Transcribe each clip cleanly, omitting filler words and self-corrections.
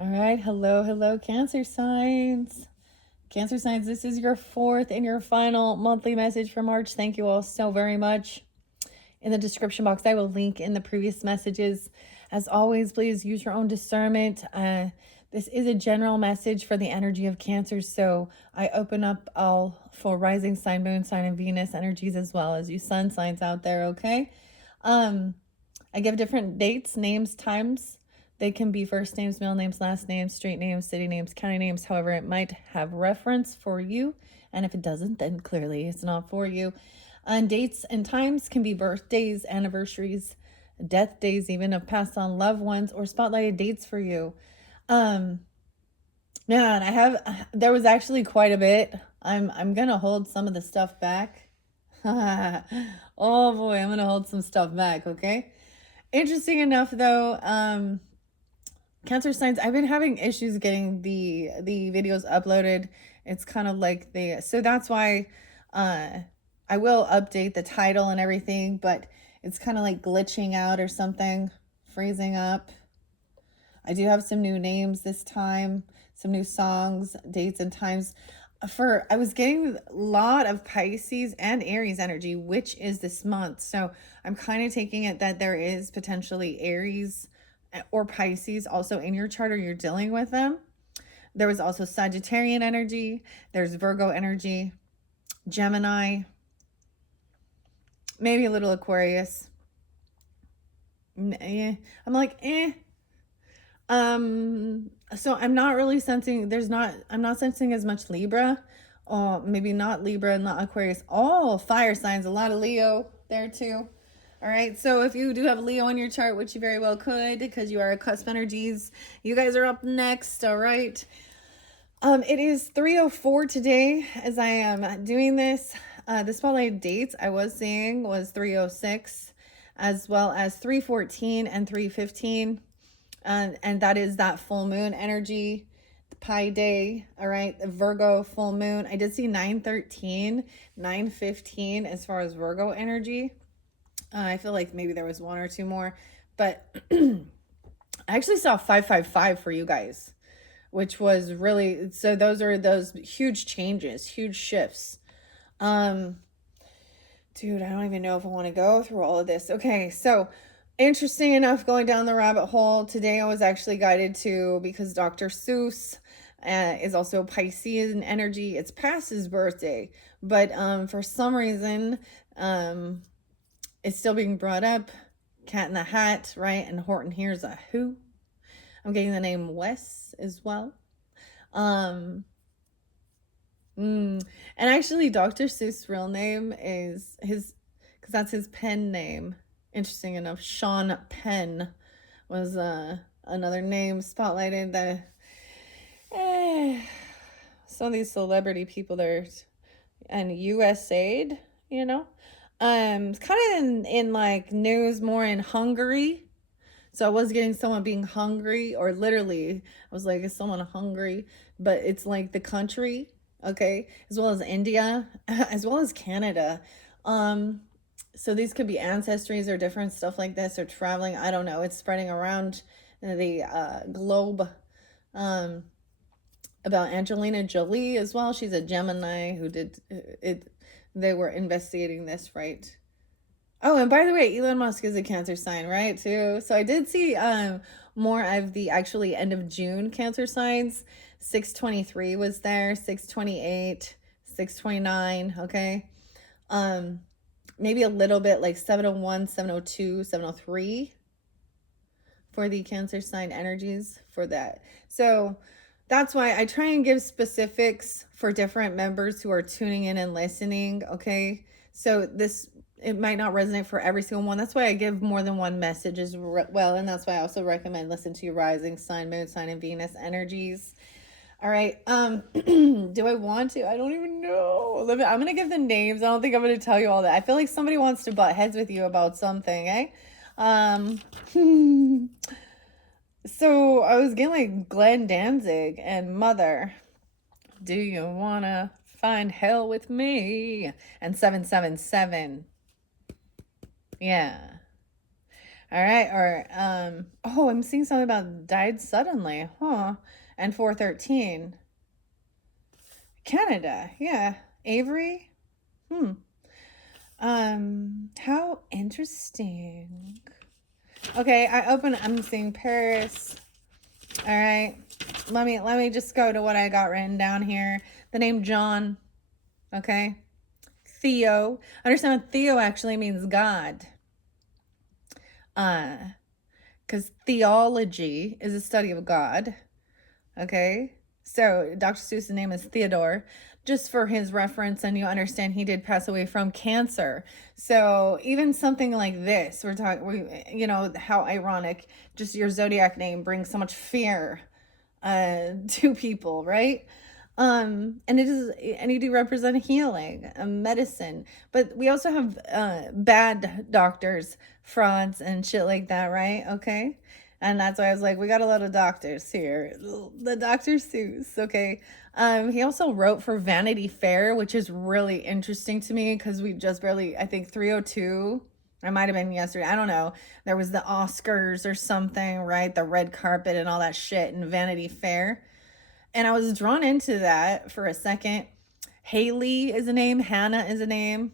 All right. Hello, Cancer signs. Cancer signs, this is your fourth and your final monthly message for March. Thank you all so very much. In the description box, I will link in the previous messages. As always, please use your own discernment. This is a general message for the energy of Cancer, so I open up all for rising sign, moon sign, and Venus energies, as well as you sun signs out there, okay? I give different dates, names, times. They can be first names, middle names, last names, street names, city names, county names. However, it might have reference for you. And if it doesn't, then clearly it's not for you. And dates and times can be birthdays, anniversaries, death days, even of passed on loved ones, or spotlighted dates for you. Man, there was actually quite a bit. I'm gonna hold some of the stuff back. Oh boy, I'm gonna hold some stuff back, okay? Interesting enough, though, Cancer signs, I've been having issues getting the videos uploaded. It's kind of like so that's why I will update the title and everything, but it's kind of like glitching out or something, freezing up. I do have some new names this time, some new songs, dates, and times. I was getting a lot of Pisces and Aries energy, which is this month. So I'm kind of taking it that there is potentially Aries or Pisces also in your chart, or you're dealing with them. There was also Sagittarian energy. There's Virgo energy, Gemini, maybe a little Aquarius. I'm like, eh. So I'm not really sensing, I'm not sensing as much Libra. Maybe not Libra, not Aquarius. All fire signs, a lot of Leo there too. All right, so if you do have Leo in your chart, which you very well could, because you are a cusp energies, you guys are up next. All right. It is 3:04 today as I am doing this. The spotlight dates I was seeing was 3:06, as well as 3:14 and 3:15. And that is that full moon energy, the Pi day. All right, the Virgo full moon. I did see 9:13, 9:15 as far as Virgo energy. I feel like maybe there was one or two more, but I actually saw 555 for you guys, which was really, so those are those huge changes, huge shifts. Dude, I don't even know if I want to go through all of this. Okay, so interesting enough, going down the rabbit hole today, I was actually guided to, because Dr. Seuss is also Pisces in energy. It's past his birthday, but for some reason, it's still being brought up. Cat in the Hat, right? And Horton Hears a Who. I'm getting the name Wes as well. And actually, Dr. Seuss' real name is because that's his pen name. Interesting enough, Sean Penn was another name spotlighted. Some of these celebrity people there, and USAID, you know. It's kind of in like news more in Hungary. So I was getting someone being hungry, or literally, I was like, is someone hungry? But it's like the country, okay, as well as India, as well as Canada. So these could be ancestries or different stuff like this, or traveling. I don't know. It's spreading around the globe. About Angelina Jolie as well. She's a Gemini who did it. They were investigating this, right? Oh, and by the way, Elon Musk is a Cancer sign, right, too? So I did see more of the actually end of June Cancer signs. 623 was there, 628, 629, okay? Maybe a little bit like 701, 702, 703 for the Cancer sign energies for that. So that's why I try and give specifics for different members who are tuning in and listening, okay? So it might not resonate for every single one. That's why I give more than one message as well, and that's why I also recommend listen to your rising sign, moon sign, and Venus energies. All right. Do I want to? I don't even know. I'm gonna give the names. I don't think I'm gonna tell you all that. I feel like somebody wants to butt heads with you about something, eh? So I was getting like Glenn Danzig and Mother. Do you wanna find hell with me? And 777. Yeah. All right. Or oh, I'm seeing something about died suddenly. Huh. And 413. Canada. Yeah. Avery. Hmm. How interesting. Okay, I'm seeing Paris. All right. Let me just go to what I got written down here. The name John, okay? Theo. Understand what Theo actually means God. Uh Because theology is a study of God. Okay. So Dr. Seuss's name is Theodore, just for his reference, and you understand he did pass away from cancer. So even something like this, how ironic, just your zodiac name brings so much fear to people, right? And you do represent healing, medicine, but we also have bad doctors, frauds, and shit like that, right? Okay, and that's why I was like, we got a lot of doctors here. The Dr. Seuss, okay. He also wrote for Vanity Fair, which is really interesting to me because we just barely, I think 302. It might have been yesterday. I don't know. There was the Oscars or something, right? The red carpet and all that shit in Vanity Fair. And I was drawn into that for a second. Haley is a name. Hannah is a name.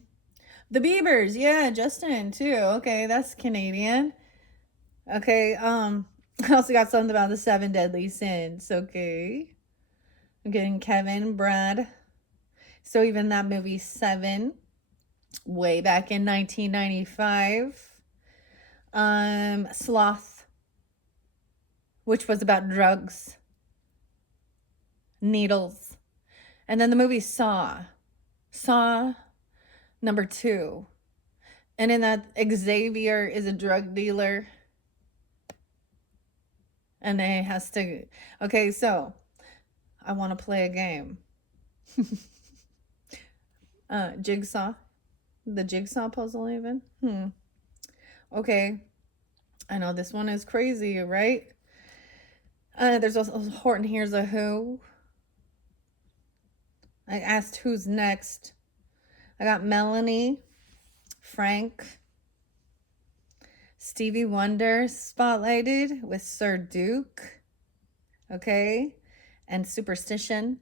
The Biebers, yeah, Justin too. Okay, that's Canadian. Okay, I also got something about the seven deadly sins. Okay, I'm getting Kevin, Brad. So even that movie Seven, way back in 1995. Sloth, which was about drugs, needles, and then the movie Saw number 2, and in that Xavier is a drug dealer, and he has to. Okay, so I want to play a game. Jigsaw, the jigsaw puzzle, even. Okay, I know this one is crazy, right? There's also Horton Hears a Who. I asked who's next. I got Melanie, Frank, Stevie Wonder spotlighted with Sir Duke. Okay, and Superstition.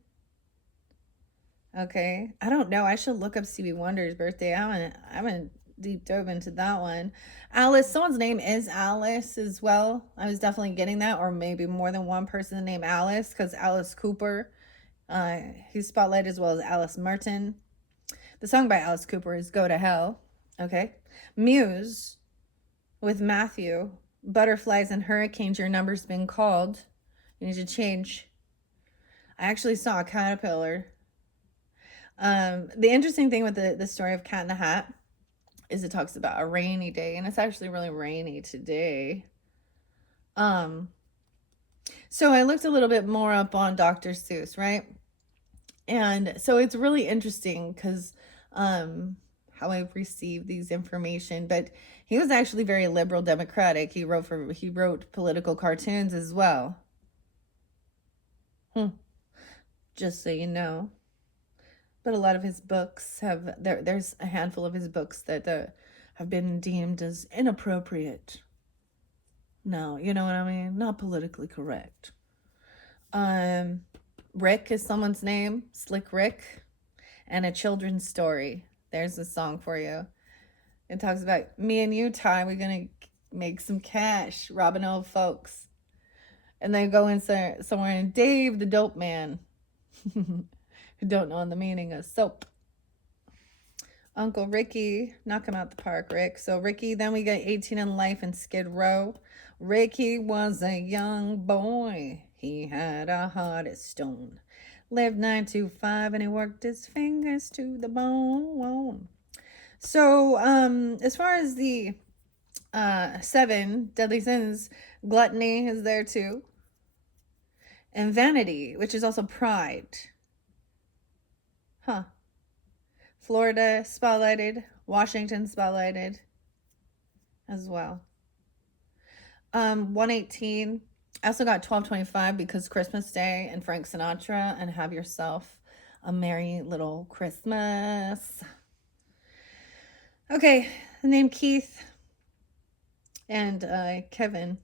Okay, I don't know. I should look up Stevie Wonder's birthday. I haven't deep dove into that one. Alice, someone's name is Alice as well. I was definitely getting that, or maybe more than one person named Alice, because Alice Cooper, he's spotlighted, as well as Alice Merton. The song by Alice Cooper is "Go to Hell." Okay, Muse with Matthew. Butterflies and hurricanes. Your number's been called. You need to change. I actually saw a caterpillar. The interesting thing with the story of Cat in the Hat is it talks about a rainy day, and it's actually really rainy today. So I looked a little bit more up on Dr. Seuss, right? And so it's really interesting because how I've received these information, but he was actually very liberal democratic. He wrote political cartoons as well. Just so you know. But a lot of his books there's a handful of his books that have been deemed as inappropriate. No, you know what I mean? Not politically correct. Rick is someone's name, Slick Rick, and a children's story. There's a song for you. It talks about me and you, Ty. We're gonna make some cash, robbing old folks, and they go in somewhere. And Dave, the dope man, who don't know the meaning of soap. Uncle Ricky, knock him out the park, Rick. So Ricky, then we get 18 in Life and Skid Row. Ricky was a young boy. He had a heart of stone. Lived 9 to 5 and he worked his fingers to the bone. So, as far as the 7 deadly sins, gluttony is there too. And vanity, which is also pride. Florida spotlighted, Washington spotlighted as well. 118. I also got 1225 because Christmas Day and Frank Sinatra and Have Yourself a Merry Little Christmas. Okay, the name Keith and Kevin.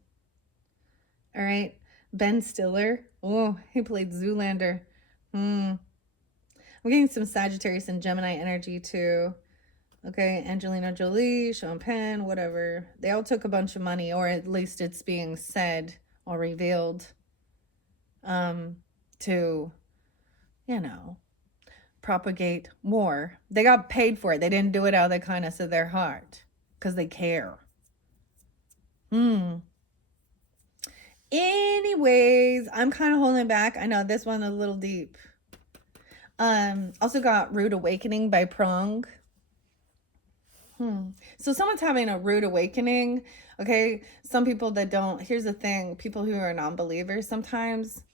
All right. Ben Stiller. Oh, he played Zoolander. Hmm. I'm getting some Sagittarius and Gemini energy too. Okay, Angelina Jolie, Sean Penn, whatever. They all took a bunch of money, or at least it's being said or revealed, to, you know, propagate war. They got paid for it. They didn't do it out of the kindness of their heart because they care. Anyways, I'm kind of holding back. I know this one a little deep. Also got Rude Awakening by Prong. So someone's having a rude awakening. Okay, some people that don't. Here's the thing: people who are non-believers sometimes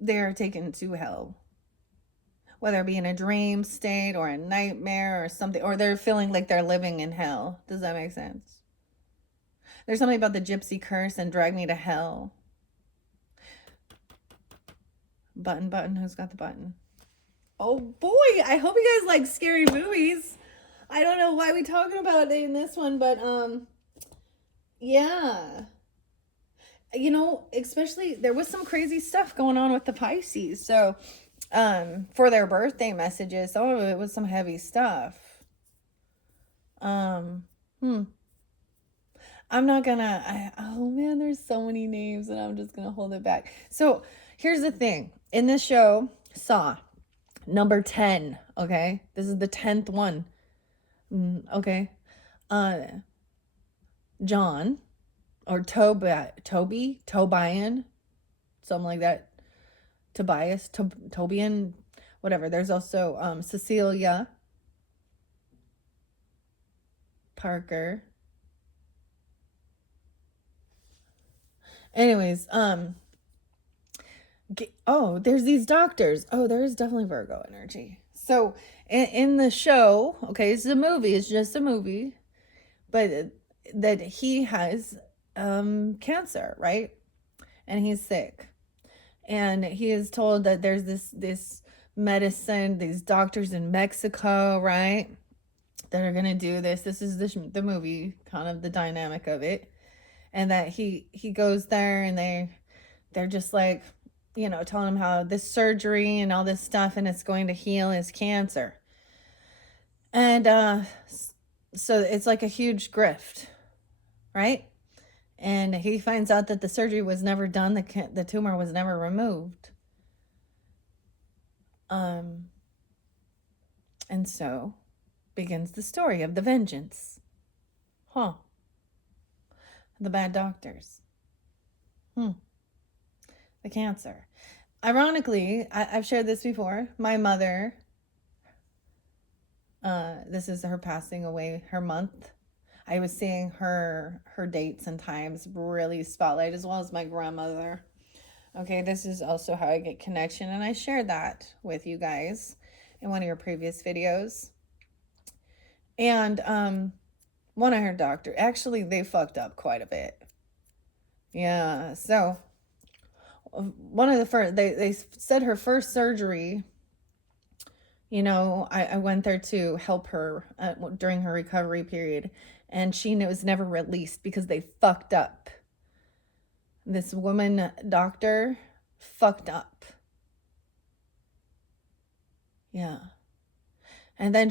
they're taken to hell, whether it be in a dream state or a nightmare or something, or they're feeling like they're living in hell. Does that make sense? There's something about the gypsy curse and drag me to hell. Button, who's got the button? Oh boy, I hope you guys like scary movies. I don't know why we talking about it in this one, but yeah. You know, especially there was some crazy stuff going on with the Pisces. So, for their birthday messages, some of it was some heavy stuff. I'm not gonna, oh man, there's so many names and I'm just gonna hold it back. So here's the thing. In this show, Saw, number 10, okay? This is the 10th one. Okay. John, or Tobian, something like that. Tobian, whatever. There's also Cecilia Parker. Anyways, there's these doctors. Oh, there is definitely Virgo energy. So in the show, okay, it's a movie. It's just a movie, but that he has cancer, right? And he's sick, and he is told that there's this medicine, these doctors in Mexico, right, that are gonna do this. This is the movie, kind of the dynamic of it, and that he goes there, and they're just like, you know, telling him how this surgery and all this stuff, and it's going to heal his cancer. And so it's like a huge grift, right? And he finds out that the surgery was never done. The tumor was never removed. And so begins the story of the vengeance. The bad doctors. The cancer. Ironically, I've shared this before. My mother, this is her passing away, her month. I was seeing her dates and times really spotlight, as well as my grandmother. Okay, this is also how I get connection, and I shared that with you guys in one of your previous videos. And one of her doctors, actually, they fucked up quite a bit. Yeah, so one of the first, they said her first surgery, you know, I went there to help her during her recovery period, and she was never released because they fucked up. This woman doctor fucked up. Yeah. And then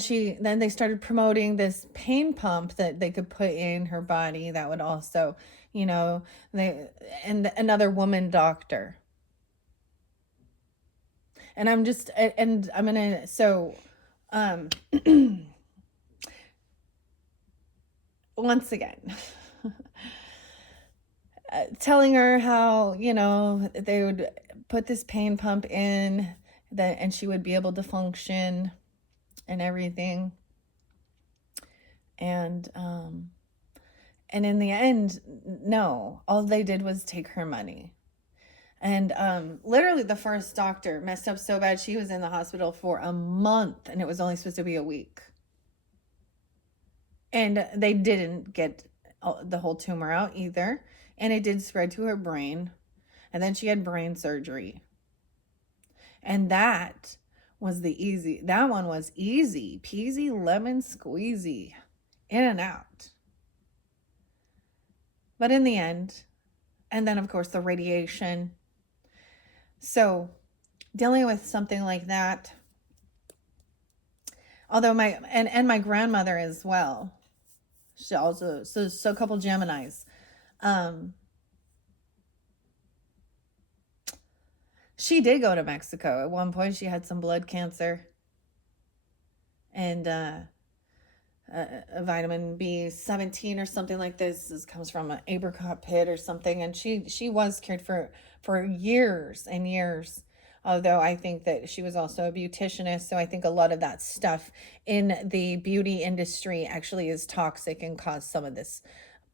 they started promoting this pain pump that they could put in her body that would also, you know, and another woman doctor. And I'm gonna, so, once again, telling her how, you know, they would put this pain pump in and she would be able to function and everything. And in the end, no, all they did was take her money. And literally the first doctor messed up so bad, she was in the hospital for a month, and it was only supposed to be a week. And they didn't get the whole tumor out either. And it did spread to her brain. And then she had brain surgery. And that one was easy peasy, lemon squeezy. in and out. But in the end, and then of course the radiation. So dealing with something like that, although my grandmother as well, she also, so a couple Geminis. Um, she did go to Mexico at one point. She had some blood cancer, and vitamin B17 or something like this. This comes from an apricot pit or something, and she was cured for years and years. Although I think that she was also a beauticianist, so I think a lot of that stuff in the beauty industry actually is toxic and cause some of this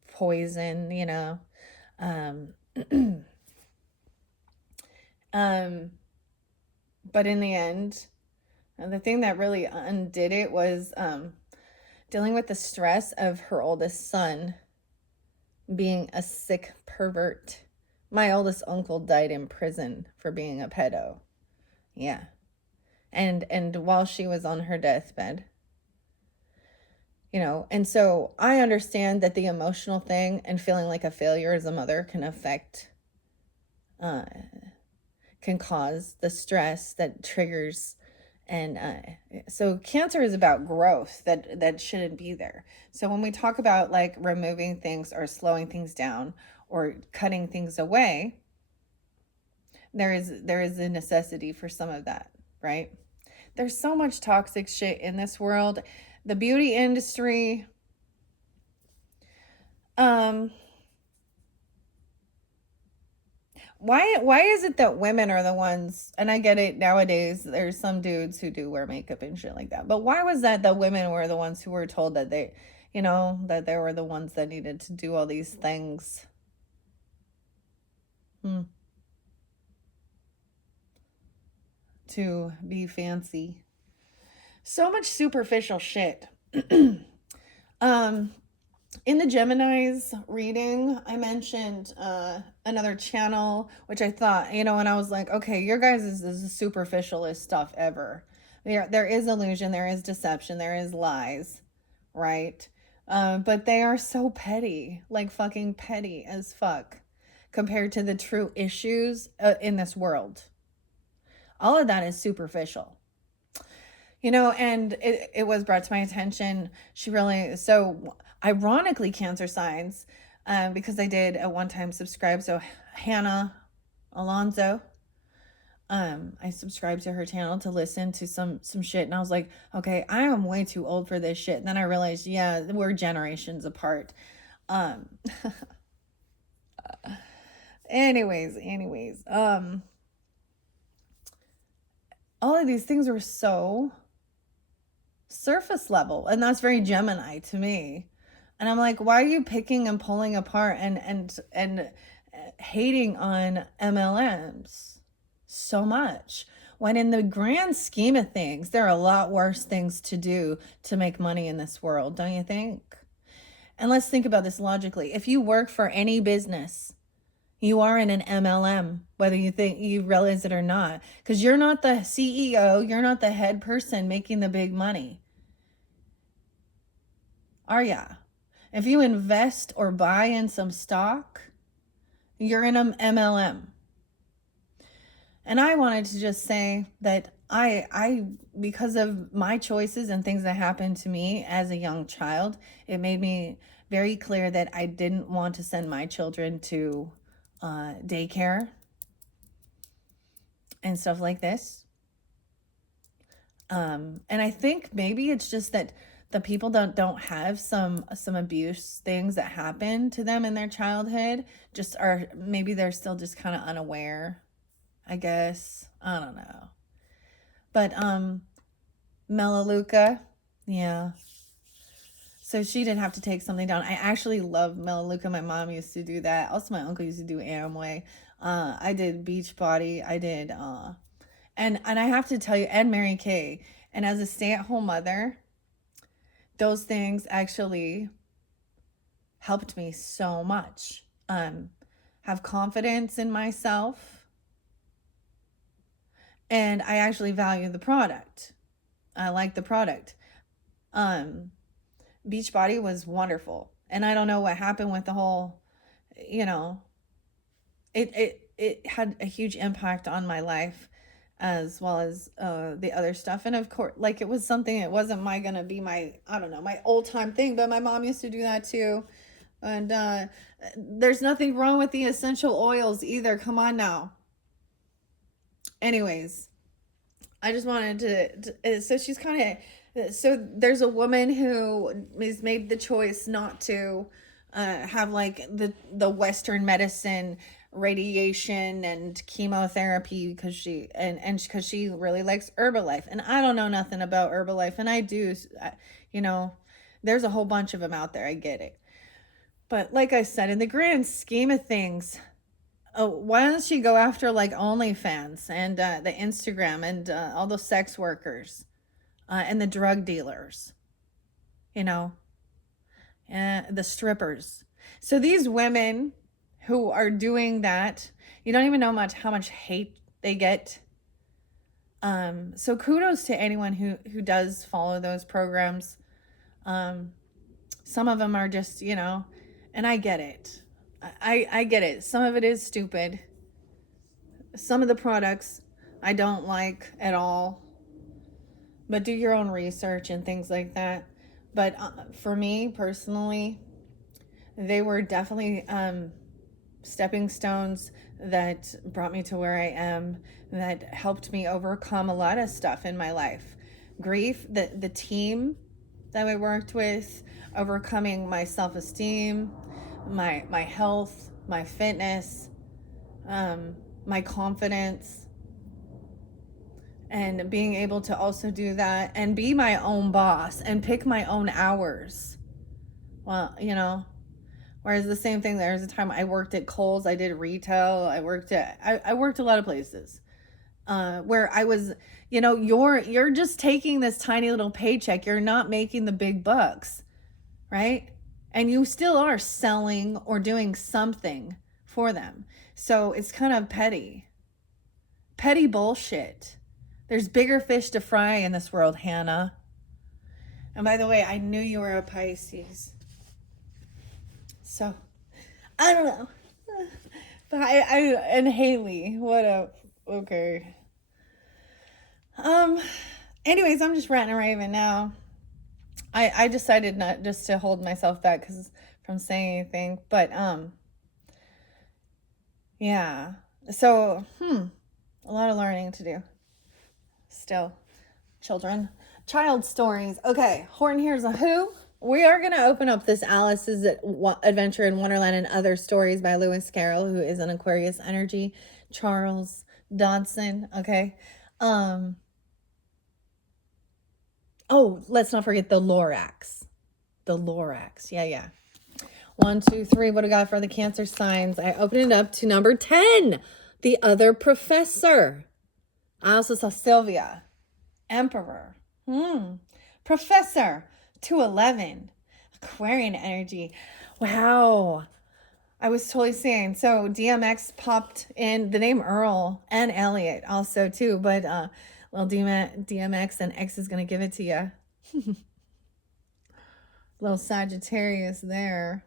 poison, you know. Um, um, but in the end, the thing that really undid it was dealing with the stress of her oldest son being a sick pervert. My oldest uncle died in prison for being a pedo. Yeah. And while she was on her deathbed. You know, and so I understand that the emotional thing and feeling like a failure as a mother can affect uh can cause the stress that triggers. And so cancer is about growth that shouldn't be there. So when we talk about like removing things or slowing things down or cutting things away, there is a necessity for some of that, right? There's so much toxic shit in this world. The beauty industry, um why is it that women are the ones, and I get it, nowadays there's some dudes who do wear makeup and shit like that, but why was that the women were the ones who were told that they, you know, that they were the ones that needed to do all these things? Hmm. To be fancy. So much superficial shit. um in the Gemini's reading, I mentioned another channel, which I thought, you know, and I was like, okay, your guys is the superficialist stuff ever. There is illusion, there is deception, there is lies, right? But they are so petty, like fucking petty as fuck, compared to the true issues in this world. All of that is superficial. You know, and it was brought to my attention. She really, so ironically, cancer signs, because I did at one time subscribe. So Hannah Alonso, I subscribed to her channel to listen to some shit, and I was like, okay, I am way too old for this shit. And then I realized, yeah, we're generations apart. Um, anyways, all of these things were so surface level, and that's very Gemini to me. And I'm like, why are you picking and pulling apart and hating on MLMs so much, when in the grand scheme of things there are a lot worse things to do to make money in this world, don't you think? And let's think about this logically. If you work for any business, you are in an MLM, whether you think you realize it or not, because you're not the CEO, you're not the head person making the big money, are ya? If you invest or buy in some stock, you're in an MLM. And I wanted to just say that I because of my choices and things that happened to me as a young child, it made me very clear that I didn't want to send my children to daycare and stuff like this. And I think maybe it's just that the people don't have some abuse things that happen to them in their childhood, just are, maybe they're still just kind of unaware, I guess. I don't know. But Melaleuca, yeah. So she did have to take something down. I actually love Melaleuca. My mom used to do that. Also, my uncle used to do Amway. I did Beachbody. I did, and I have to tell you, and Mary Kay. And as a stay-at-home mother, those things actually helped me so much. Have confidence in myself, and I actually value the product. I like the product. Beachbody was wonderful. And I don't know what happened with the whole, you know, it had a huge impact on my life as well as the other stuff. And of course, like, it was something, it wasn't gonna be my, I don't know, my old time thing, but my mom used to do that too. And there's nothing wrong with the essential oils either. Come on now. Anyways, I just wanted so she's kind of, so there's a woman who has made the choice not to have like the Western medicine, radiation and chemotherapy, because because she really likes Herbalife. And I don't know nothing about Herbalife, and I do, you know, there's a whole bunch of them out there. I get it. But like I said, in the grand scheme of things, why don't she go after like OnlyFans and the Instagram and all those sex workers and the drug dealers, you know, and the strippers. So these women who are doing that, you don't even know how much hate they get. So kudos to anyone who does follow those programs. Some of them are just, you know, and I get it. I get it. Some of it is stupid. Some of the products I don't like at all. But do your own research and things like that. But for me personally, they were definitely stepping stones that brought me to where I am, that helped me overcome a lot of stuff in my life. Grief, the team that I worked with, overcoming my self-esteem, my health, my fitness, my confidence, and being able to also do that and be my own boss and pick my own hours. Well, you know, whereas the same thing, there was a time I worked at Kohl's, I did retail, I worked a lot of places where I was, you know, you're just taking this tiny little paycheck. You're not making the big bucks, right? And you still are selling or doing something for them. So it's kind of petty bullshit. There's bigger fish to fry in this world, Hannah. And by the way, I knew you were a Pisces. So, I don't know. But and Haley, what up? Okay. Anyways, I'm just ranting and raving now. I decided not just to hold myself back from saying anything, but yeah. So, a lot of learning to do. Still, child stories. Okay, Horton Hears a Who. We are going to open up this Alice's Adventure in Wonderland and Other Stories by Lewis Carroll, who is an Aquarius energy. Charles Dodson. Okay. Oh, let's not forget the Lorax. Yeah. 1, 2, 3. What do we got for the Cancer signs? I opened it up to number 10. The Other Professor. I also saw Sylvia. Emperor. Professor. 211. Aquarian energy. Wow. I was totally saying. So DMX popped in, the name Earl, and Elliot also too. But well, DMX and X is going to give it to you. Little Sagittarius there.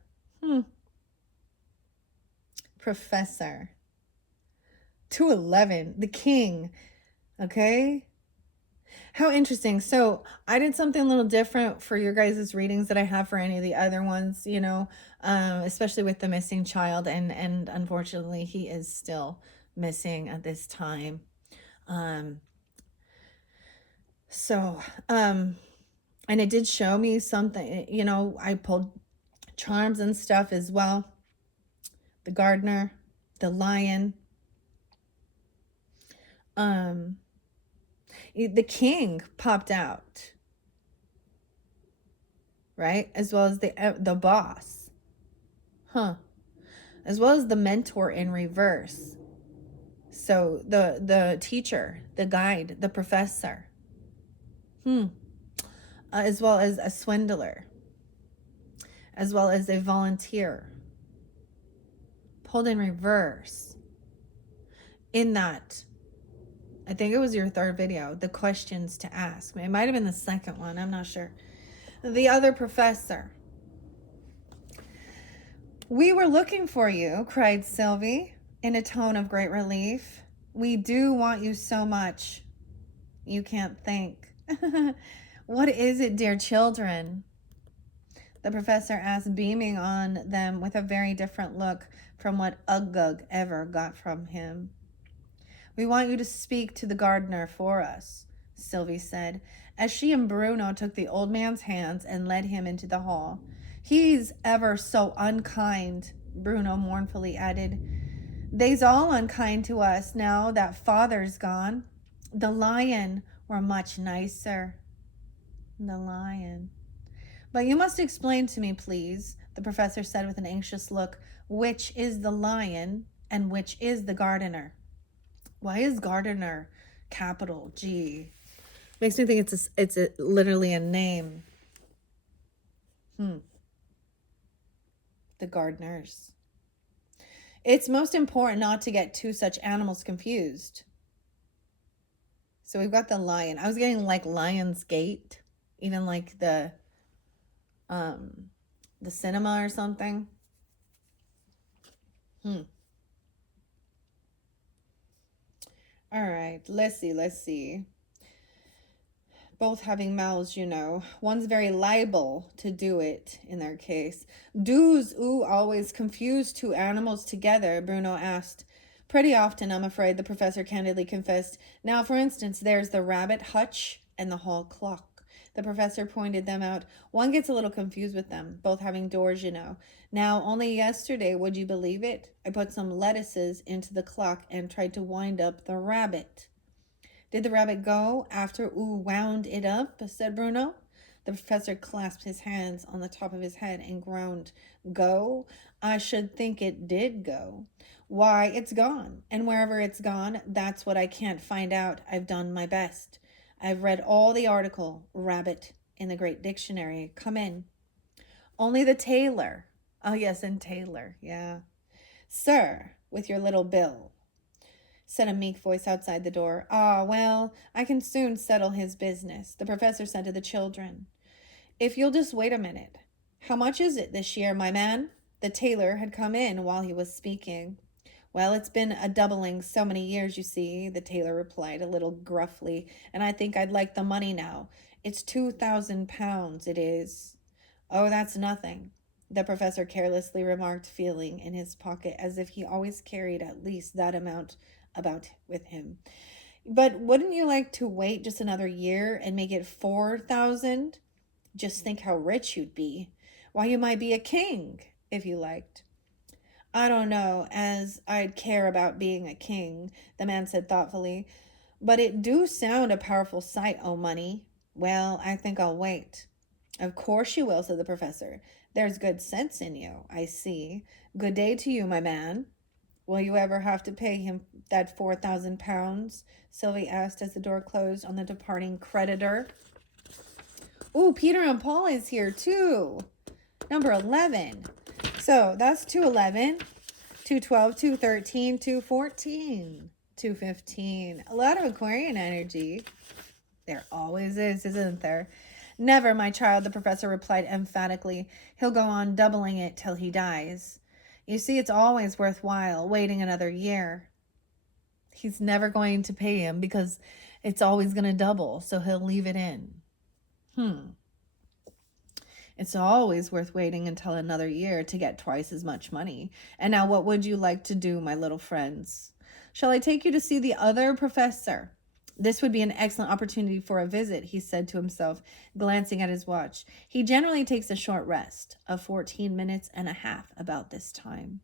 Professor. 211. The king. Okay. How interesting. So I did something a little different for your guys' readings that I have for any of the other ones, you know, especially with the missing child. And unfortunately, he is still missing at this time. And it did show me something, you know, I pulled charms and stuff as well. The gardener, the lion, the king popped out, right? As well as the boss, as well as the mentor in reverse. So the teacher, the guide, the professor, as well as a swindler, as well as a volunteer, pulled in reverse. In that, I think it was your third video, the questions to ask. It might have been the second one, I'm not sure. The other professor. "We were looking for you," cried Sylvie, in a tone of great relief. "We do want you so much. You can't think." "What is it, dear children?" the professor asked, beaming on them with a very different look from what Uggug ever got from him. "We want you to speak to the gardener for us," Sylvie said, as she and Bruno took the old man's hands and led him into the hall. "He's ever so unkind," Bruno mournfully added. "They's all unkind to us now that father's gone. The lion were much nicer." The lion. "But you must explain to me, please," the professor said with an anxious look, "which is the lion and which is the gardener?" Why is gardener capital G? Makes me think it's literally a name. The gardeners. "It's most important not to get two such animals confused." So we've got the lion. I was getting like Lion's Gate, even like the cinema or something. All right, let's see. Both having mouths, you know. One's very liable to do it in their case. "Do's always confuse two animals together?" Bruno asked. "Pretty often, I'm afraid," the professor candidly confessed. "Now, for instance, there's the rabbit hutch and the hall clock." The professor pointed them out. "One gets a little confused with them, both having doors, you know. Now, only yesterday, would you believe it, I put some lettuces into the clock and tried to wind up the rabbit." "Did the rabbit go after wound it up?" said Bruno. The professor clasped his hands on the top of his head and groaned. "Go? I should think it did go. Why, it's gone. And wherever it's gone, that's what I can't find out. I've done my best. I've read all the article, rabbit, in the great dictionary. Come in." "Only the tailor." Oh, yes, and tailor, yeah. "Sir, with your little bill," said a meek voice outside the door. "Ah, well, I can soon settle his business," the professor said to the children. "If you'll just wait a minute. How much is it this year, my man?" The tailor had come in while he was speaking. "Well, it's been a doubling so many years, you see," the tailor replied a little gruffly, "and I think I'd like the money now. It's 2,000 pounds, it is." "Oh, that's nothing," the professor carelessly remarked, feeling in his pocket as if he always carried at least that amount about with him. "But wouldn't you like to wait just another year and make it 4,000? Just think how rich you'd be. Why, you might be a king, if you liked." "I don't know as I'd care about being a king," the man said thoughtfully. "But it do sound a powerful sight o' money. Well, I think I'll wait." "Of course you will," said the professor. "There's good sense in you, I see. Good day to you, my man." "Will you ever have to pay him that 4,000 pounds?" Sylvie asked as the door closed on the departing creditor. "Ooh, Peter and Paul is here too. Number 11. So that's 211, 212, 213, 214, 215. A lot of Aquarian energy. There always is, isn't there? "Never, my child," the professor replied emphatically. "He'll go on doubling it till he dies. You see, it's always worthwhile waiting another year." He's never going to pay him because it's always going to double, so he'll leave it in. It's always worth waiting until another year to get twice as much money. And now what would you like to do, my little friends? Shall I take you to see the other professor? This would be an excellent opportunity for a visit, he said to himself, glancing at his watch. He generally takes a short rest of 14 minutes and a half about this time.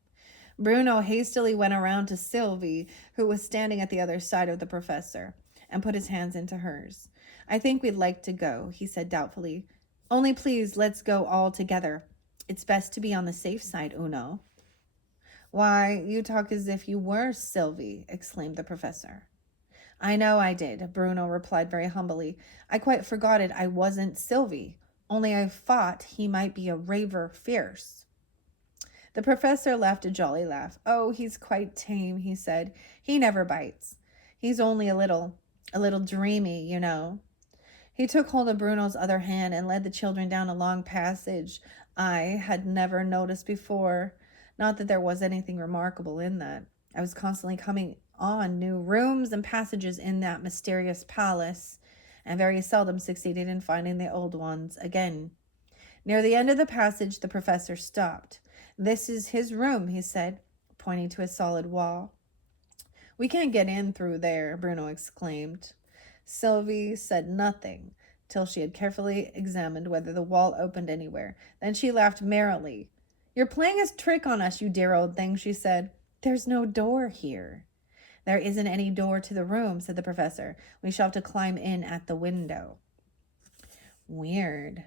Bruno hastily went around to Sylvie, who was standing at the other side of the professor, and put his hands into hers. "I think we'd like to go," he said doubtfully. "Only please, let's go all together. It's best to be on the safe side, Uno." "Why, you talk as if you were Sylvie," exclaimed the professor. "I know I did," Bruno replied very humbly. "I quite forgot it. I wasn't Sylvie, only I thought he might be a raver fierce." The professor laughed a jolly laugh. "Oh, he's quite tame," he said. "He never bites. He's only a little dreamy, you know." He took hold of Bruno's other hand and led the children down a long passage I had never noticed before. Not that there was anything remarkable in that. I was constantly coming on new rooms and passages in that mysterious palace, and very seldom succeeded in finding the old ones again. Near the end of the passage, the professor stopped. "This is his room," he said, pointing to a solid wall. "We can't get in through there," Bruno exclaimed. Sylvie said nothing till she had carefully examined whether the wall opened anywhere. Then she laughed merrily. "You're playing a trick on us, you dear old thing," she said. "There's no door here." "There isn't any door to the room," said the professor. "We shall have to climb in at the window." Weird.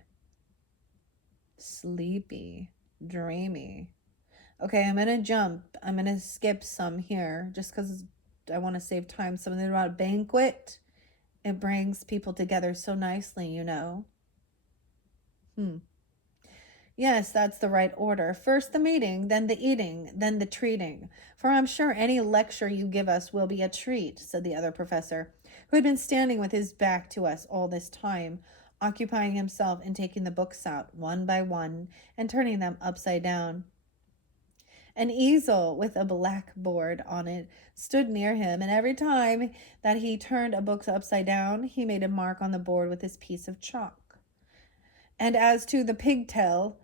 Sleepy. Dreamy. Okay, I'm going to jump. I'm going to skip some here just because I want to save time. Something about a banquet. It brings people together so nicely, you know. Yes, that's the right order. First the meeting, then the eating, then the treating. For I'm sure any lecture you give us will be a treat, said the other professor, who had been standing with his back to us all this time, occupying himself in taking the books out one by one and turning them upside down. An easel with a blackboard on it stood near him, and every time that he turned a book upside down, he made a mark on the board with his piece of chalk. "And as to the pigtail,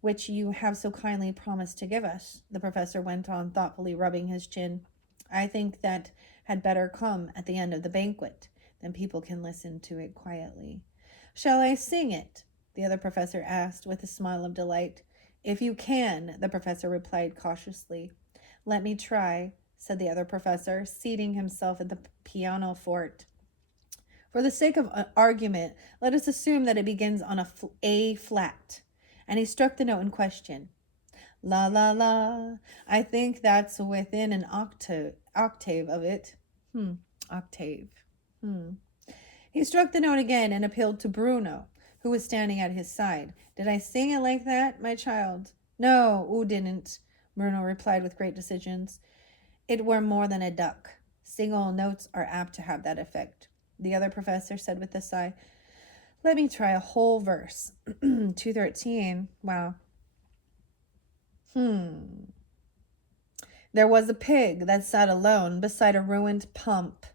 which you have so kindly promised to give us," the professor went on, thoughtfully rubbing his chin, "I think that had better come at the end of the banquet. Then people can listen to it quietly." "Shall I sing it?" the other professor asked with a smile of delight. "If you can," the professor replied cautiously. "Let me try," said the other professor, seating himself at the pianoforte. "For the sake of argument, let us assume that it begins on A flat." And he struck the note in question. "La, la, la. I think that's within an octave of it." Octave. He struck the note again and appealed to Bruno, who was standing at his side. "Did I sing it like that, my child?" "No, oo didn't," Bruno replied with great decision. "It were more than a duck. Single notes are apt to have that effect." The other professor said with a sigh, "Let me try a whole verse." 213. Wow. "There was a pig that sat alone beside a ruined pump.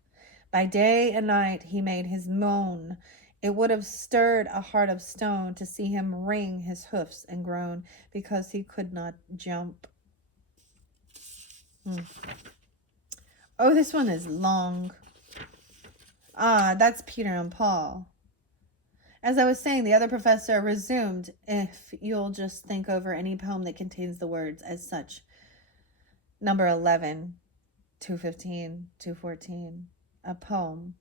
By day and night he made his moan. It would have stirred a heart of stone to see him wring his hoofs and groan because he could not jump." Oh, this one is long. That's Peter and Paul. As I was saying, the other professor resumed, "If you'll just think over any poem that contains the words as such. Number 11, 215, 214. A poem."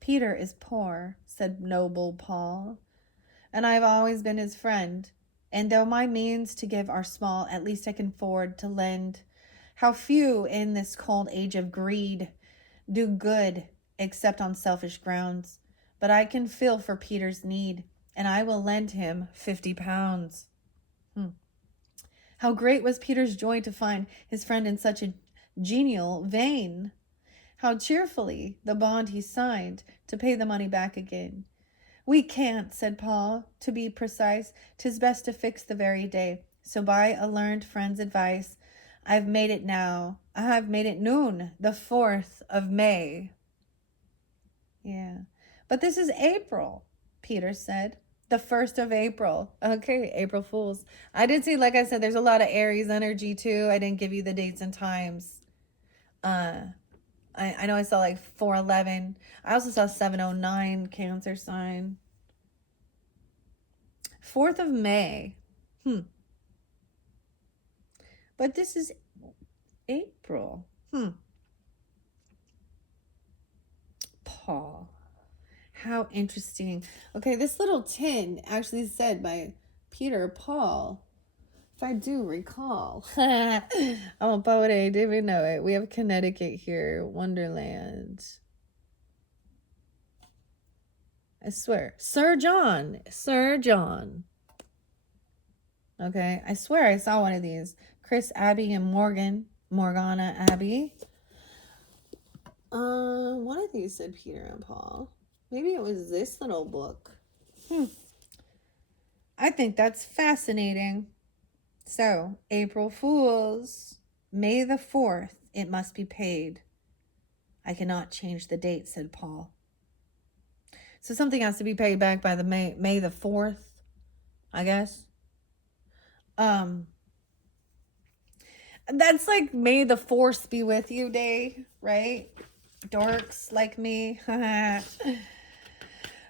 "Peter is poor," said noble Paul, "and I've always been his friend. And though my means to give are small, at least I can afford to lend. How few in this cold age of greed do good except on selfish grounds. But I can feel for Peter's need, and I will lend him £50. How great was Peter's joy to find his friend in such a genial vein! How cheerfully the bond he signed to pay the money back again. "We can't," said Paul. "To be precise, 'tis best to fix the very day. So by a learned friend's advice, I've made it noon, the 4th of May. Yeah. "But this is April," Peter said. "The 1st of April. Okay, April Fools. I did see, like I said, there's a lot of Aries energy too. I didn't give you the dates and times. I know I saw like 411. I also saw 709, Cancer sign. 4th of May. But this is April. Paul. How interesting. Okay, this little tin actually said by Peter Paul, if I do recall. I'm a poet, did we know it? We have Connecticut here, Wonderland. I swear. Sir John. Okay, I swear I saw one of these. Chris Abbey and Morgana Abbey. One of these said Peter and Paul. Maybe it was this little book. I think that's fascinating. So, April Fools, May the 4th, it must be paid. I cannot change the date, said Paul. So something has to be paid back by the May the 4th, I guess. That's like May the Force be with you day, right? Dorks like me.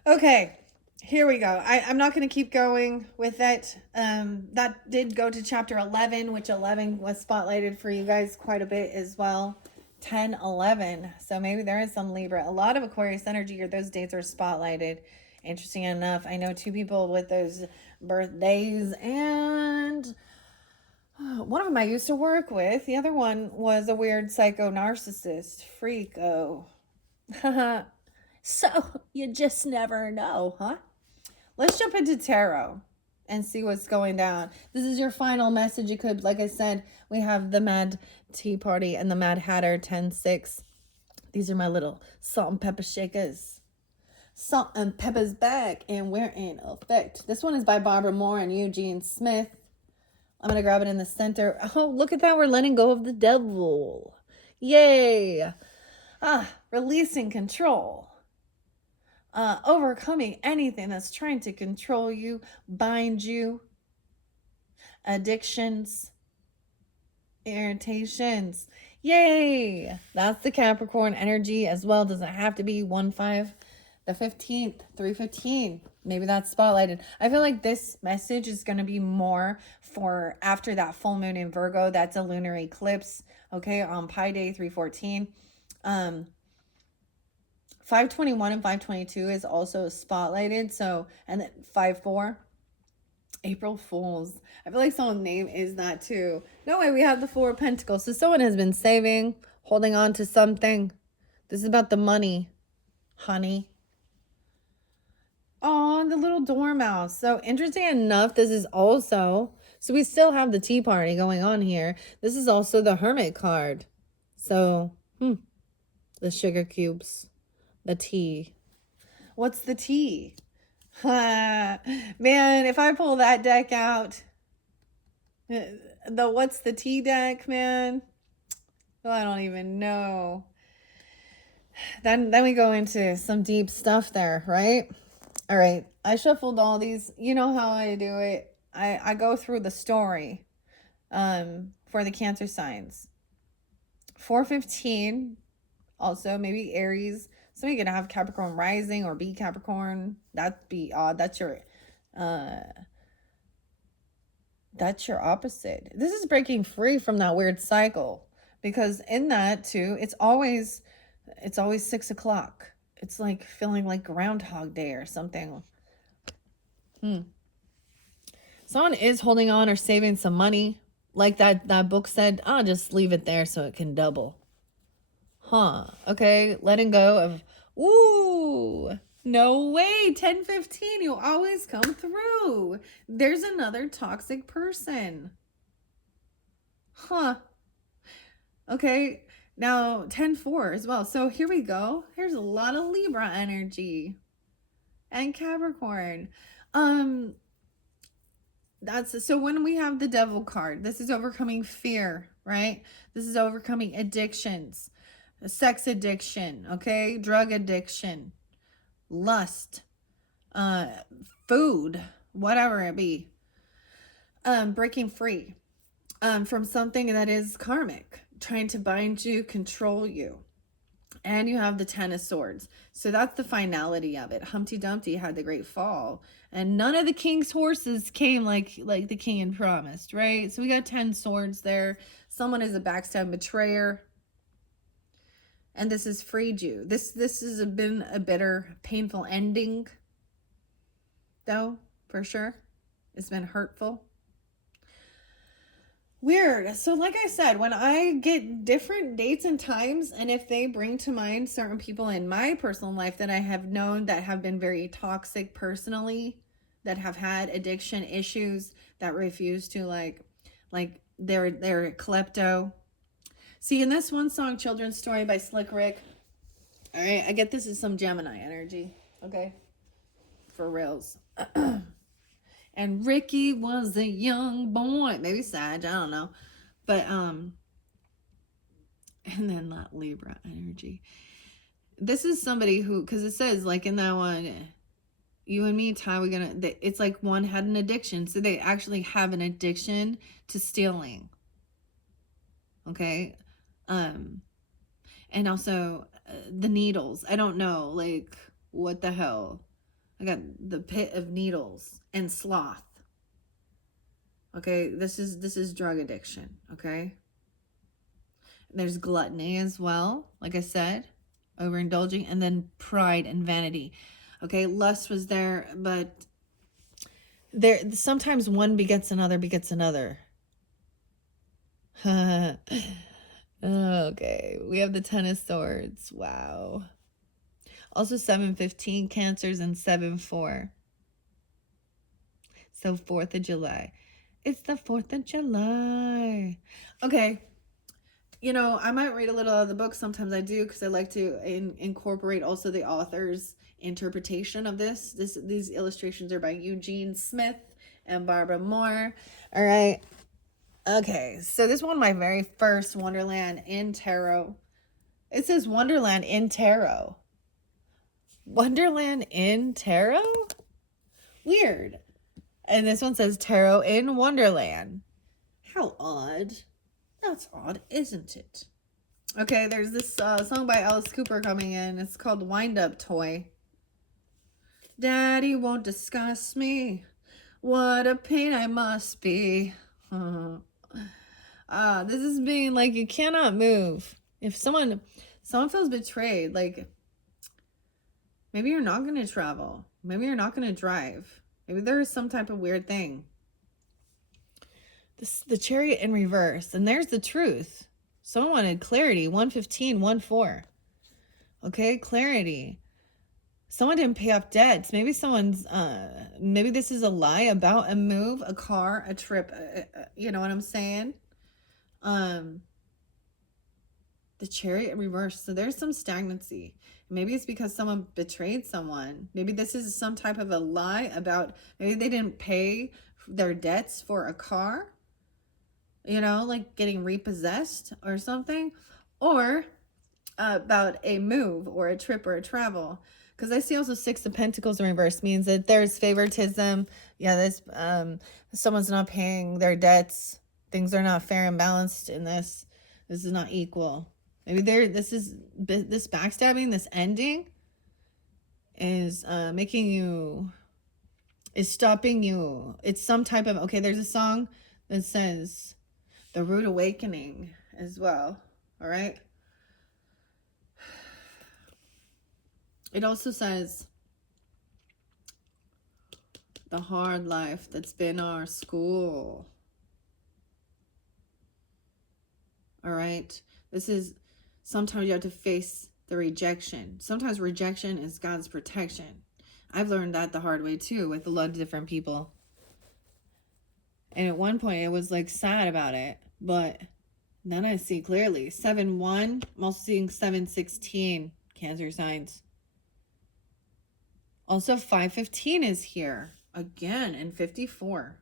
Okay, here we go. I'm not going to keep going with that. That did go to chapter 11, which 11 was spotlighted for you guys quite a bit as well. 10, 11. So maybe there is some Libra. A lot of Aquarius energy, or those dates are spotlighted. Interesting enough, I know 2 people with those birthdays, and one of them I used to work with. The other one was a weird psycho narcissist freak. Oh. So you just never know, huh? Let's jump into tarot and see what's going down. This is your final message. You could, like I said, we have the Mad Tea Party and the Mad Hatter 10-6. These are my little salt and pepper shakers. Salt and pepper's back, and we're in effect. This one is by Barbara Moore and Eugene Smith. I'm going to grab it in the center. Oh, look at that. We're letting go of the devil. Yay. Releasing control. Overcoming anything that's trying to control you, bind you. Addictions. Irritations. Yay. That's the Capricorn energy as well. Doesn't have to be 1-5. The 15th, 315. Maybe that's spotlighted. I feel like this message is going to be more for after that full moon in Virgo. That's a lunar eclipse. Okay, on Pi Day 314. 521 and 522 is also spotlighted. So, and then 5-4. April Fools. I feel like someone's name is that too. No way, we have the 4 of Pentacles. So someone has been saving, holding on to something. This is about the money, honey. Oh, the little dormouse. So interesting enough, this is also, so we still have the tea party going on here. This is also the Hermit card. So, the sugar cubes, the tea. What's the tea? Man, if I pull that deck out, the what's the tea deck, man? Well, I don't even know. Then we go into some deep stuff there, right? All right, I shuffled all these. You know how I do it. I go through the story for the Cancer signs. 415, also maybe Aries. Somebody gonna have Capricorn rising or be Capricorn. That'd be odd. That's your opposite. This is breaking free from that weird cycle, because in that too, it's always 6 o'clock. It's like feeling like Groundhog Day or something. Someone is holding on or saving some money. Like that book said, I'll just leave it there so it can double. Okay, letting go of, ooh, no way, 10-15, you always come through. There's another toxic person. Okay, now 10-4 as well. So here we go. Here's a lot of Libra energy and Capricorn. That's so when we have the Devil card, this is overcoming fear, right? This is overcoming addictions, sex addiction, okay, drug addiction, lust, food, whatever it be. Breaking free from something that is karmic, trying to bind you, control you. And you have the 10 of Swords. So that's the finality of it. Humpty Dumpty had the great fall. And none of the king's horses came like the king had promised, right? So we got 10 swords there. Someone is a backstab betrayer. And this has freed you. This has been a bitter, painful ending, though, for sure. It's been hurtful. Weird. So like I said, when I get different dates and times, and if they bring to mind certain people in my personal life that I have known that have been very toxic personally, that have had addiction issues, that refuse to like they're klepto. See, in this one song, Children's Story by Slick Rick, All right, I get this is some Gemini energy. Okay, for reals. And Ricky was a young boy, maybe Sag, I don't know, but and then that Libra energy. This is somebody who, because it says like in that one, you and me, Ty, we're gonna. It's like one had an addiction, so they actually have an addiction to stealing. Okay, and also the needles. I don't know, like what the hell. I got the pit of needles and sloth. Okay, this is drug addiction. Okay, there's gluttony as well. Like I said, overindulging, and then pride and vanity. Okay, lust was there, but there sometimes one begets another begets another. Okay, we have the Ten of Swords. Wow. Also 7-15 Cancers and 7-4. So 4th of July. It's the 4th of July. Okay. You know, I might read a little of the book. Sometimes I do because I like to incorporate also the author's interpretation of this. These illustrations are by Eugene Smith and Barbara Moore. All right. Okay, so this is one of my very first Wonderland in tarot. It says Wonderland in tarot. Wonderland in tarot? Weird. And this one says tarot in Wonderland. How odd. That's odd, isn't it? Okay, there's this song by Alice Cooper coming in. It's called Wind Up Toy. Daddy won't discuss me. What a pain I must be. This is being like, you cannot move. If someone feels betrayed, like maybe you're not going to travel. Maybe you're not going to drive. Maybe there is some type of weird thing. The Chariot in reverse. And there's the truth. Someone wanted clarity. 115, 14. Okay, clarity. Someone didn't pay off debts. Maybe someone's, maybe this is a lie about a move, a car, a trip. You know what I'm saying? The Chariot in reverse. So there's some stagnancy. Maybe it's because someone betrayed someone. Maybe this is some type of a lie about, maybe they didn't pay their debts for a car, you know, like getting repossessed or something, or about a move or a trip or a travel. Because I see also 6 of Pentacles in reverse means that there's favoritism. Yeah, this someone's not paying their debts. Things are not fair and balanced in this. This is not equal. Maybe this backstabbing, this ending is making you, is stopping you. It's some type of, okay, there's a song that says the rude awakening as well. All right. It also says the hard life that's been our school. All right. This is, sometimes you have to face the rejection. Sometimes rejection is God's protection. I've learned that the hard way too with a lot of different people. And at one point it was like sad about it, but then I see clearly. 7-1, I'm also seeing 7-16 Cancer signs. Also 5-15 is here again, and 54.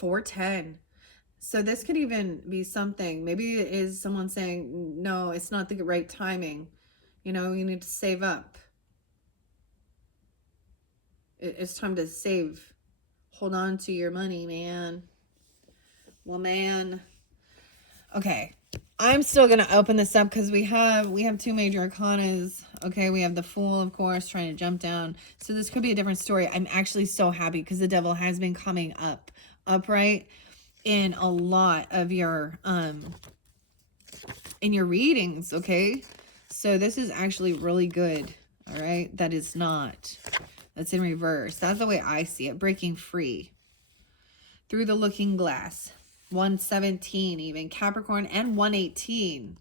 4-10. So this could even be something. Maybe it is someone saying, no, it's not the right timing. You know, you need to save up. It's time to save. Hold on to your money, man. Woman. Okay. I'm still going to open this up because we have 2 major arcanas. Okay, we have the Fool, of course, trying to jump down. So this could be a different story. I'm actually so happy because the devil has been coming up, upright in a lot of your in your readings, okay? So this is actually really good, all right? That is not. That's in reverse. That's the way I see it. Breaking free. Through the Looking Glass. 117 even. Capricorn and 118.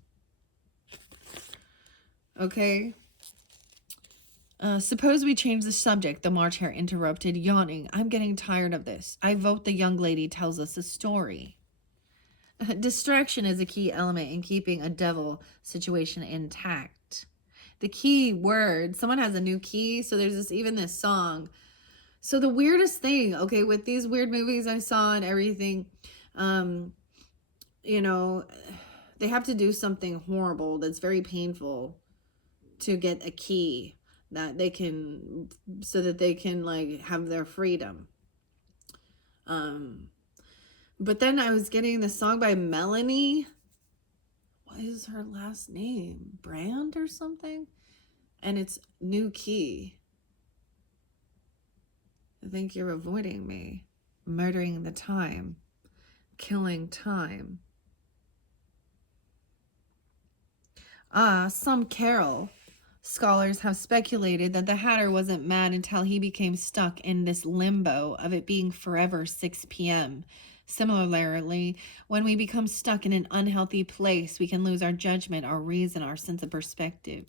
Okay. Suppose we change the subject, the March Hare interrupted, yawning. I'm getting tired of this. I vote the young lady tells us a story. Distraction is a key element in keeping a devil situation intact. The key word, someone has a new key. So there's this song. So the weirdest thing, okay, with these weird movies I saw and everything, you know, they have to do something horrible that's very painful to get a key that they can, so that they can like have their freedom. But then I was getting this song by Melanie. What is her last name? Brand or something? And it's New Key. I think you're avoiding me. Murdering the time. Killing time. Some carol. Scholars have speculated that the Hatter wasn't mad until he became stuck in this limbo of it being forever 6 p.m. Similarly, when we become stuck in an unhealthy place, we can lose our judgment, our reason, our sense of perspective.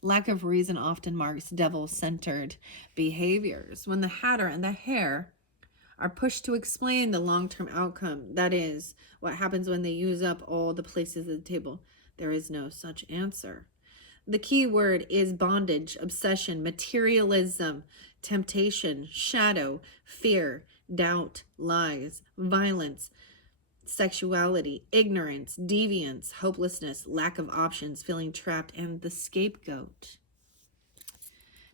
Lack of reason often marks devil-centered behaviors. When the Hatter and the Hare are pushed to explain the long-term outcome, that is, what happens when they use up all the places at the table, there is no such answer. The key word is bondage, obsession, materialism, temptation, shadow, fear, doubt, lies, violence, sexuality, ignorance, deviance, hopelessness, lack of options, feeling trapped, and the scapegoat.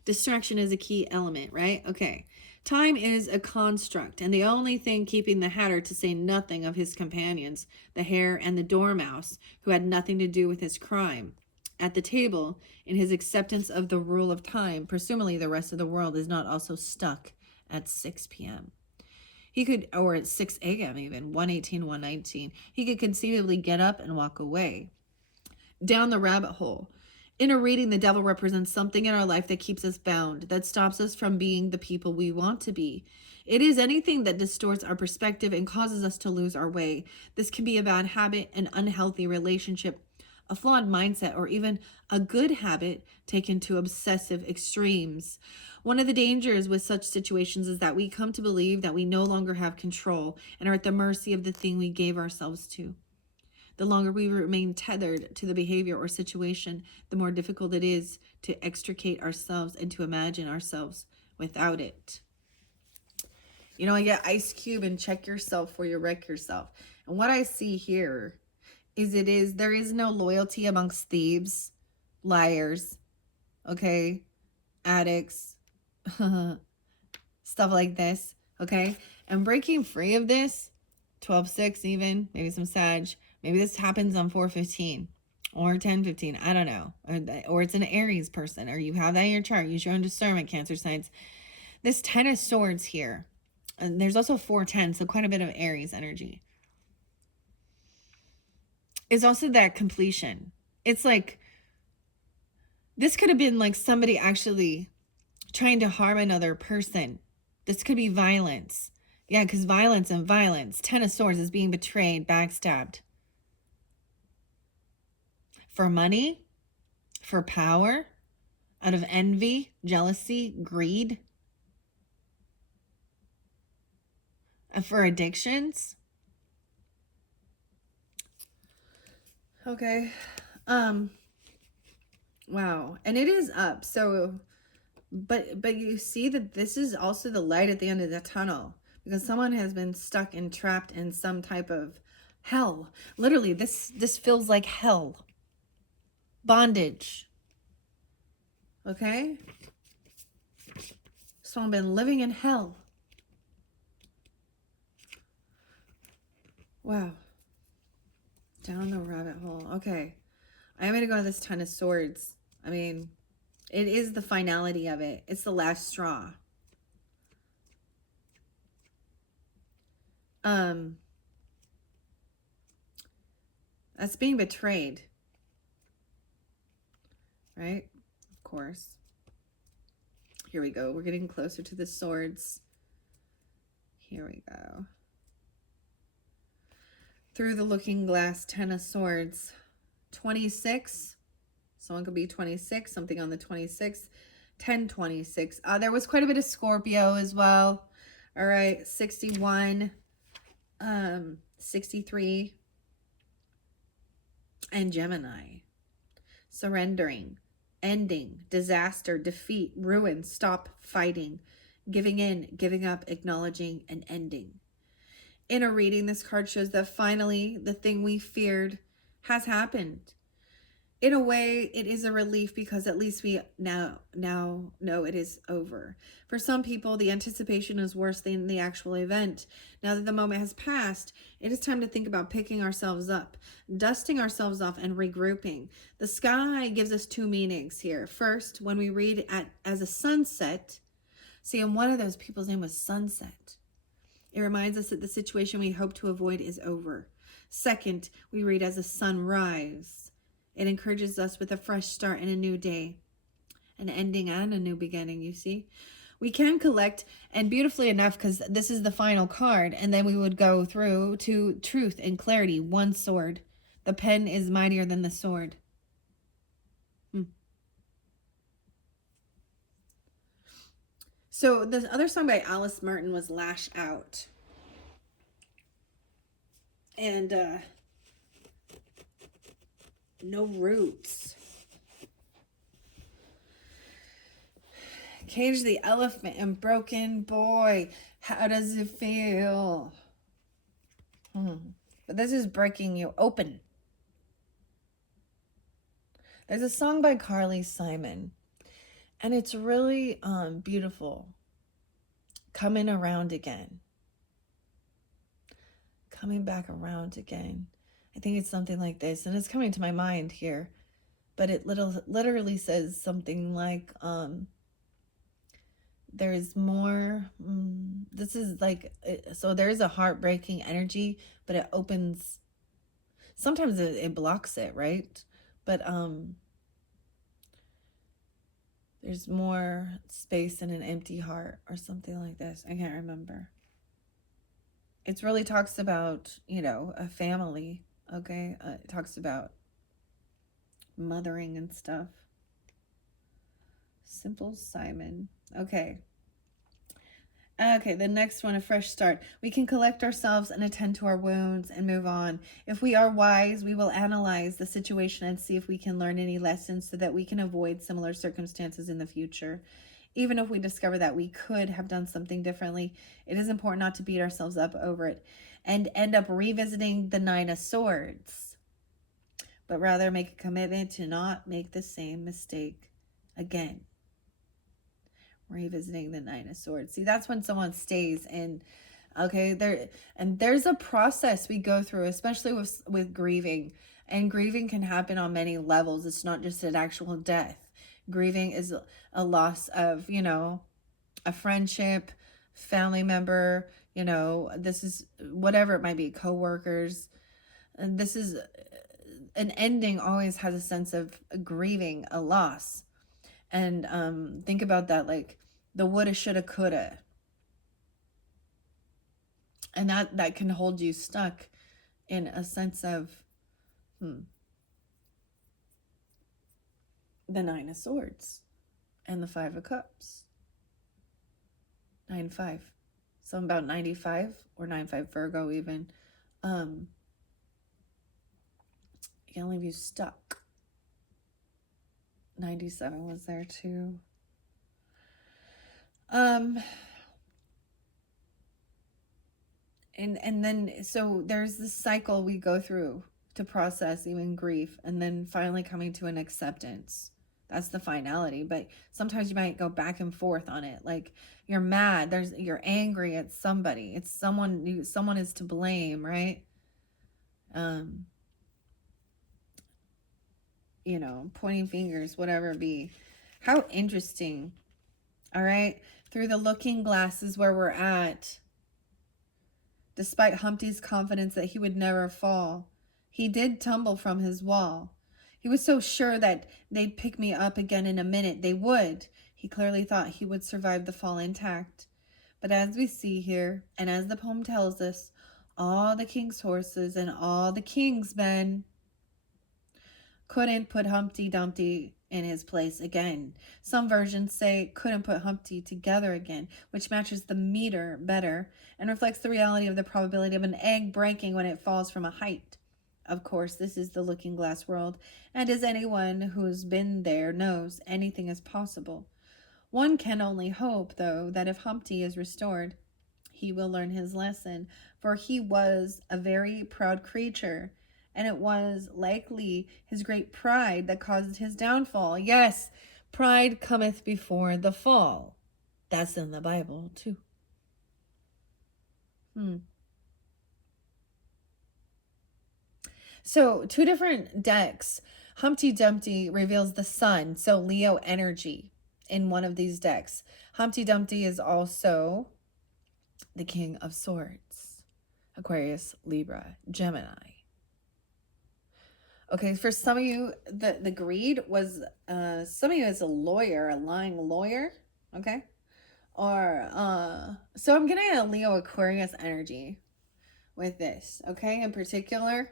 Distraction is a key element, right? Okay. Time is a construct, and the only thing keeping the Hatter, to say nothing of his companions, the Hare and the Dormouse, who had nothing to do with his crime, at the table, in his acceptance of the rule of time, presumably the rest of the world is not also stuck at 6 p.m. He could, or at 6 a.m. even, 118, 119. He could conceivably get up and walk away. Down the rabbit hole. In a reading, the devil represents something in our life that keeps us bound, that stops us from being the people we want to be. It is anything that distorts our perspective and causes us to lose our way. This can be a bad habit, an unhealthy relationship, a flawed mindset, or even a good habit taken to obsessive extremes. One of the dangers with such situations is that we come to believe that we no longer have control and are at the mercy of the thing we gave ourselves to. The longer we remain tethered to the behavior or situation, the more difficult it is to extricate ourselves and to imagine ourselves without it. You know, I get Ice Cube and check yourself before you wreck yourself. And what I see here is there is no loyalty amongst thieves, liars, okay, addicts, stuff like this, okay? And breaking free of this, 12-6 even, maybe some Sag, maybe this happens on 4-15 or 10-15, I don't know. Or it's an Aries person, or you have that in your chart. Use your own discernment, Cancer signs. This 10 of Swords here, and there's also 4-10, so quite a bit of Aries energy. Is also that completion. It's like, this could have been like somebody actually trying to harm another person. This could be violence. Yeah, because violence and violence. 10 of Swords is being betrayed, backstabbed. For money, for power, out of envy, jealousy, greed, for addictions. Okay. Wow. And it is up. So, but you see that this is also the light at the end of the tunnel, because someone has been stuck and trapped in some type of hell. Literally, this feels like hell. Bondage. Okay? Someone been living in hell. Wow. Down the rabbit hole. Okay. I'm going to go to this 10 of Swords. I mean, it is the finality of it. It's the last straw. That's being betrayed. Right? Of course. Here we go. We're getting closer to the Swords. Here we go. Through the Looking Glass, 10 of Swords. 26. Someone could be 26. Something on the 26th. 1026. There was quite a bit of Scorpio as well. All right. 61. 63. And Gemini, surrendering, ending, disaster, defeat, ruin, stop fighting, giving in, giving up, acknowledging, and ending. In a reading, this card shows that finally the thing we feared has happened. In a way, it is a relief because at least we now know it is over. For some people, the anticipation is worse than the actual event. Now that the moment has passed, it is time to think about picking ourselves up, dusting ourselves off, and regrouping. The sky gives us two meanings here. First, when we read as a sunset, see, and one of those people's name was Sunset. It reminds us that the situation we hope to avoid is over. Second, we read as a sunrise. It encourages us with a fresh start and a new day, an ending and a new beginning, you see. We can collect, and beautifully enough, because this is the final card, and then we would go through to truth and clarity, one sword. The pen is mightier than the sword. So the other song by Alice Merton was Lash Out. And no roots. Cage the elephant and broken boy. How does it feel? But this is breaking you open. There's a song by Carly Simon, and it's really beautiful. Coming around again. Coming back around again. I think it's something like this, and it's coming to my mind here, but it literally says something like, there's more, this is like, so there's a heartbreaking energy, but it opens, sometimes it blocks it, right? But there's more space in an empty heart or something like this. I can't remember. It really talks about, a family. Okay, it talks about mothering and stuff. Simple Simon. Okay, the next one, a fresh start. We can collect ourselves and attend to our wounds and move on. If we are wise, we will analyze the situation and see if we can learn any lessons so that we can avoid similar circumstances in the future. Even if we discover that we could have done something differently, it is important not to beat ourselves up over it and end up revisiting the Nine of Swords, but rather make a commitment to not make the same mistake again. Revisiting the Nine of Swords. See, that's when someone stays in, there's a process we go through, especially with grieving, and grieving can happen on many levels. It's not just an actual death. Grieving is a loss of, a friendship, family member, this is whatever it might be, coworkers. And this is an ending always has a sense of grieving a loss. And think about that, like the woulda, shoulda, coulda. And that can hold you stuck in a sense of the Nine of Swords and the Five of Cups. 9-5. Something about 95 or 9-5 Virgo even. It can leave you stuck. 97 was there too. And then so there's this cycle we go through to process even grief, and then finally coming to an acceptance. That's the finality. But sometimes you might go back and forth on it. Like you're mad, you're angry at somebody. It's someone is to blame, right? Pointing fingers, whatever it be. How interesting. All right. Through the looking glass is where we're at. Despite Humpty's confidence that he would never fall, he did tumble from his wall. He was so sure that they'd pick me up again in a minute. They would. He clearly thought he would survive the fall intact. But as we see here, and as the poem tells us, all the king's horses and all the king's men couldn't put Humpty Dumpty in his place again. Some versions say couldn't put Humpty together again, which matches the meter better and reflects the reality of the probability of an egg breaking when it falls from a height Of course, this is the looking glass world, and as anyone who's been there knows, anything is possible. One can only hope, though, that if Humpty is restored, he will learn his lesson, for he was a very proud creature, and it was likely his great pride that caused his downfall. Yes, pride cometh before the fall. That's in the Bible, too. So, two different decks. Humpty Dumpty reveals the sun, so Leo energy in one of these decks. Humpty Dumpty is also the King of Swords. Aquarius, Libra, Gemini. Okay, for some of you, the greed was, some of you is a lawyer, a lying lawyer, okay? Or, so I'm getting a Leo Aquarius energy with this, okay? In particular,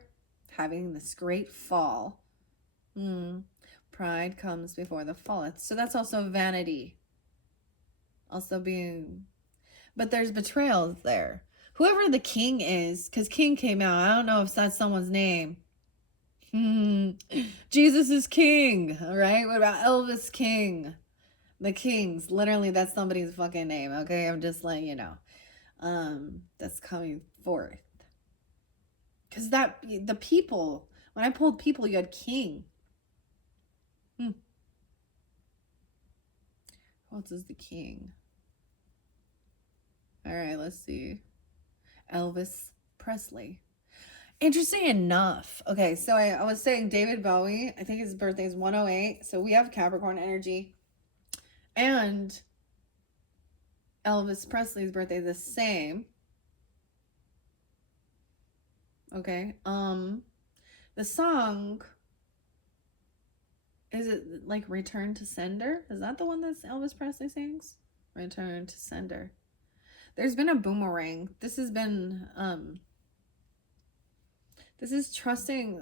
having this great fall. Pride comes before the fall. So that's also vanity. Also being, but there's betrayals there. Whoever the king is, because king came out, I don't know if that's someone's name. Jesus is king, all right? What about Elvis King? The Kings, literally that's somebody's fucking name, okay? I'm just letting you know. That's coming forth. Because the people, when I pulled people, you had king. Who else is the king? All right, let's see. Elvis Presley. Interesting enough. Okay, so I was saying David Bowie, I think his birthday is 108. So we have Capricorn energy. And Elvis Presley's birthday is the same. Okay. The song, is it like Return to Sender? Is that the one that Elvis Presley sings? Return to Sender. There's been a boomerang. This has been this is trusting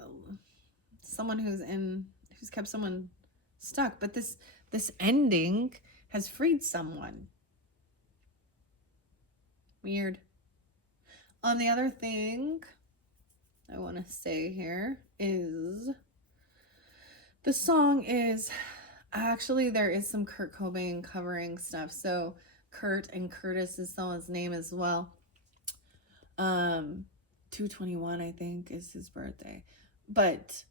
someone who's kept someone stuck, but this ending has freed someone. Weird. The other thing I want to say here is the song is actually, there is some Kurt Cobain covering stuff. So Kurt and Curtis is someone's name as well. 221 I think is his birthday. But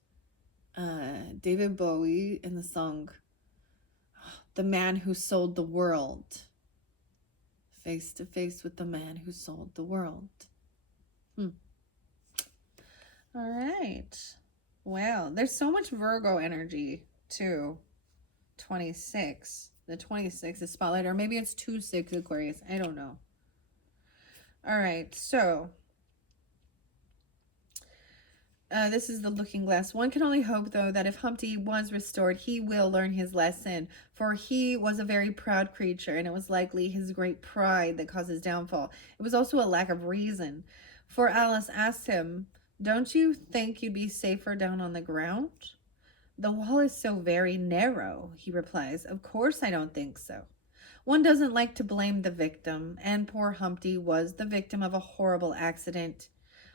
David Bowie in the song The Man Who Sold the World. Face to face with the man who sold the world. All right. Wow. There's so much Virgo energy too. 26. The 26 is spotlight, or maybe it's 2-6 Aquarius. I don't know. All right. So this is the looking glass. One can only hope, though, that if Humpty was restored, he will learn his lesson. For he was a very proud creature, and it was likely his great pride that caused his downfall. It was also a lack of reason. For Alice asked him, "Don't you think you'd be safer down on the ground?" "The wall is so very narrow," he replies. "Of course I don't think so." One doesn't like to blame the victim, and poor Humpty was the victim of a horrible accident.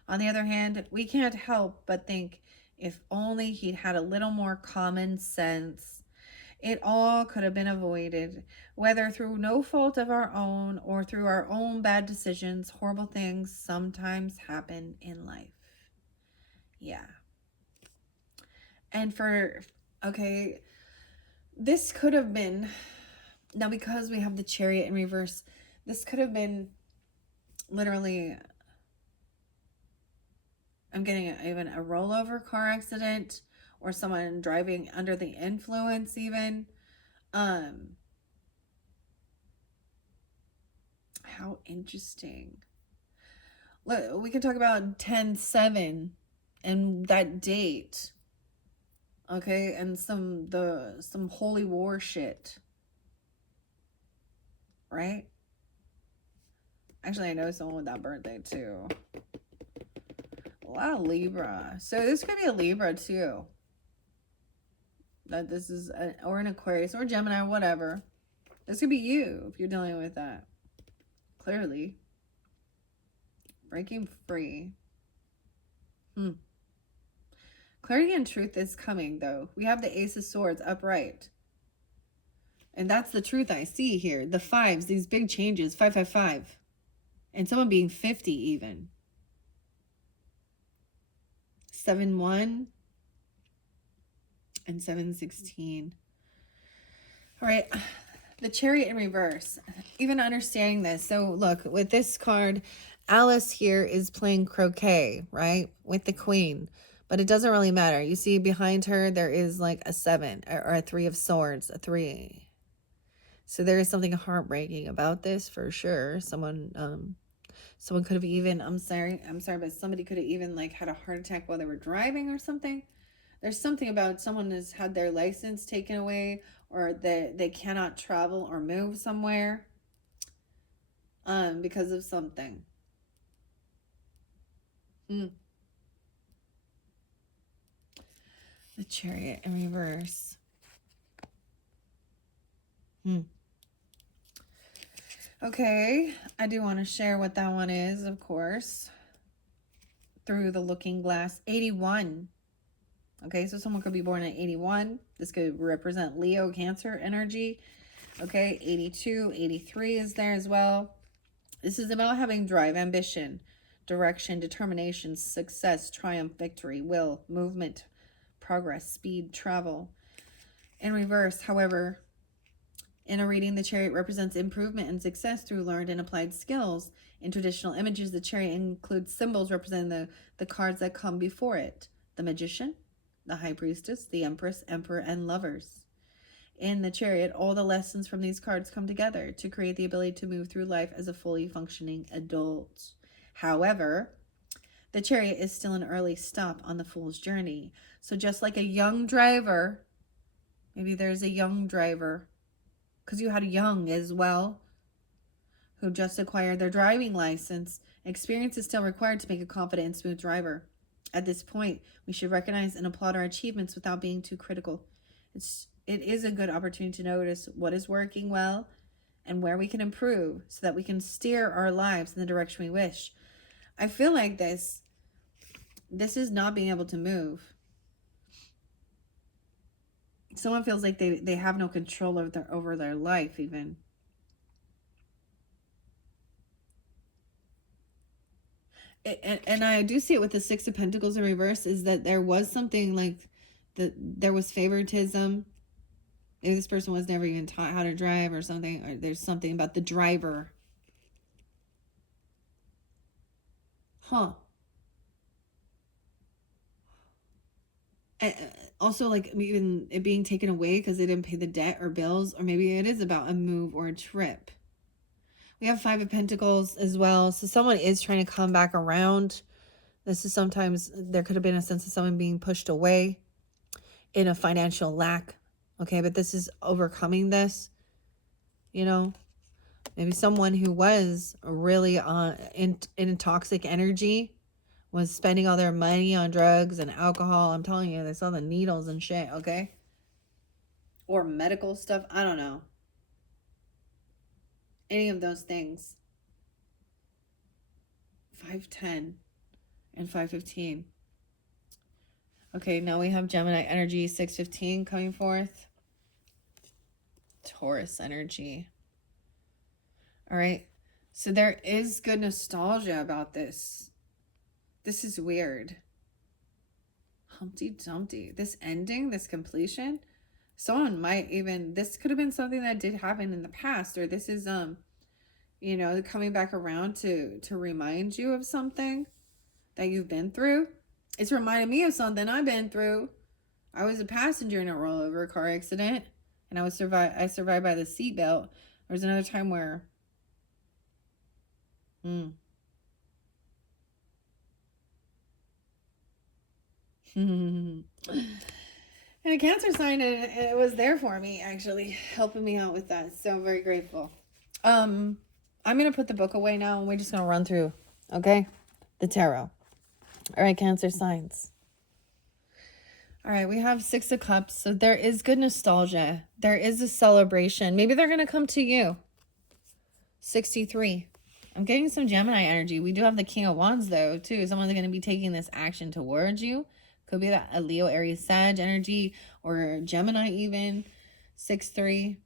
On the other hand, we can't help but think if only he'd had a little more common sense, it all could have been avoided. Whether through no fault of our own or through our own bad decisions, horrible things sometimes happen in life. Yeah. And okay, this could have been, now because we have the Chariot in reverse, this could have been literally, I'm getting even a rollover car accident or someone driving under the influence even. How interesting. We can talk about 10/7 and that date. Okay, and some holy war shit. Right? Actually, I know someone with that birthday too. A lot of Libra. So this could be a Libra too. That this is or an Aquarius or Gemini or whatever. This could be you if you're dealing with that. Clearly. Breaking free. Clarity and truth is coming, though. We have the Ace of Swords upright. And that's the truth I see here. The fives, these big changes, 555. And someone being 50 even. 7-1 and 7-16. All right, the Chariot in reverse. Even understanding this. So look, with this card, Alice here is playing croquet, right? With the Queen. But it doesn't really matter. You see behind her, there is like a 7 or a 3 of swords, a 3. So there is something heartbreaking about this for sure. Someone could have even, I'm sorry, but somebody could have even like had a heart attack while they were driving or something. There's something about someone has had their license taken away, or they cannot travel or move somewhere because of something. The Chariot in reverse. Okay, I do want to share what that one is, of course. Through the Looking Glass. 81. Okay, so someone could be born in 81. This could represent Leo, Cancer energy. Okay, 82, 83 is there as well. This is about having drive, ambition, direction, determination, success, triumph, victory, will, movement, progress, speed, travel. In reverse, however, in a reading, the Chariot represents improvement and success through learned and applied skills. In traditional images, the Chariot includes symbols representing the cards that come before it. The Magician, the High Priestess, the Empress, Emperor, and Lovers. In the Chariot, all the lessons from these cards come together to create the ability to move through life as a fully functioning adult. However, the Chariot is still an early stop on the Fool's journey. So just like a young driver, maybe there's a young driver, because you had a young as well, who just acquired their driving license. Experience is still required to make a confident and smooth driver. At this point, we should recognize and applaud our achievements without being too critical. It is a good opportunity to notice what is working well and where we can improve so that we can steer our lives in the direction we wish. I feel like this is not being able to move. Someone feels like they have no control over their life even. And I do see it with the Six of Pentacles in reverse, is that there was something like there was favoritism. Maybe this person was never even taught how to drive or something, or there's something about the driver. Also, like even it being taken away because they didn't pay the debt or bills, or maybe it is about a move or a trip. We have Five of Pentacles as well. So someone is trying to come back around. This is sometimes, there could have been a sense of someone being pushed away in a financial lack. Okay, but this is overcoming this. You know, maybe someone who was really in toxic energy was spending all their money on drugs and alcohol. I'm telling you, they saw the needles and shit, okay? Or medical stuff. I don't know. Any of those things. 510 and 515. Okay, now we have Gemini energy, 615 coming forth. Taurus energy. All right. So there is good nostalgia about this. This is weird. Humpty Dumpty. This ending, this completion. Someone might even, this could have been something that did happen in the past, or this is, you know, coming back around to remind you of something that you've been through. It's reminding me of something I've been through. I was a passenger in a rollover car accident, and I survived by the seatbelt. There was another time where, and a Cancer sign, and it was there for me, actually, helping me out with that. So I'm very grateful. I'm going to put the book away now, and we're just going to run through, okay? The tarot. All right, Cancer signs. All right, we have Six of Cups. So there is good nostalgia. There is a celebration. Maybe they're going to come to you. 63. I'm getting some Gemini energy. We do have the King of Wands, though, too. Someone's going to be taking this action towards you. Could be that a Leo, Aries, Sag energy, or Gemini even. 6-3.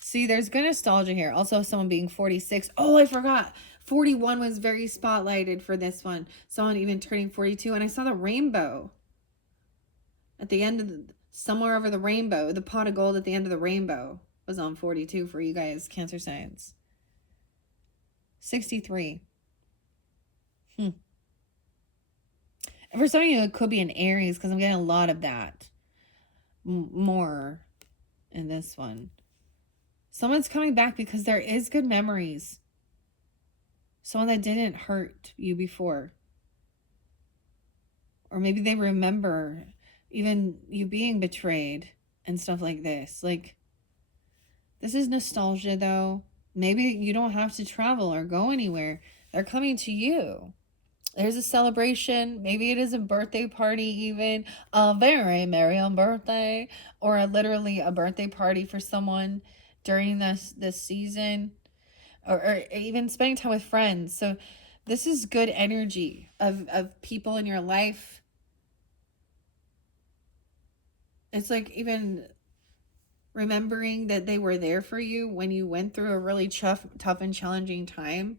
See, there's good nostalgia here. Also, someone being 46. Oh, I forgot. 41 was very spotlighted for this one. Someone even turning 42. And I saw the rainbow at the end of somewhere over the rainbow. The pot of gold at the end of the rainbow was on 42 for you guys, Cancer signs. 63. And for some of you, it could be an Aries because I'm getting a lot of that. More in this one. Someone's coming back because there is good memories. Someone that didn't hurt you before. Or maybe they remember even you being betrayed and stuff like this. Like, this is nostalgia though. Maybe you don't have to travel or go anywhere. They're coming to you. There's a celebration. Maybe it is a birthday party even. A very merry on birthday. Or literally a birthday party for someone during this season. Or even spending time with friends. So this is good energy of people in your life. It's like even remembering that they were there for you when you went through a really tough and challenging time.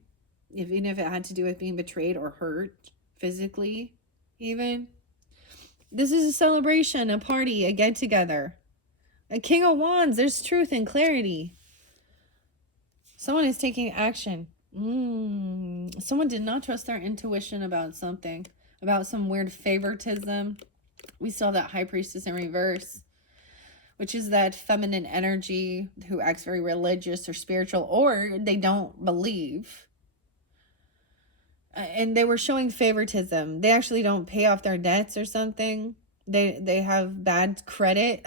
Even if it had to do with being betrayed or hurt physically, even. This is a celebration, a party, a get-together. A King of Wands, there's truth and clarity. Someone is taking action. Someone did not trust their intuition about something. About some weird favoritism. We saw that High Priestess in reverse. Which is that feminine energy who acts very religious or spiritual. Or they don't believe. And they were showing favoritism. They actually don't pay off their debts or something. They have bad credit.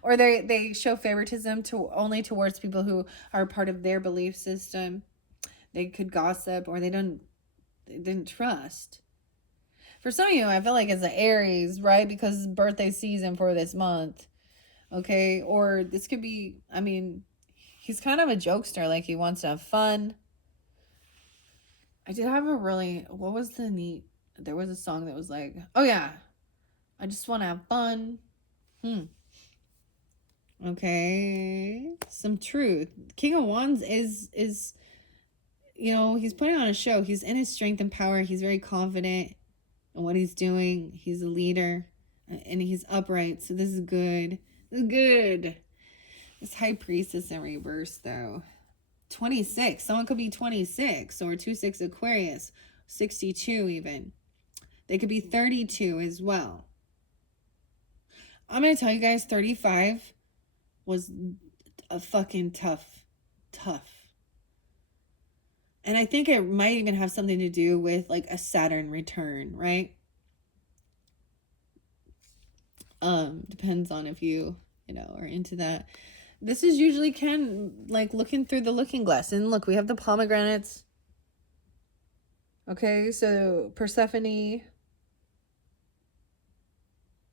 Or they show favoritism only towards people who are part of their belief system. They could gossip or they didn't trust. For some of you, I feel like it's an Aries, right? Because it's birthday season for this month. Okay? Or this could be, I mean, he's kind of a jokester. Like he wants to have fun. I did have a really, what was the neat, there was a song that was like, oh yeah, I just want to have fun. Okay, some truth. King of Wands is, you know, he's putting on a show. He's in his strength and power. He's very confident in what he's doing. He's a leader and he's upright. So this is good. This is good. This High Priestess in reverse though. 26. Someone could be 26 or 26 Aquarius. 62 even. They could be 32 as well. I'm going to tell you guys 35 was a fucking tough. And I think it might even have something to do with like a Saturn return, right? Depends on if you know, are into that. This is usually like looking through the looking glass. And look, we have the pomegranates. Okay, so Persephone.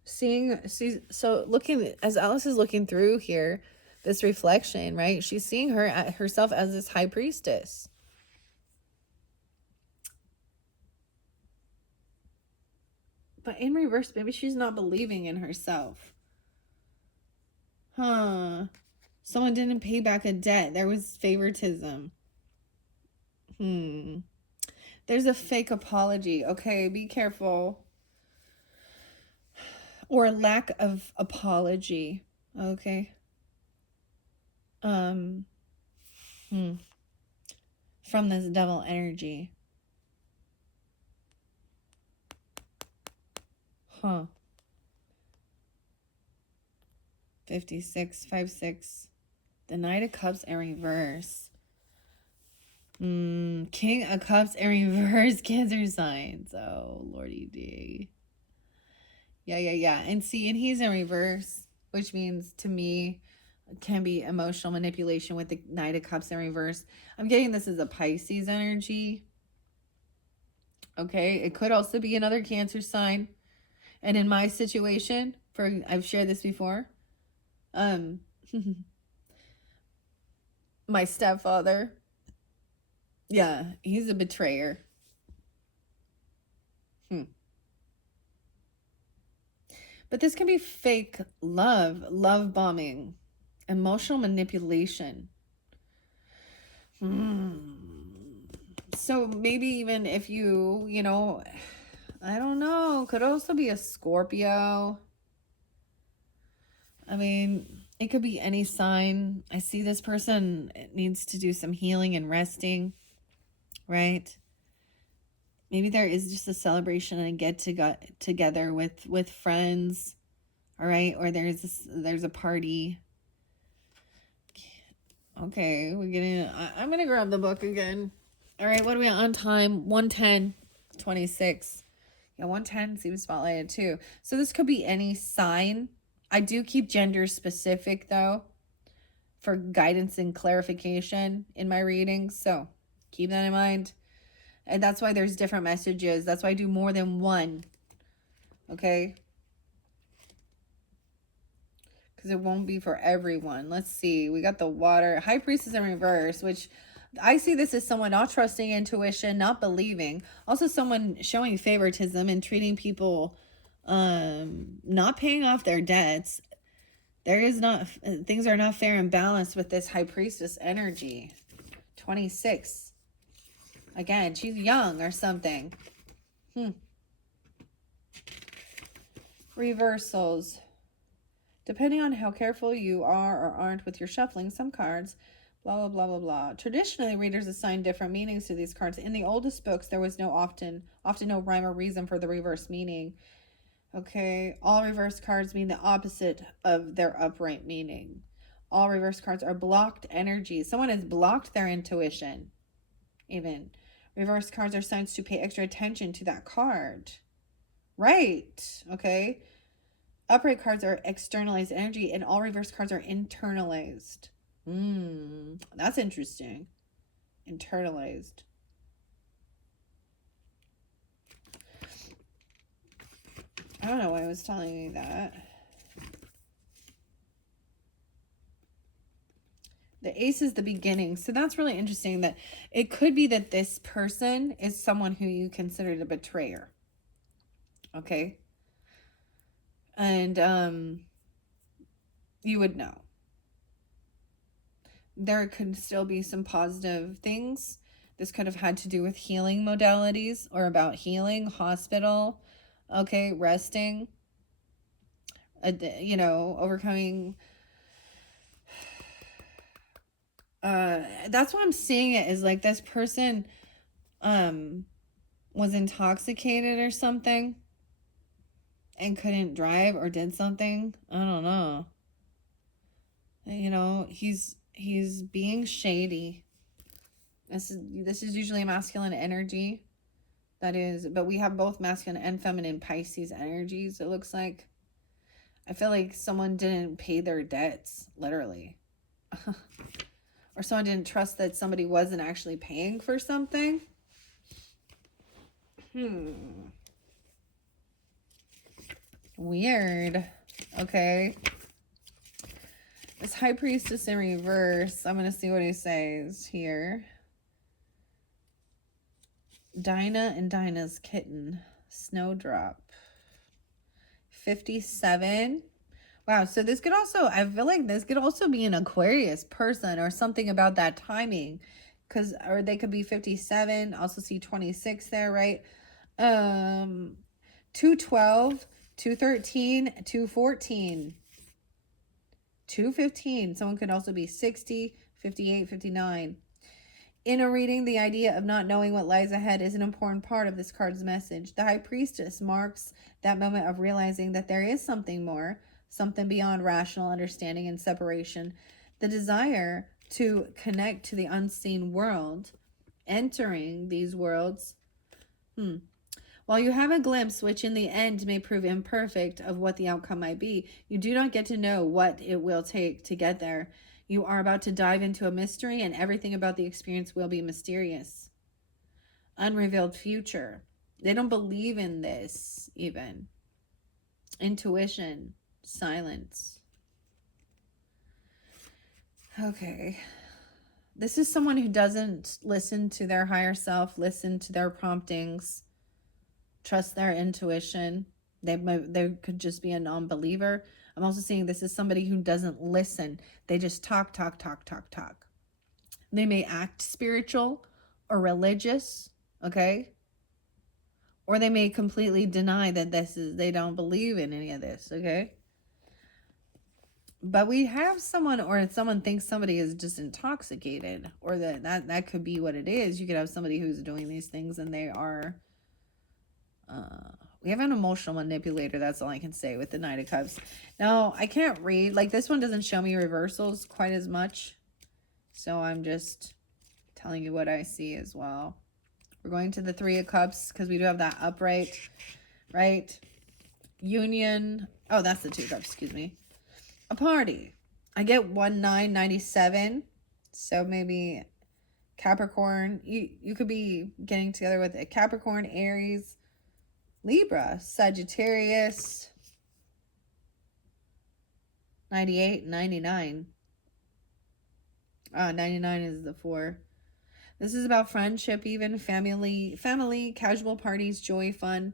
So looking, as Alice is looking through here, this reflection, right? She's seeing herself as this high priestess. But in reverse, maybe she's not believing in herself. Someone didn't pay back a debt. There was favoritism. There's a fake apology. Okay, be careful. Or lack of apology. Okay. From this devil energy. 56, 5-6. The Knight of Cups in reverse. King of Cups in reverse, Cancer signs. Oh, Lordy D. Yeah. And see, and he's in reverse, which means to me can be emotional manipulation with the Knight of Cups in reverse. I'm getting this as a Pisces energy. Okay, it could also be another Cancer sign. And in my situation, I've shared this before. My stepfather. Yeah, he's a betrayer. But this can be fake love bombing, emotional manipulation. So maybe even if you know, I don't know, could also be a Scorpio. I mean, it could be any sign. I see this person needs to do some healing and resting, right? Maybe there is just a celebration and a together with friends, all right? Or there's a party. Okay, I'm gonna grab the book again. All right, what are we on time? 110, 26. Yeah, 110 seems spotlighted too. So this could be any sign. I do keep gender specific though for guidance and clarification in my readings. So keep that in mind. And that's why there's different messages. That's why I do more than one. Okay? Because it won't be for everyone. Let's see. We got the water. High Priestess in reverse, which I see this as someone not trusting intuition, not believing. Also someone showing favoritism and treating people, not paying off their debts. Things are not fair and balanced with this High Priestess energy. 26. Again, she's young or something. Reversals. Depending on how careful you are or aren't with your shuffling, some cards, blah, blah, blah, blah, blah. Traditionally, readers assign different meanings to these cards. In the oldest books, there was often no rhyme or reason for the reverse meaning. Okay, all reverse cards mean the opposite of their upright meaning. All reverse cards are blocked energies. Someone has blocked their intuition, even. Reverse cards are signs to pay extra attention to that card. Right, okay? Upright cards are externalized energy, and all reverse cards are internalized. That's interesting. Internalized. I don't know why I was telling you that. The ace is the beginning. So that's really interesting that it could be that this person is someone who you consider a betrayer. Okay? And you would know. There could still be some positive things. This could have had to do with healing modalities or about healing, hospital, okay, resting, overcoming. That's what I'm seeing it is like this person was intoxicated or something and couldn't drive or did something. I don't know. He's being shady. This is usually a masculine energy. That is, but we have both masculine and feminine Pisces energies, it looks like. I feel like someone didn't pay their debts, literally. Or someone didn't trust that somebody wasn't actually paying for something. Weird. Okay. This High Priestess in reverse. I'm going to see what he says here. Dinah and Dinah's kitten. Snowdrop. 57. Wow, so this could also, I feel like this could also be an Aquarius person or something about that timing. Or they could be 57. Also see 26 there, right? 212, 213, 214. 215. Someone could also be 60, 58, 59. In a reading, the idea of not knowing what lies ahead is an important part of this card's message. The High Priestess marks that moment of realizing that there is something more, something beyond rational understanding and separation. The desire to connect to the unseen world, entering these worlds. While you have a glimpse, which in the end may prove imperfect, of what the outcome might be, you do not get to know what it will take to get there. You are about to dive into a mystery, and everything about the experience will be mysterious. Unrevealed future. They don't believe in this, even. Intuition. Silence. Okay. This is someone who doesn't listen to their higher self, listen to their promptings, trust their intuition. They could just be a non-believer. I'm also seeing this is somebody who doesn't listen. They just talk, talk, talk, talk, talk. They may act spiritual or religious, okay? Or they may completely deny that they don't believe in any of this, okay? But we have someone, or someone thinks somebody is just intoxicated, or that could be what it is. You could have somebody who's doing these things and they are, we have an emotional manipulator. That's all I can say with the Knight of Cups. Now, I can't read, like this one doesn't show me reversals quite as much. So I'm just telling you what I see as well. We're going to the Three of Cups because we do have that upright, right? Union. Oh, that's the Two of Cups, excuse me. A party. I get 1997. So maybe Capricorn. You could be getting together with a Capricorn, Aries, Libra, Sagittarius. 98, 99. 99 is the 4. This is about friendship, even family, casual parties, joy, fun,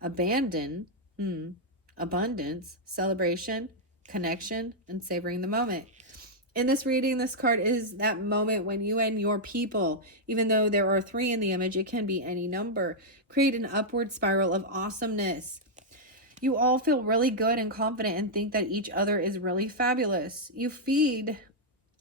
abandon, abundance, celebration, connection, and savoring the moment. In this reading, this card is that moment when you and your people, even though there are 3 in the image, it can be any number, create an upward spiral of awesomeness. You all feel really good and confident and think that each other is really fabulous. You feed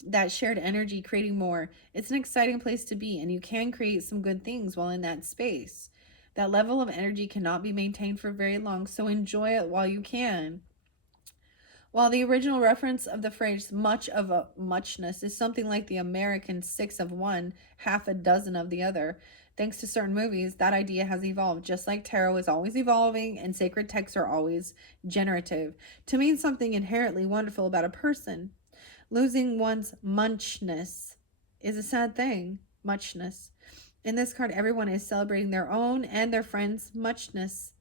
that shared energy, creating more. It's an exciting place to be, and you can create some good things while in that space. That level of energy cannot be maintained for very long, so enjoy it while you can. While the original reference of the phrase much of a muchness is something like the American 6 of one, half a dozen of the other, thanks to certain movies, that idea has evolved, just like tarot is always evolving and sacred texts are always generative, to mean something inherently wonderful about a person. Losing one's muchness is a sad thing. Muchness. In this card, everyone is celebrating their own and their friends' muchness.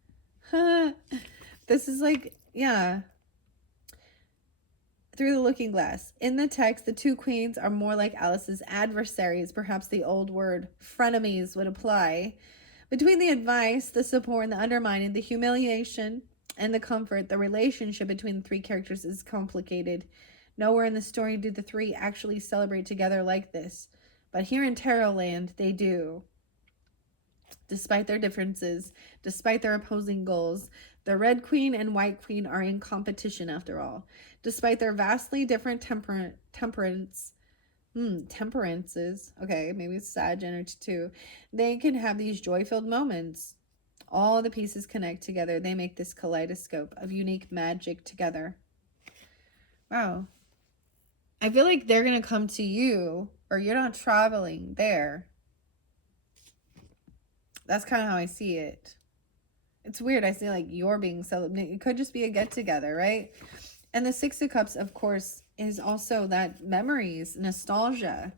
This is like, yeah. Through the looking glass. In the text, the 2 queens are more like Alice's adversaries. Perhaps the old word frenemies would apply. Between the advice, the support, and the undermining, the humiliation, and the comfort, the relationship between the 3 characters is complicated. Nowhere in the story do the 3 actually celebrate together like this. But here in Tarot Land, they do. Despite their differences, despite their opposing goals, the Red Queen and White Queen are in competition after all. Despite their vastly different temperances, okay, maybe it's Sag energy too, they can have these joy-filled moments. All the pieces connect together. They make this kaleidoscope of unique magic together. Wow. I feel like they're going to come to you, or you're not traveling there. That's kind of how I see it. It's weird. I see like you're being celebrated. It could just be a get together, right? And the 6 of Cups, of course, is also that memories, nostalgia.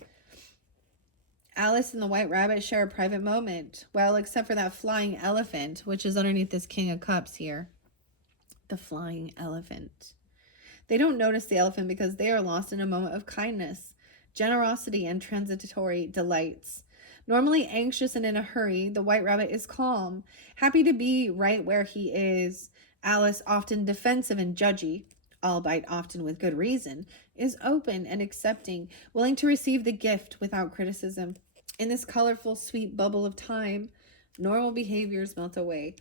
Alice and the White Rabbit share a private moment. Well, except for that flying elephant, which is underneath this King of Cups here. The flying elephant. They don't notice the elephant because they are lost in a moment of kindness, generosity, and transitory delights. Normally anxious and in a hurry, the White Rabbit is calm, happy to be right where he is. Alice, often defensive and judgy, albeit often with good reason, is open and accepting, willing to receive the gift without criticism. In this colorful, sweet bubble of time, normal behaviors melt away,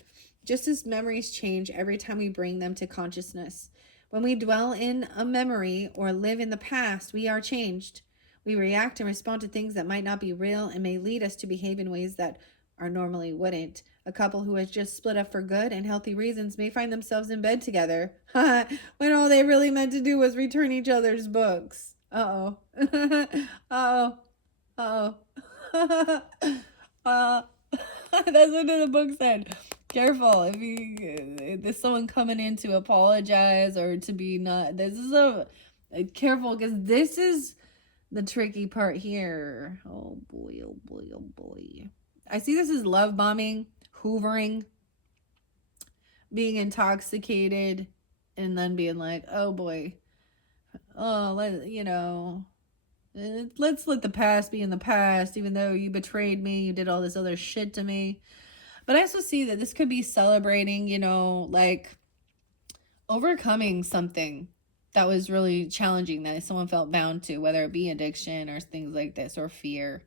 just as memories change every time we bring them to consciousness. When we dwell in a memory or live in the past, we are changed. We react and respond to things that might not be real and may lead us to behave in ways that are normally wouldn't. A couple who has just split up for good and healthy reasons may find themselves in bed together when all they really meant to do was return each other's books. Uh-oh. Uh-oh. Uh-oh. That's what the book said. Careful if there's someone coming in to apologize or to be not. This is careful, because this is the tricky part here. Oh boy, oh boy, oh boy. I see this as love bombing, hoovering, being intoxicated, and then being like, oh boy, oh, let's let the past be in the past, even though you betrayed me, you did all this other shit to me. But I also see that this could be celebrating, you know, like overcoming something that was really challenging that someone felt bound to, whether it be addiction or things like this or fear.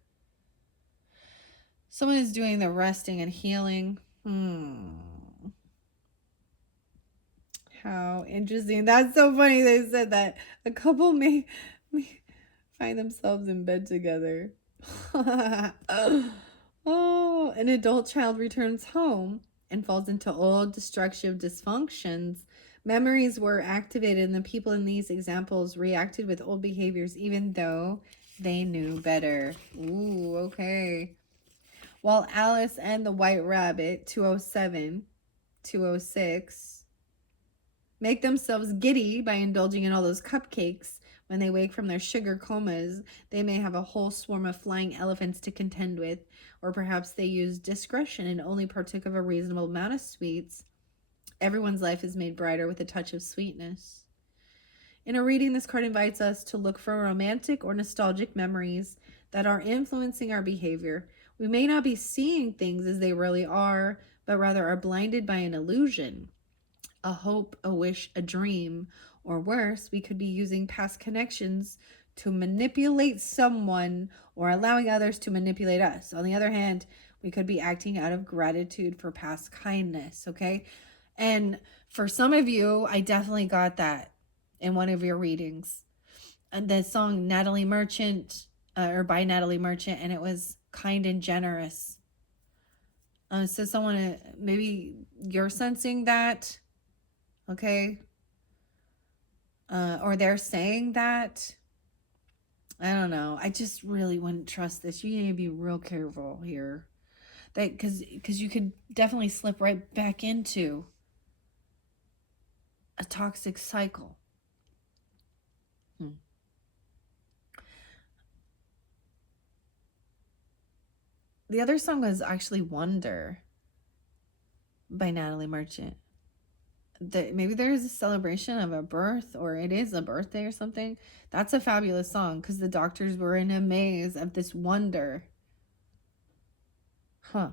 Someone is doing the resting and healing. How interesting. That's so funny they said that. A couple may find themselves in bed together. Oh, an adult child returns home and falls into old destructive dysfunctions. Memories were activated, and the people in these examples reacted with old behaviors even though they knew better. Ooh, okay. While Alice and the White Rabbit, 207, 206, make themselves giddy by indulging in all those cupcakes. When they wake from their sugar comas, they may have a whole swarm of flying elephants to contend with, or perhaps they use discretion and only partook of a reasonable amount of sweets. Everyone's life is made brighter with a touch of sweetness. In a reading, this card invites us to look for romantic or nostalgic memories that are influencing our behavior. We may not be seeing things as they really are, but rather are blinded by an illusion, a hope, a wish, a dream, or worse, we could be using past connections to manipulate someone or allowing others to manipulate us. On the other hand, we could be acting out of gratitude for past kindness, okay? And for some of you, I definitely got that in one of your readings. And the song Natalie Merchant, or by Natalie Merchant, and it was Kind and Generous. So someone, maybe you're sensing that, okay? Or they're saying that. I don't know. I just really wouldn't trust this. You need to be real careful here. That because you could definitely slip right back into a toxic cycle. The other song was actually Wonder by Natalie Merchant. Maybe there is a celebration of a birth, or it is a birthday or something. That's a fabulous song because the doctors were in a maze of this wonder. Huh.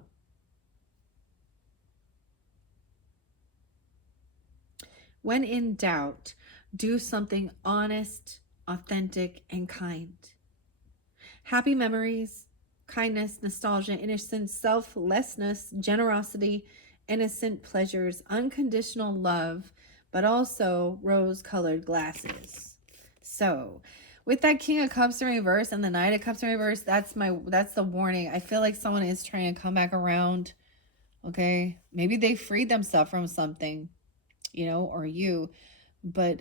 When in doubt, do something honest, authentic, and kind. Happy memories, kindness, nostalgia, innocence, selflessness, generosity, innocent pleasures, unconditional love, but also rose-colored glasses. So, with that King of Cups in reverse and the Knight of Cups in reverse, that's the warning. I feel like someone is trying to come back around. Okay, maybe they freed themselves from something, you know, or you, but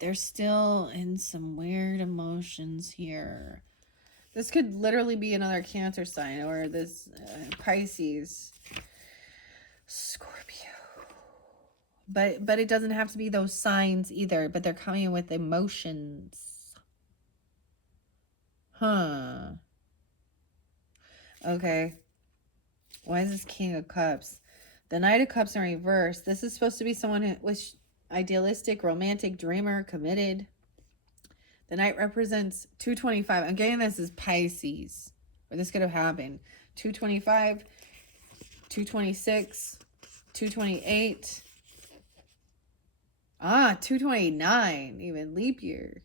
they're still in some weird emotions here. This could literally be another Cancer sign, or this Pisces, Scorpio. But it doesn't have to be those signs either, but they're coming in with emotions. Huh. Okay. Why is this King of Cups? The Knight of Cups in reverse. This is supposed to be someone who was idealistic, romantic, dreamer, committed. The Knight represents 225. I'm getting this as Pisces, where this could have happened. 225, 226, 228. 229, even leap year.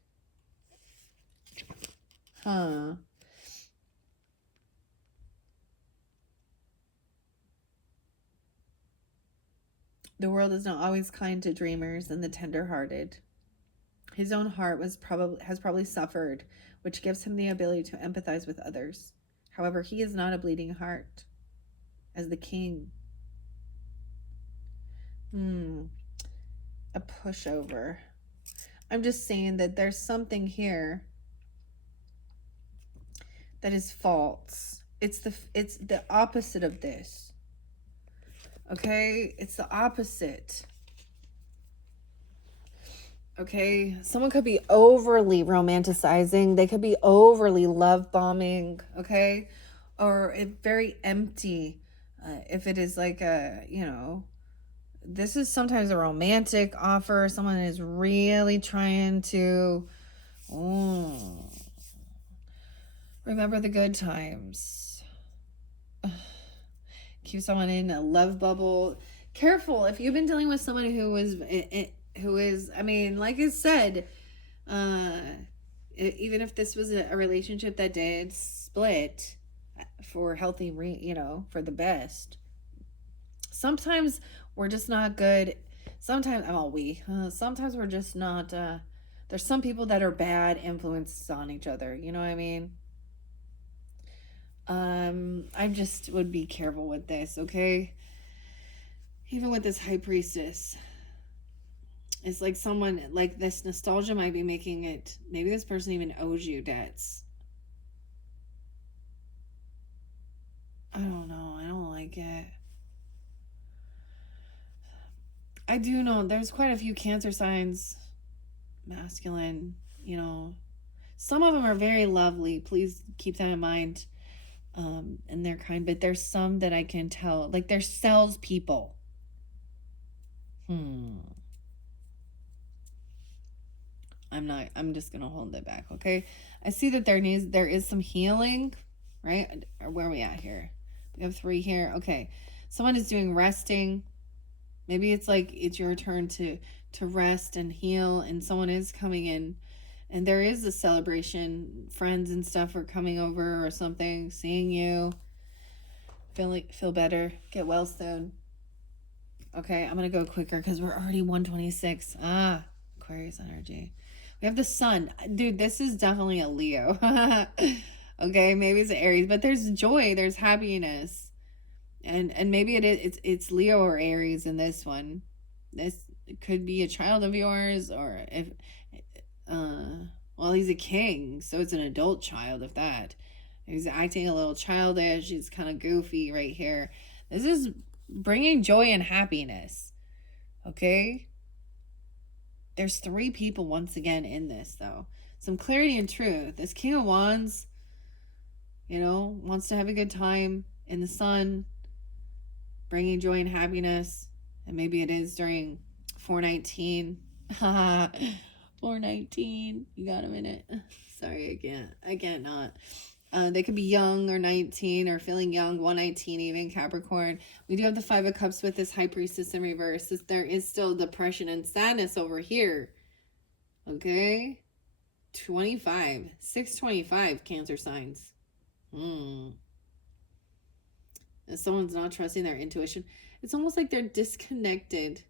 Huh. The world is not always kind to dreamers and the tender-hearted. His own heart has probably suffered, which gives him the ability to empathize with others. However, he is not a bleeding heart. As the king. A pushover. I'm just saying that there's something here that is false. It's the opposite of this. Okay? It's the opposite. Okay? Someone could be overly romanticizing. They could be overly love bombing. Okay? Or very empty. If it is like a, you know, this is sometimes a romantic offer. Someone is really trying to remember the good times. keep someone in a love bubble. Careful if you've been dealing with someone who is, I mean, like I said, uh, even if this was a relationship that did split for healthy, for the best. Sometimes we're just not good. Sometimes, sometimes we're just not. There's some people that are bad influences on each other. You know what I mean? I just would be careful with this, okay? Even with this high priestess, it's like someone like this nostalgia might be making it. Maybe this person even owes you debts. I don't know. I don't like it. I do know there's quite a few Cancer signs, masculine, some of them are very lovely. Please keep that in mind. And they're kind, but there's some that I can tell, like they're salespeople. I'm just gonna hold it back, okay? I see that there is some healing, right? Or where are we at here? We have 3 here. Okay. Someone is doing resting. Maybe it's like it's your turn to rest and heal, and someone is coming in, and there is a celebration. Friends and stuff are coming over or something, seeing you, feel better, get well soon. Okay, I'm gonna go quicker because we're already 126. Aquarius energy. We have the sun. Dude, this is definitely a Leo. Okay, maybe it's an Aries, but there's joy, there's happiness. And maybe it's Leo or Aries in this one. This could be a child of yours, or if well, he's a king, so it's an adult child of that. He's acting a little childish, he's kind of goofy right here. This is bringing joy and happiness. Okay? There's 3 people once again in this, though. Some clarity and truth. This King of Wands, wants to have a good time in the sun, bringing joy and happiness. And maybe it is during 419. 419. You got a minute? Sorry, I can't not. They could be young or 19 or feeling young, 119 even, Capricorn. We do have the 5 of Cups with this High Priestess in reverse. There is still depression and sadness over here. Okay? 25. 625 Cancer signs. And someone's not trusting their intuition. It's almost like they're disconnected.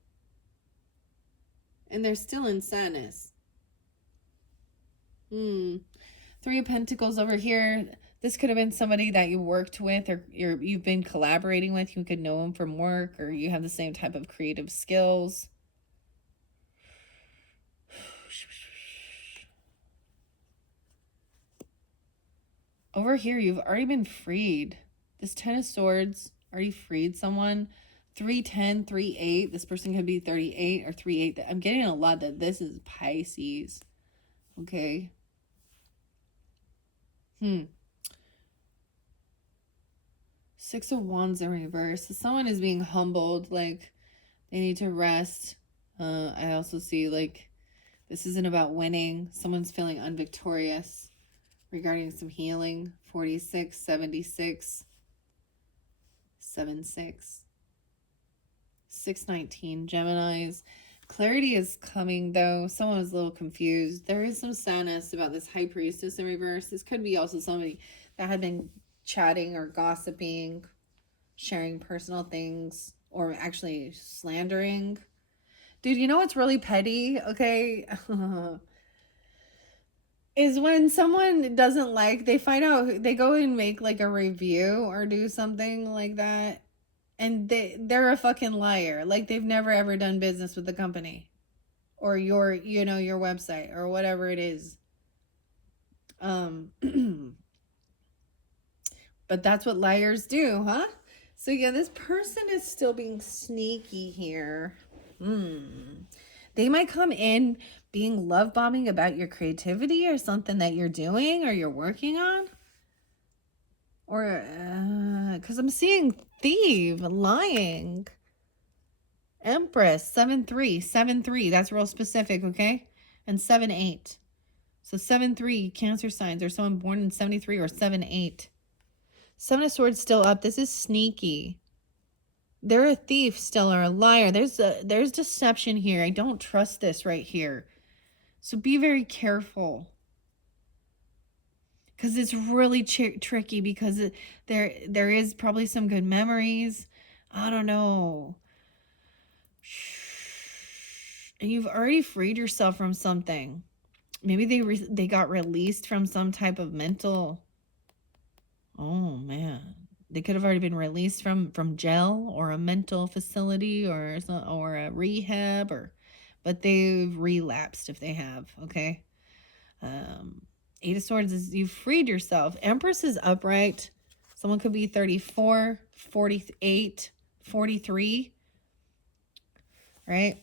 And they're still in sadness. 3 of Pentacles over here. This could have been somebody that you worked with, or you've been collaborating with. You could know them from work, or you have the same type of creative skills. Over here, you've already been freed. This 10 of Swords already freed someone. 310, 38. This person could be 38 or 38. I'm getting a lot that this is Pisces. Okay. 6 of Wands in reverse. So someone is being humbled, like they need to rest. I also see like this isn't about winning. Someone's feeling unvictorious regarding some healing. 46, 76, 76, 619 Geminis. Clarity is coming, though. Someone is a little confused. There is some sadness about this High Priestess in reverse. This could be also somebody that had been chatting or gossiping, sharing personal things, or actually slandering. Dude, you know what's really petty? Okay. Is when someone doesn't like, they find out, they go and make like a review or do something like that, and they're a fucking liar. Like they've never ever done business with the company or your website or whatever it is. But that's what liars do, huh? So yeah, this person is still being sneaky here. They might come in being love bombing about your creativity or something that you're doing or you're working on. Or, because I'm seeing thief, lying. Empress, 7-3, 7-3. That's real specific, okay? And 7-8. So 7-3, Cancer signs, or someone born in 73 or 7-8. 7 of Swords still up. This is sneaky. They're a thief still, or a liar. There's deception here. I don't trust this right here. So be very careful. Because it's really tricky, because there is probably some good memories. I don't know. And you've already freed yourself from something. Maybe they got released from some type of mental. Oh man, they could have already been released from jail or a mental facility or a rehab, but they've relapsed if they have. Okay. Um, Eight of Swords is you've freed yourself. Empress is upright. Someone could be 34, 48, 43. Right?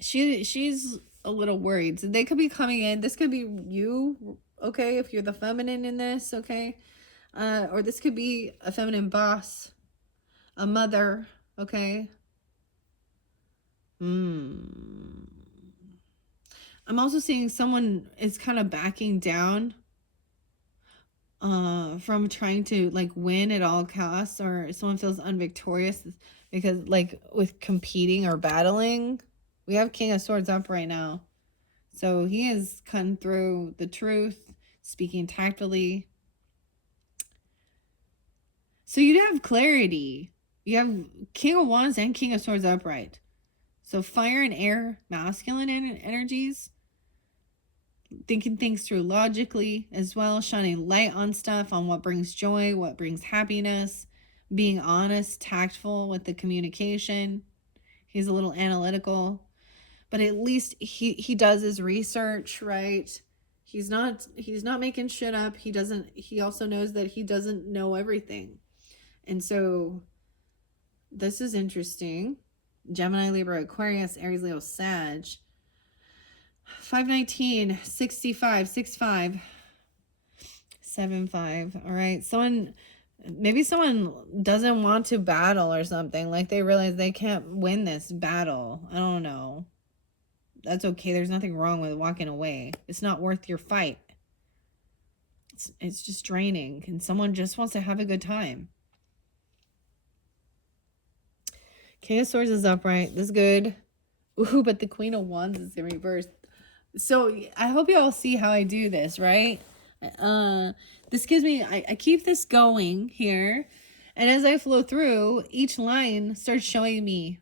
She's a little worried. So they could be coming in. This could be you, okay, if you're the feminine in this, okay? Or this could be a feminine boss, a mother, okay? I'm also seeing someone is kind of backing down from trying to like win at all costs, or someone feels unvictorious because like with competing or battling. We have King of Swords up right now. So he is cutting through the truth, speaking tactfully. So you have clarity. You have King of Wands and King of Swords upright. So fire and air, masculine energies. Thinking things through logically as well. Shining light on stuff, on what brings joy, what brings happiness. Being honest, tactful with the communication. He's a little analytical. But at least he does his research, right? He's not making shit up. He also knows that he doesn't know everything. And so this is interesting. Gemini, Libra, Aquarius, Aries, Leo, Sag. 519, 65, 65, 75. All right. Maybe someone doesn't want to battle or something. Like they realize they can't win this battle. I don't know. That's okay. There's nothing wrong with walking away. It's not worth your fight. It's just draining. And someone just wants to have a good time. King of Swords is upright. This is good. Ooh, but the Queen of Wands is in reverse. So I hope you all see how I do this, right? This gives me, I keep this going here. And as I flow through, each line starts showing me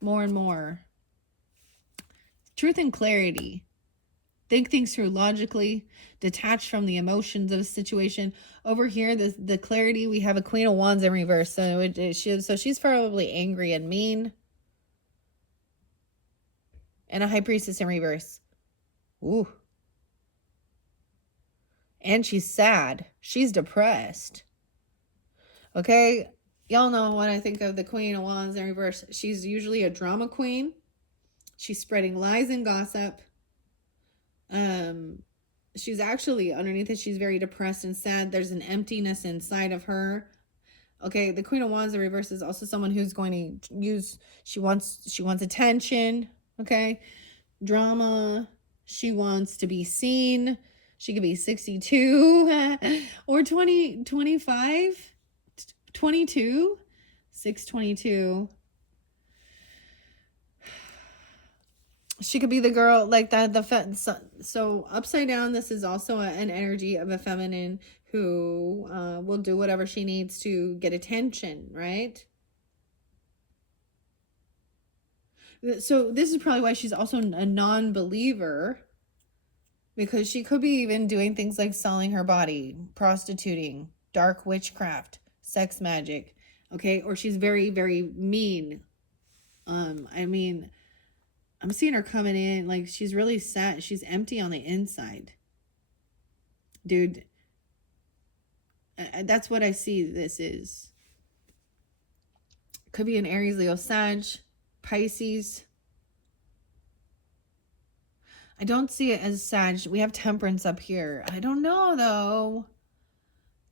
more and more. Truth and clarity. Think things through logically, detached from the emotions of a situation. Over here, the clarity, we have a Queen of Wands in reverse. So she's probably angry and mean. And a High Priestess in reverse. Ooh. And she's sad. She's depressed. Okay? Y'all know when I think of the Queen of Wands in reverse. She's usually a drama queen. She's spreading lies and gossip. She's actually, underneath it, she's very depressed and sad. There's an emptiness inside of her. Okay, the Queen of Wands in reverse is also someone who's going to use, she wants attention. Okay? Drama. She wants to be seen. She could be 62 or 20, 25, 22, 622. She could be the girl like that. So upside down, this is also an energy of a feminine who will do whatever she needs to get attention, right? So this is probably why she's also a non-believer, because she could be even doing things like selling her body, prostituting, dark witchcraft, sex magic, okay? Or she's very, very mean. I mean, I'm seeing her coming in like she's really sad. She's empty on the inside. Dude, that's what I see this is. Could be an Aries, Leo, Sag, Pisces. I don't see it as Sag. We have Temperance up here. I don't know, though.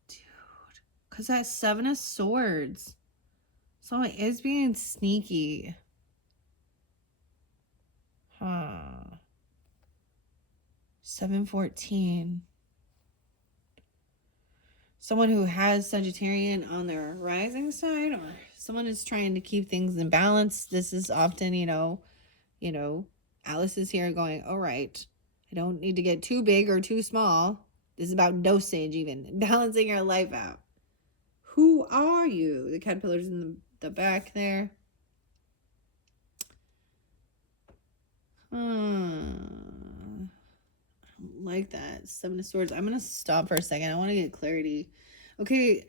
Dude. Because that 7 of Swords. So it is being sneaky. Huh. 714. Someone who has Sagittarian on their rising side or Someone is trying to keep things in balance. This is often, Alice is here going, all right, I don't need to get too big or too small. This is about dosage, even balancing your life out. Who are you? The caterpillar's in the back there. I don't like that. Seven of Swords. I'm going to stop for a second. I want to get clarity. Okay.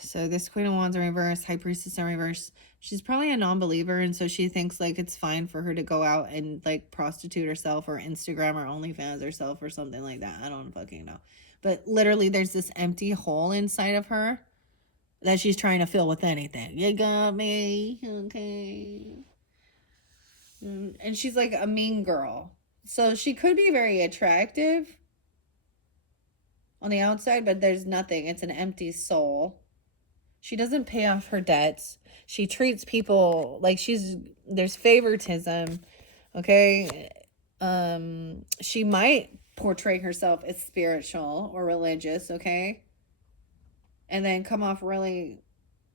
So this Queen of Wands in reverse, High Priestess in reverse. She's probably a non-believer, and so she thinks like it's fine for her to go out and like prostitute herself or Instagram or OnlyFans herself or something like that. I don't fucking know. But literally there's this empty hole inside of her that she's trying to fill with anything. You got me. Okay. And she's like a mean girl. So she could be very attractive on the outside, but there's nothing. It's an empty soul. She doesn't pay off her debts. She treats people like there's favoritism. Okay. She might portray herself as spiritual or religious, okay? And then come off really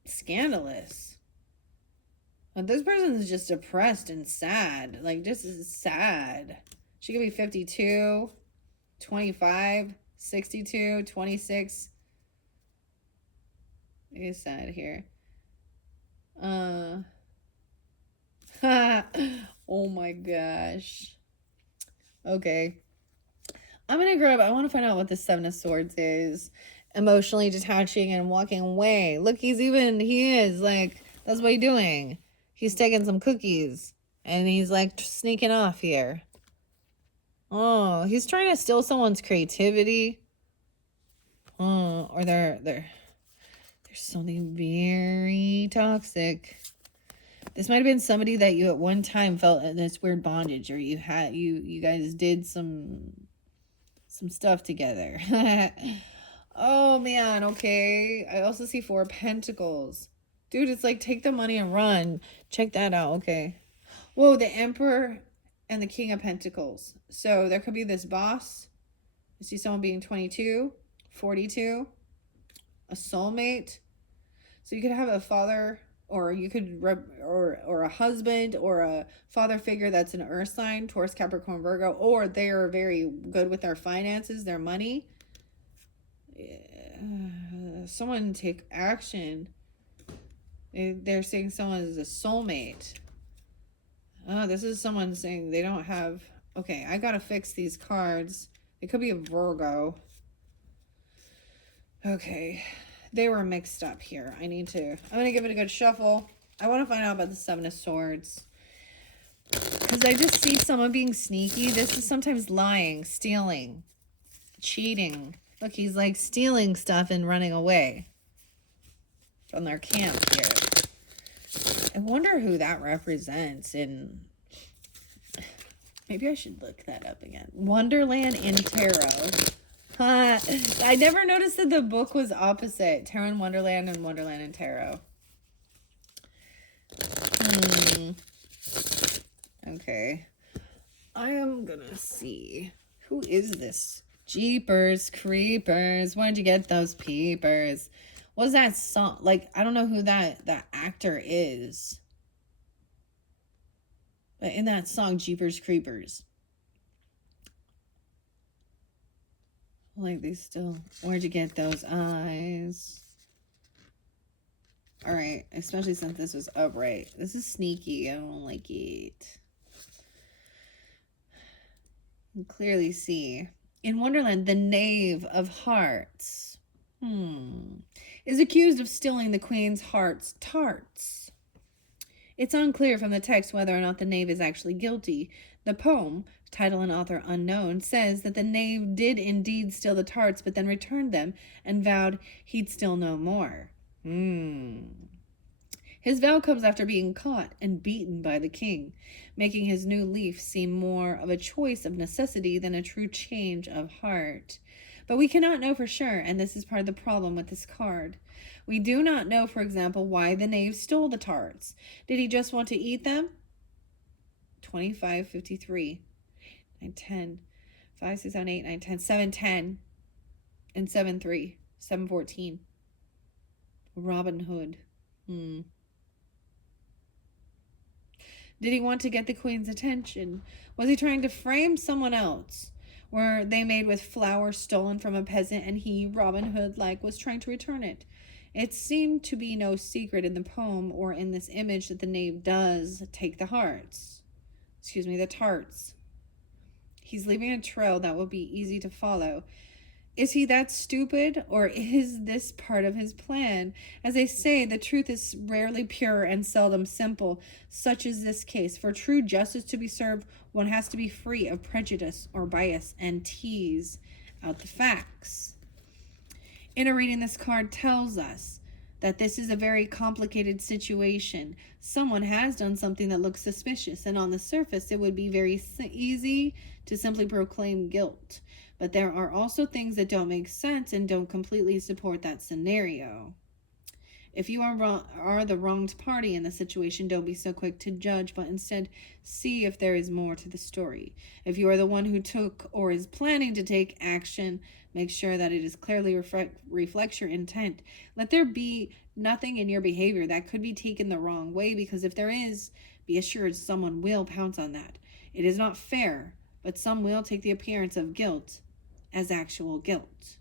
scandalous. But this person is just depressed and sad. Like, this is sad. She could be 52, 25, 62, 26. It is sad here. Oh my gosh. Okay. I'm gonna grab, I want to find out what the Seven of Swords is. Emotionally detaching and walking away. Look, he is like, that's what he's doing. He's taking some cookies and he's like sneaking off here. Oh, he's trying to steal someone's creativity. Oh, or there's something very toxic. This might have been somebody that you at one time felt in this weird bondage, or you guys did some stuff together. Oh man, okay. I also see 4 Pentacles. Dude, it's like take the money and run. Check that out. Okay. Whoa, the Emperor and the King of Pentacles. So there could be this boss. I see someone being 22, 42, a soulmate. So you could have a father, or you could or a husband or a father figure that's an earth sign, Taurus, Capricorn, Virgo, or they are very good with their finances, their money. Someone take action. They're saying someone is a soulmate. Oh, this is someone saying they don't have... Okay, I gotta fix these cards. It could be a Virgo. Okay. They were mixed up here. I'm gonna give it a good shuffle. I want to find out about the Seven of Swords. Because I just see someone being sneaky. This is sometimes lying, stealing, cheating. Look, he's like stealing stuff and running away from their camp here. I wonder who that represents in... Maybe I should look that up again. Wonderland in Tarot. I never noticed that the book was opposite. Tarot and Wonderland and Tarot. Okay. I am gonna see. Who is this? Jeepers Creepers. Where'd you get those peepers? What was that song? Like, I don't know who that actor is. But in that song, Jeepers Creepers. Like, they still... Where'd you get those eyes? Alright, especially since this was upright. This is sneaky. I don't like it. You can clearly see. In Wonderland, the Knave of Hearts is accused of stealing the Queen's heart's tarts. It's unclear from the text whether or not the knave is actually guilty. The poem, title and author unknown, says that the knave did indeed steal the tarts, but then returned them and vowed he'd steal no more. His vow comes after being caught and beaten by the king, making his new leaf seem more of a choice of necessity than a true change of heart. But we cannot know for sure, and this is part of the problem with this card. We do not know, for example, why the knave stole the tarts. Did he just want to eat them? 25, 53, 9, 10, 5, 6, 7, 8, 9, 10, 7, 10, and 7, 3, 7, 14. Robin Hood. Did he want to get the queen's attention? Was he trying to frame someone else? Were they made with flour stolen from a peasant and he, Robin Hood like, was trying to return it? It seemed to be no secret in the poem or in this image that the knave does take the hearts. The tarts. He's leaving a trail that will be easy to follow. Is he that stupid, or is this part of his plan? As they say, the truth is rarely pure and seldom simple. Such is this case. For true justice to be served, one has to be free of prejudice or bias and tease out the facts. Inner reading this card tells us that this is a very complicated situation. Someone has done something that looks suspicious, and on the surface, it would be very easy to simply proclaim guilt. But there are also things that don't make sense and don't completely support that scenario. If you are the wronged party in the situation, don't be so quick to judge, but instead see if there is more to the story. If you are the one who took or is planning to take action, make sure that it is clearly reflects your intent. Let there be nothing in your behavior that could be taken the wrong way, because if there is, be assured someone will pounce on that. It is not fair, but some will take the appearance of guilt as actual guilt.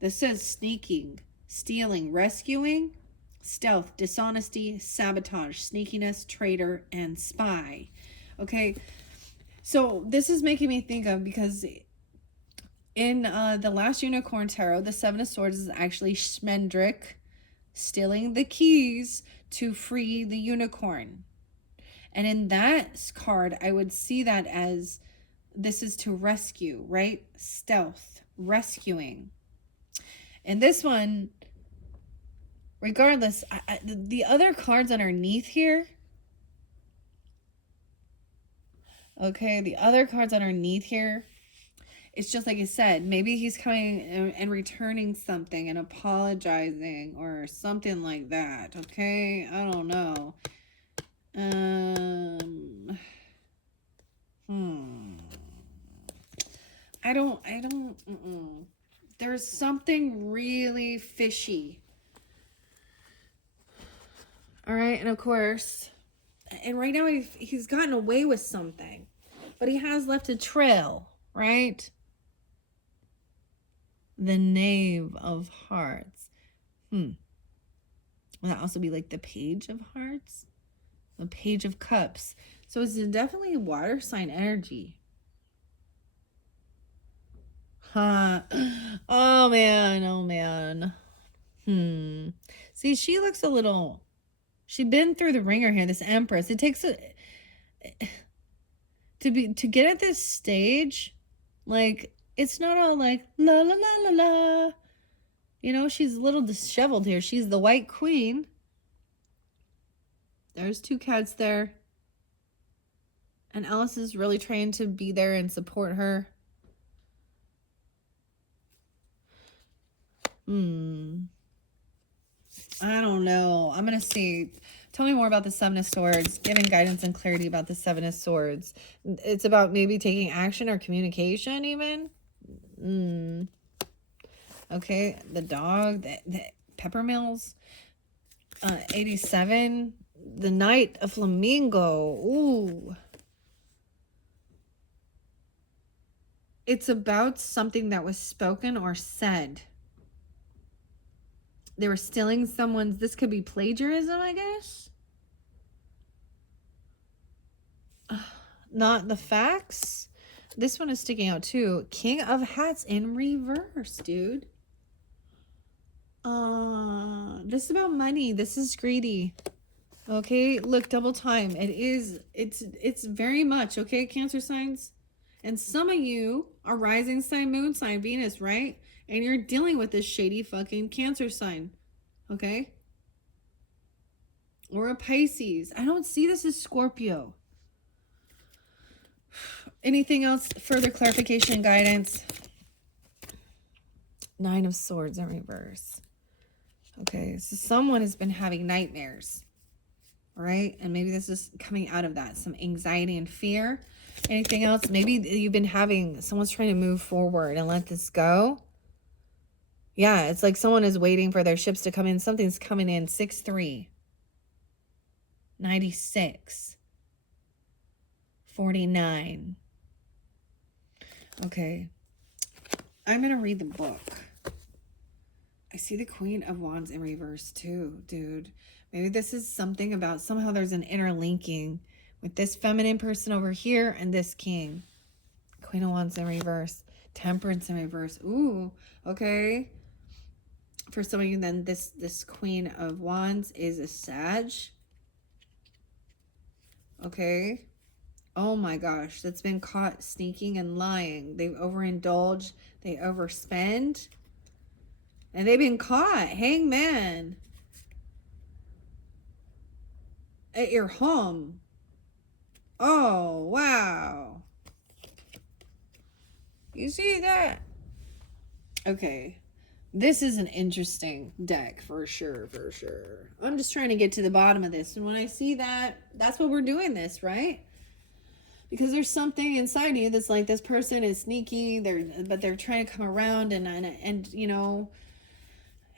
This says sneaking, stealing, rescuing, stealth, dishonesty, sabotage, sneakiness, traitor, and spy. Okay, so this is making me think of, because in the last Unicorn Tarot, the Seven of Swords is actually Schmendrick stealing the keys to free the unicorn. And in that card, I would see that as this is to rescue, right? Stealth, rescuing. And this one, regardless, the other cards underneath here, okay, the other cards underneath here, it's just like I said, maybe he's coming and returning something and apologizing or something like that, okay? I don't know. I don't, There's something really fishy. All right, and of course, and right now he's gotten away with something, but he has left a trail, right? The Knave of Hearts. Will that also be like the Page of Hearts? The Page of Cups. So it's definitely water sign energy. Huh. Oh man. See, she looks a little, she's been through the ringer here, this Empress. It takes to get at this stage, like, it's not all like la la la la la. You know, she's a little disheveled here. She's the White Queen. There's two cats there. And Alice is really trying to be there and support her. I don't know. I'm going to see. Tell me more about the Seven of Swords. Giving guidance and clarity about the Seven of Swords. It's about maybe taking action or communication even. Okay. The dog. The Peppermills. 87. The Knight of Flamingo. Ooh. It's about something that was spoken or said. They were stealing someone's, this could be plagiarism, I guess. Not the facts. This one is sticking out too. King of Hats in reverse, dude. This is about money. This is greedy. Okay, look, double time. It's very much, okay, Cancer signs. And some of you are rising sign, moon sign, Venus, right? And you're dealing with this shady fucking Cancer sign, okay? Or a Pisces. I don't see this as Scorpio. Anything else? Further clarification and guidance? Nine of Swords in reverse. Okay, so someone has been having nightmares, right? And maybe this is coming out of that. Some anxiety and fear. Anything else? Maybe you've been having, someone's trying to move forward and let this go. Yeah, it's like someone is waiting for their ships to come in. Something's coming in. 6-3. 96. 49. Okay. I'm going to read the book. I see the Queen of Wands in reverse too, dude. Maybe this is something about somehow there's an interlinking with this feminine person over here and this king. Queen of Wands in reverse. Temperance in reverse. Ooh, okay. For some of you, then this Queen of Wands is a Sag. Okay. Oh my gosh, that's been caught sneaking and lying. They've overindulged. They overspend. And they've been caught. Hangman. At your home. Oh, wow. You see that? Okay. This is an interesting deck for sure, for sure. I'm just trying to get to the bottom of this. And when I see that, that's what we're doing this, right? Because there's something inside you that's like, this person is sneaky, but they're trying to come around, and you know,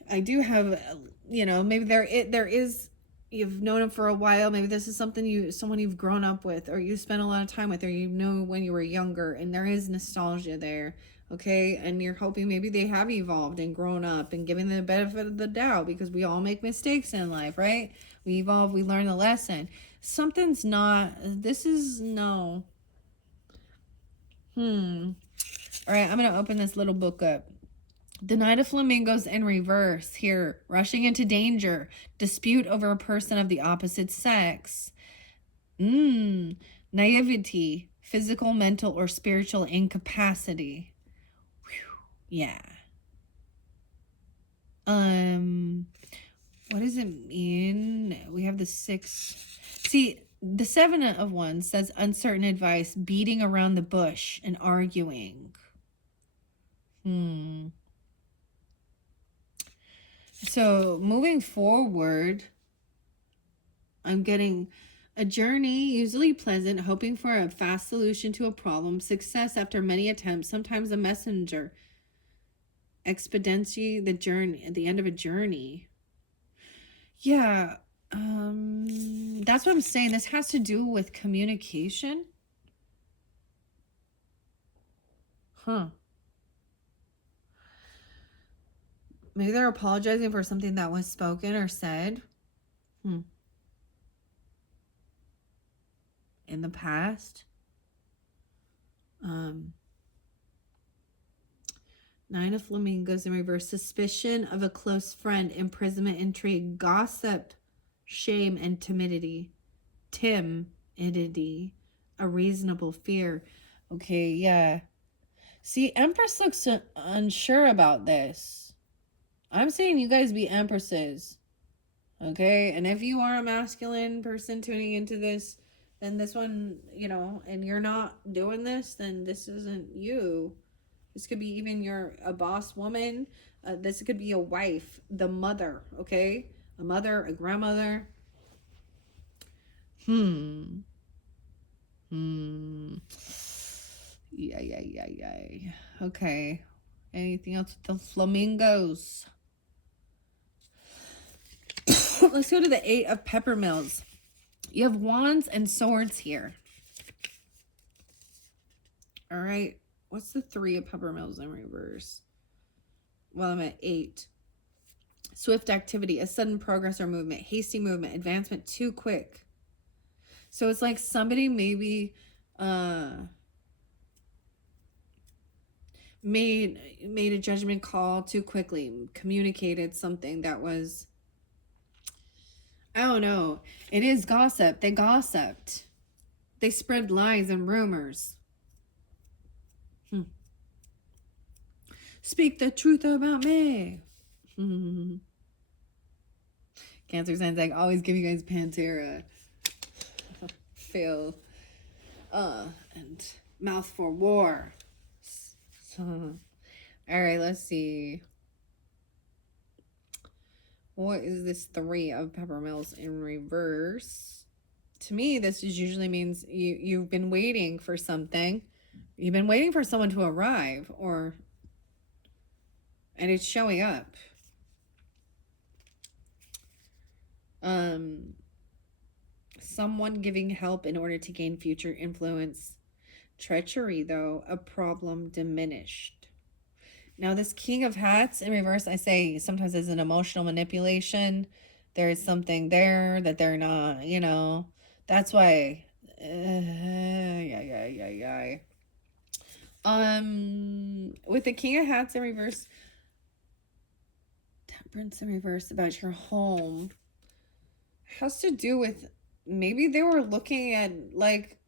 I do have, you know, maybe there is, you've known him for a while. Maybe this is someone you've grown up with, or you spent a lot of time with, or you know when you were younger, and there is nostalgia there. Okay, and you're hoping maybe they have evolved and grown up and giving them the benefit of the doubt, because we all make mistakes in life, right? We evolve, we learn a lesson. Something's not, this is no. All right, I'm going to open this little book up. The Knight of Flamingos in reverse here. Rushing into danger. Dispute over a person of the opposite sex. Naivety. Physical, mental, or spiritual incapacity. Whew. Yeah. What does it mean? We have the 6. See, the 7 of Wands says uncertain advice, beating around the bush, and arguing. So moving forward, I'm getting a journey, usually pleasant, hoping for a fast solution to a problem, success after many attempts, sometimes a messenger. Expediency, the journey, at the end of a journey. Yeah, that's what I'm saying. This has to do with communication. Maybe they're apologizing for something that was spoken or said in the past. 9 of Flamingos in reverse. Suspicion of a close friend, imprisonment, intrigue, gossip, shame, and timidity. Timidity, a reasonable fear. Okay, yeah. See, Empress looks unsure about this. I'm saying you guys be Empresses. Okay, and if you are a masculine person tuning into this, then this one, you know, and you're not doing this, then this isn't you. This could be even a boss woman. This could be a wife, the mother, okay? A mother, a grandmother. Yeah. Okay. Anything else with the flamingos? Let's go to the 8 of peppermills. You have wands and swords here. All right. What's the 3 of peppermills in reverse? Well, I'm at 8. Swift activity, a sudden progress or movement, hasty movement, advancement too quick. So it's like somebody maybe made a judgment call too quickly, communicated something that was, I don't know. It is gossip. They gossiped. They spread lies and rumors. Speak the truth about me. Cancer signs, I always give you guys Pantera. Fail. And mouth for war. All right, let's see. What is this 3 of peppermills in reverse? To me, this usually means you've been waiting for something. You've been waiting for someone to arrive, And it's showing up. Someone giving help in order to gain future influence. Treachery, though, a problem diminished. Now, this King of Hats in reverse, I say sometimes is an emotional manipulation. There is something there that they're not, you know. That's why. Yeah. With the King of Hats in reverse, Temperance in reverse about your home has to do with maybe they were looking at like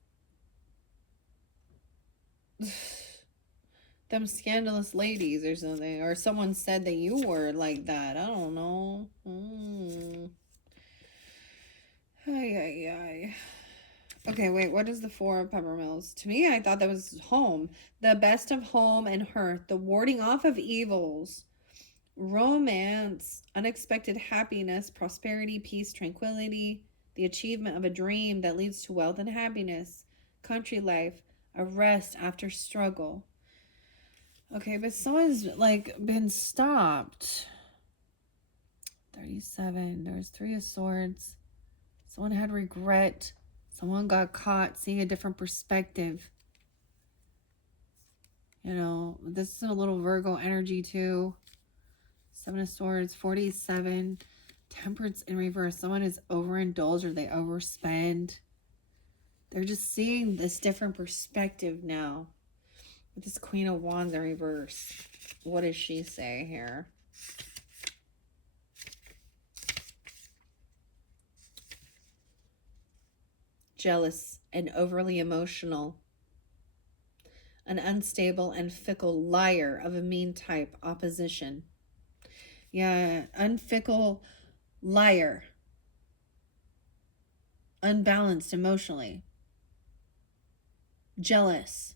them scandalous ladies or something, or someone said that you were like that. I don't know. Ay. Okay, wait, what is the Four of Peppermills? To me, I thought that was home. The best of home and hearth, the warding off of evils, romance, unexpected happiness, prosperity, peace, tranquility, the achievement of a dream that leads to wealth and happiness, country life, a rest after struggle. Okay, but someone's like been stopped. 37, there's 3 of Swords. Someone had regret. Someone got caught seeing a different perspective. You know, this is a little Virgo energy too. 7 of Swords, 47. Temperance in reverse. Someone is overindulged or they overspend. They're just seeing this different perspective now. With this Queen of Wands in reverse. What does she say here? Jealous and overly emotional. An unstable and fickle liar of a mean type. Opposition. Yeah, unfickle liar. Unbalanced emotionally. Jealous.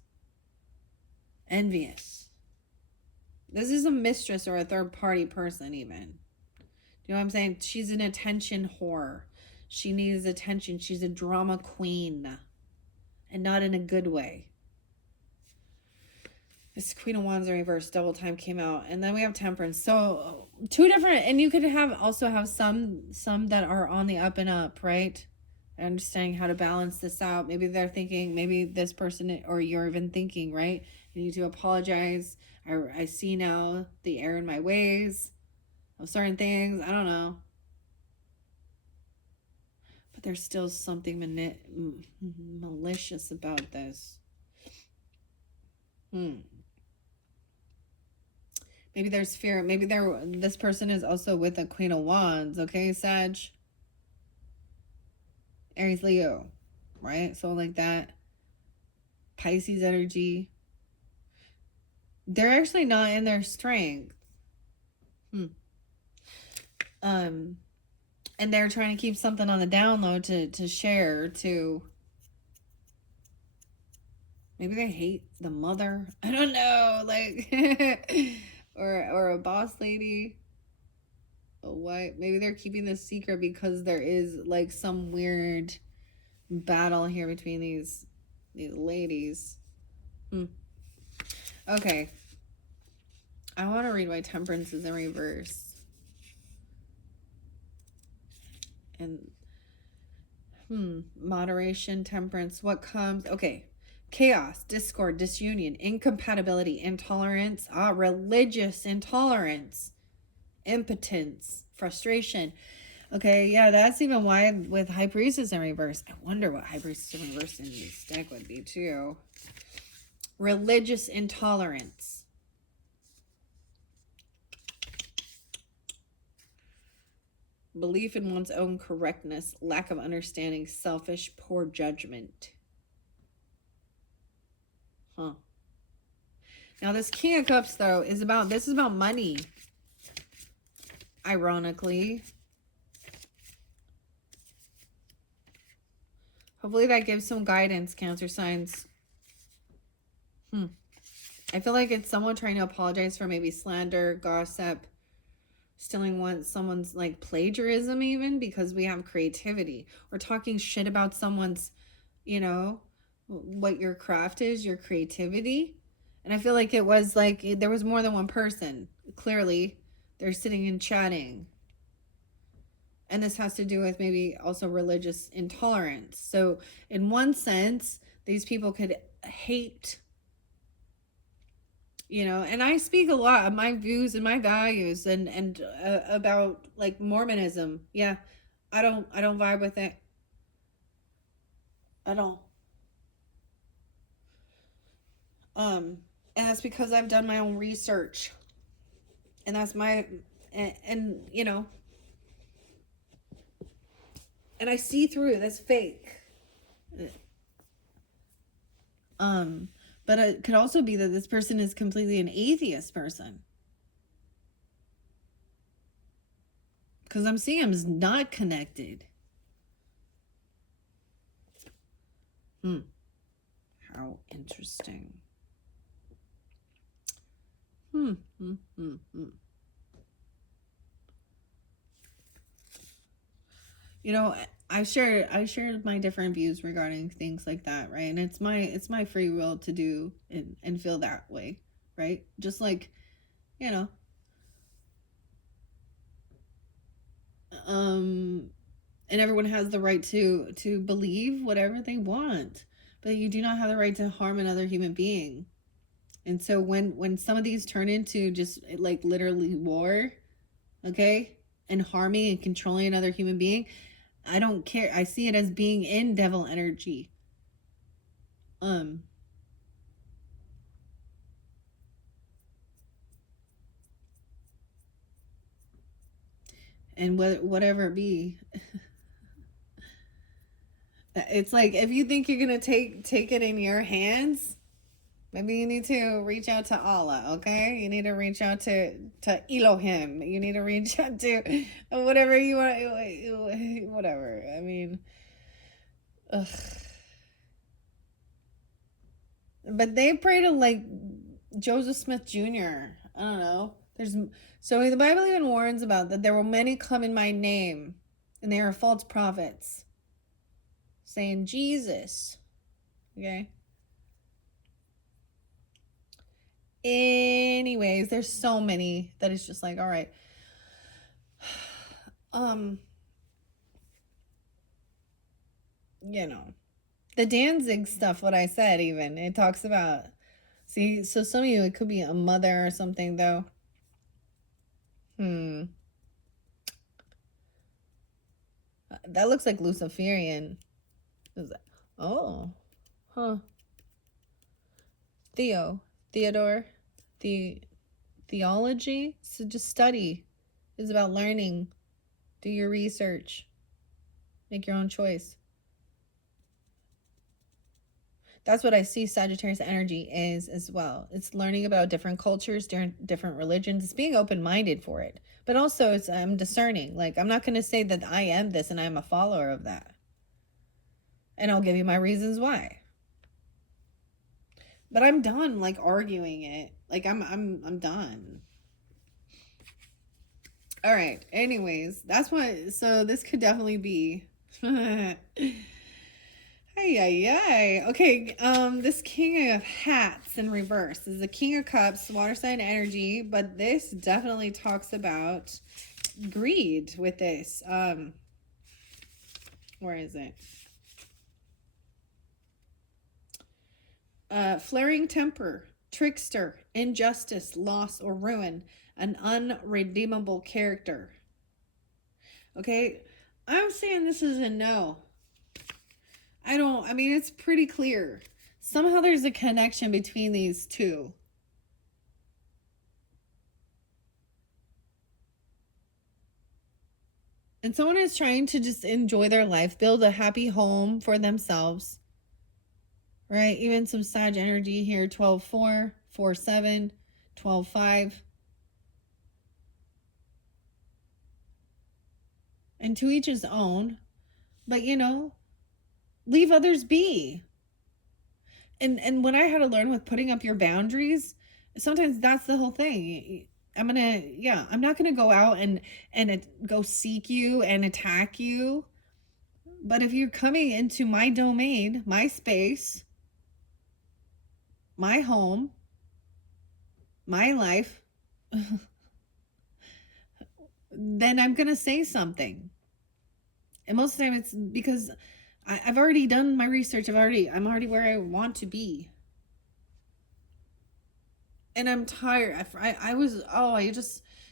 Envious. This is a mistress or a third party person even. You know what I'm saying? She's an attention whore. She needs attention. She's a drama queen. And not in a good way. This Queen of Wands in reverse double time came out. And then we have Temperance. So 2 different, and you could also have some that are on the up and up, right? Understanding how to balance this out. Maybe they're thinking, maybe this person, or you're even thinking, right? You need to apologize. I see now the error in my ways of certain things. I don't know. But there's still something malicious about this. Maybe there's fear. Maybe this person is also with a Queen of Wands. Okay, Sag? Aries, Leo. Right? So like that. Pisces energy. They're actually not in their strength. And they're trying to keep something on the down low to share to. Maybe they hate the mother. I don't know. Like, or a boss lady. A wife. Maybe they're keeping this secret because there is like some weird battle here between these ladies. Okay. I want to read why Temperance is in reverse. And moderation, temperance, what comes? Okay. Chaos, discord, disunion, incompatibility, intolerance, religious intolerance, impotence, frustration. Okay, yeah, that's even why with High Priestess in reverse. I wonder what High Priestess in reverse in this deck would be too. Religious intolerance. Belief in one's own correctness, lack of understanding, selfish, poor judgment. Now this King of Cups though is about money. Ironically. Hopefully that gives some guidance, Cancer signs. I feel like it's someone trying to apologize for maybe slander, gossip, stealing someone's like plagiarism even, because we have creativity. We're talking shit about someone's, you know, what your craft is, your creativity. And I feel like it was like there was more than one person. Clearly, they're sitting and chatting. And this has to do with maybe also religious intolerance. So, in one sense, these people could hate, and I speak a lot of my views and my values and about like Mormonism. Yeah, I don't vibe with it at all. And that's because I've done my own research, and that's my and and I see through it. That's fake. Um, but it could also be that this person is completely an atheist person. Because I'm seeing him as not connected. How interesting. Hmm. Hmm. Hmm. Hmm. I shared my different views regarding things like that, right? And it's my free will to do and feel that way, right? Just like, you know, um and everyone has the right to believe whatever they want, but you do not have the right to harm another human being. And so when some of these turn into just like literally war, okay, and harming and controlling another human being, I don't care. I see it as being in devil energy. Um and whatever it be, it's like if you think you're gonna take it in your hands, maybe you need to reach out to Allah, okay? You need to reach out to Elohim. You need to reach out to whatever you want, whatever. I mean, ugh. But they pray to like Joseph Smith Jr. I don't know. So the Bible even warns about that there will many come in my name, and they are false prophets, saying Jesus. Okay. Anyways, there's so many that it's just like, all right. Um, the Danzig stuff, what I said, even it talks about. See, so some of you, it could be a mother or something, though. That looks like Luciferian. Is that? Oh, huh. Theodore, the theology. So just study. It's about learning. Do your research. Make your own choice. That's what I see Sagittarius energy is as well. It's learning about different cultures, different religions. It's being open-minded for it. But also it's discerning. Like I'm not going to say that I am this and I'm a follower of that. And I'll give you my reasons why. But I'm done like arguing it. Like I'm done. All right. Anyways, that's what. So this could definitely be. Ay ay ay. Okay. This King of Hats in reverse is the King of Cups, water sign energy, but this definitely talks about greed with this. Where is it? Flaring temper, trickster, injustice, loss, or ruin, an unredeemable character. Okay, I'm saying this is a no. I mean, it's pretty clear. Somehow there's a connection between these two. And someone is trying to just enjoy their life, build a happy home for themselves. Right? Even some Sag energy here 12-4, 4-7, 12-5. And to each his own. But leave others be. And what I had to learn with putting up your boundaries, sometimes that's the whole thing. I'm not gonna go out and go seek you and attack you. But if you're coming into my domain, my space, my home, my life, then I'm going to say something. And most of the time it's because I've already done my research. I'm already where I want to be. And I'm tired. I was,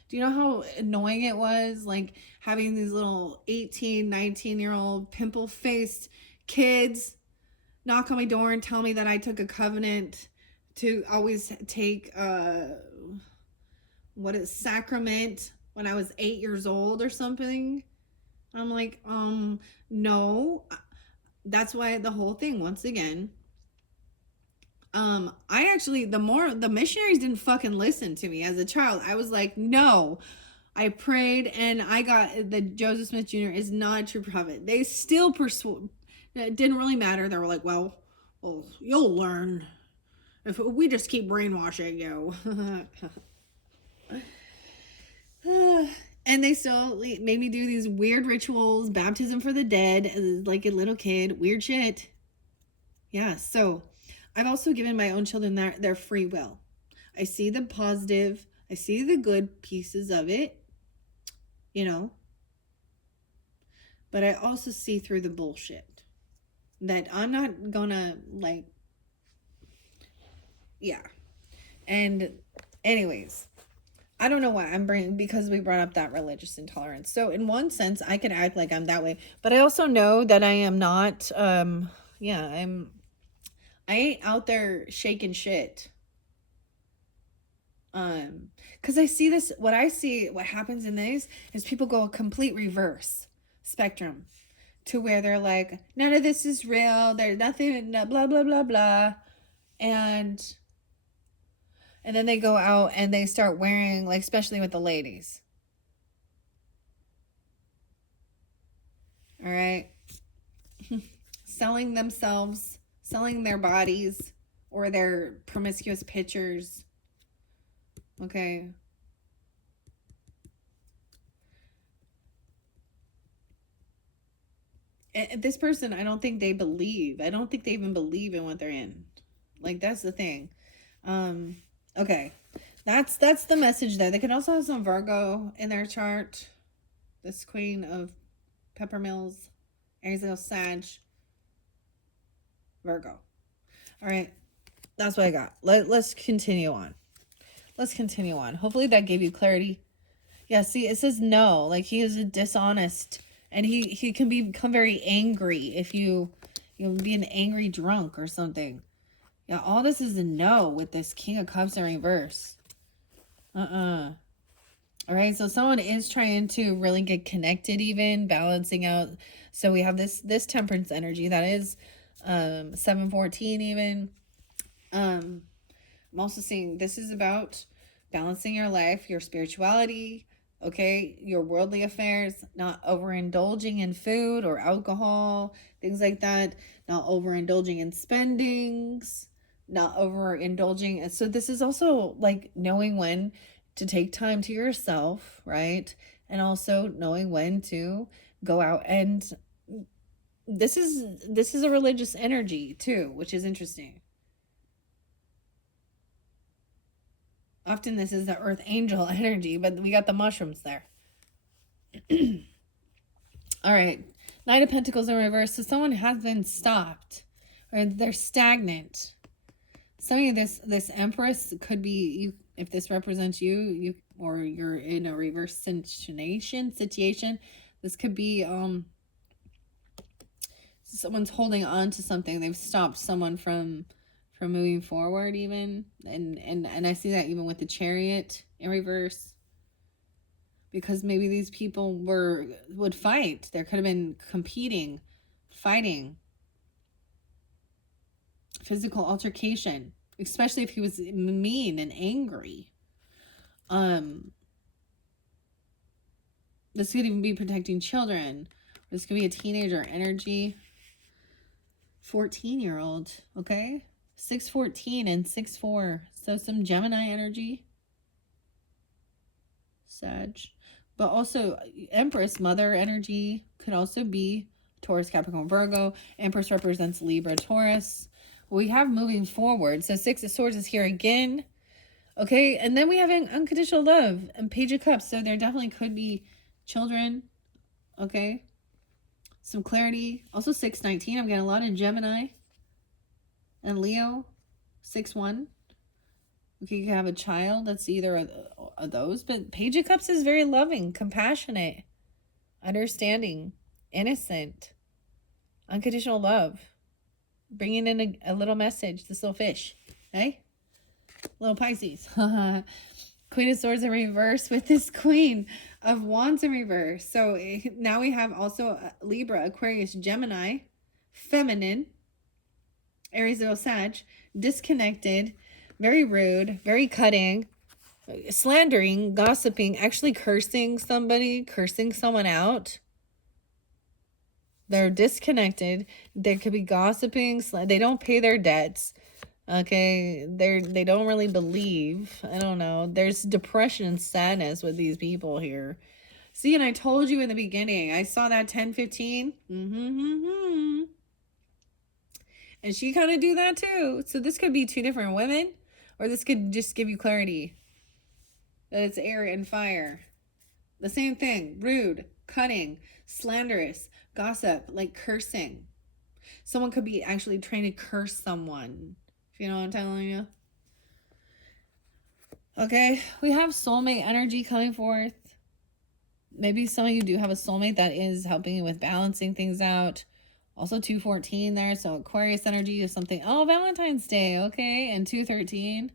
do you know how annoying it was? Like having these little 18, 19-year-old pimple faced kids knock on my door and tell me that I took a covenant to always take, sacrament when I was 8 years old or something. I'm like, no. That's why the whole thing, once again, I actually, the missionaries didn't fucking listen to me as a child. I was like, no. I prayed and I got the Joseph Smith Jr. is not a true prophet. They still it didn't really matter. They were like, well, you'll learn if we just keep brainwashing you. And they still made me do these weird rituals, baptism for the dead, like a little kid, weird shit. Yeah, so I've also given my own children their free will. I see the positive, I see the good pieces of it, but I also see through the bullshit. That I'm not gonna, yeah. And anyways, I don't know why I'm bringing, because we brought up that religious intolerance. So in one sense, I could act like I'm that way, but I also know that I am not, I ain't out there shaking shit. Because I see this, what happens in these is people go a complete reverse spectrum to where they're like, none of this is real, there's nothing, blah, blah, blah, blah. And then they go out and they start wearing, like, especially with the ladies. All right. Selling themselves, selling their bodies or their promiscuous pictures. Okay. And this person, I don't think they even believe in what they're in. Like, that's the thing. Okay. That's the message there. They could also have some Virgo in their chart. This Queen of Peppermills, Aries, Leo, Sag, Virgo. All right. That's what I got. Let's continue on. Hopefully that gave you clarity. Yeah, see, it says no. Like, he is a dishonest. And he can become very angry if you be an angry drunk or something. Yeah, all this is a no with this King of Cups in reverse. All right, so someone is trying to really get connected, even balancing out. So we have this temperance energy that is 714 even. I'm also seeing this is about balancing your life, your spirituality, okay, your worldly affairs, not overindulging in food or alcohol, things like that, not overindulging in spendings, not overindulging. So this is also like knowing when to take time to yourself, right? And also knowing when to go out, and this is a religious energy too, which is interesting. Often this is the earth angel energy, but we got the mushrooms there. All right. Knight of Pentacles in reverse. So someone has been stopped, or they're stagnant. Some of this Empress could be you. If this represents you, or you're in a reverse situation. This could be someone's holding on to something. They've stopped someone from moving forward, even, and I see that even with the Chariot in reverse, because maybe these people would fight. There could have been fighting, physical altercation, especially if he was mean and angry. This could even be protecting children. This could be a teenager energy. 14-year-old, okay? 614 and 64. So some Gemini energy. Sag. But also Empress, mother energy, could also be Taurus, Capricorn, Virgo. Empress represents Libra, Taurus. We have moving forward. So 6 of Swords is here again. Okay, and then we have unconditional love and Page of Cups. So there definitely could be children. Okay, some clarity. Also 619. I'm getting a lot of Gemini and Leo. 6-1. Okay, you can have a child. That's either of those. But Page of Cups is very loving, compassionate, understanding, innocent, unconditional love. Bringing in a little message. This little fish. Hey? Little Pisces. Queen of Swords in reverse with this Queen of Wands in reverse. So now we have also Libra, Aquarius, Gemini, feminine, Aries, Leo, Sag, disconnected, very rude, very cutting, slandering, gossiping, actually cursing somebody, cursing someone out. They're disconnected. There could be gossiping. They don't pay their debts. Okay, they don't really believe. I don't know. There's depression and sadness with these people here. See, and I told you in the beginning, I saw that 10-15. And she kind of do that too. So this could be two different women, or this could just give you clarity that it's air and fire. The same thing. Rude, cutting, slanderous, gossip, like cursing. Someone could be actually trying to curse someone. If you know what I'm telling you. Okay, we have soulmate energy coming forth. Maybe some of you do have a soulmate that is helping you with balancing things out. Also 214 there, so Aquarius energy is something. Oh, Valentine's Day, okay. And 213.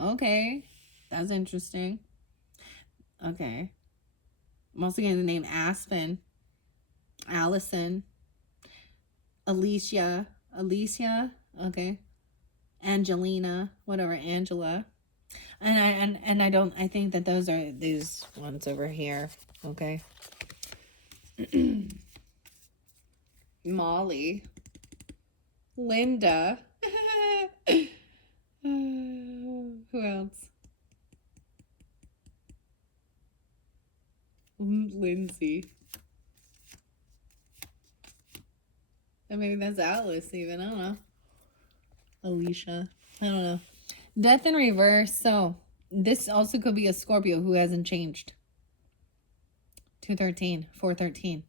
Okay, that's interesting. Okay. I'm also getting the name Aspen, Allison, Alicia, okay. Angelina, whatever, Angela. And I think that those are these ones over here, okay. Molly, Linda, who else? Lindsay. And maybe that's Alice even, I don't know. Alicia, I don't know. Death in reverse. So this also could be a Scorpio who hasn't changed. 213, 413.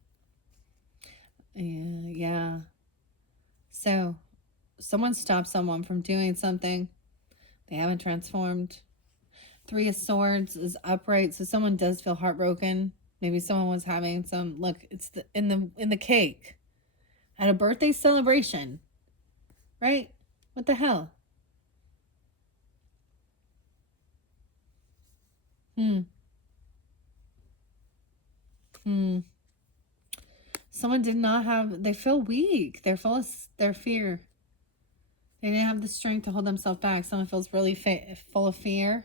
Yeah. So someone stopped someone from doing something. They haven't transformed. 3 of Swords is upright. So someone does feel heartbroken. Maybe someone was having some, look, it's in the cake at a birthday celebration, right? What the hell? Someone did not have, they feel weak. They're full of their fear. They didn't have the strength to hold themselves back. Someone feels really full of fear.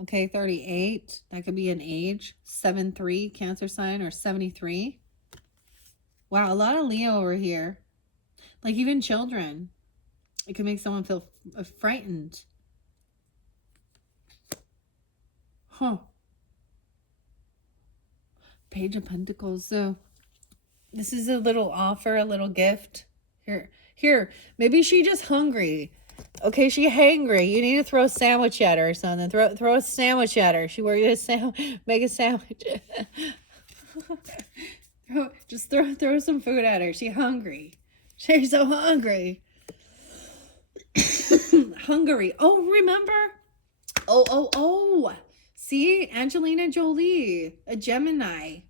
Okay, 38. That could be an age. 7-3, Cancer sign, or 73. Wow, a lot of Leo over here. Like even children. It could make someone feel frightened. Huh. Page of Pentacles. So this is a little offer, a little gift. Here. Maybe she just hungry. Okay, she hangry. You need to throw a sandwich at her or something. Throw a sandwich at her. She works make a sandwich. Just throw some food at her. She hungry. She's so hungry. Hungary. Oh, remember? Oh. See, Angelina Jolie, a Gemini.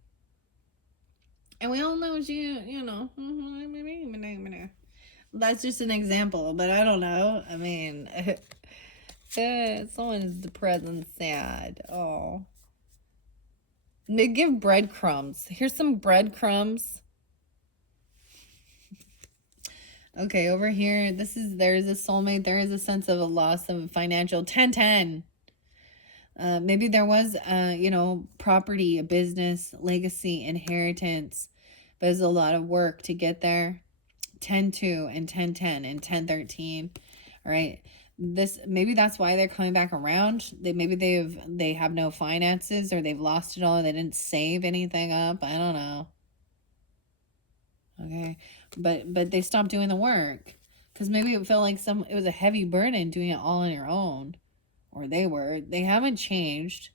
And we all know she, that's just an example, but I don't know. I mean, someone is depressed and sad. Oh. They give breadcrumbs. Here's some breadcrumbs. Okay, over here, there is a soulmate. There is a sense of a loss of financial 10-10. Maybe there was, property, a business, legacy, inheritance, but there's a lot of work to get there. 10-2 and 10-10 and 10-13. All right. Maybe that's why they're coming back around. Maybe they have no finances, or they've lost it all. They didn't save anything up. I don't know. Okay. But they stopped doing the work because maybe it felt like it was a heavy burden doing it all on your own. or they haven't changed.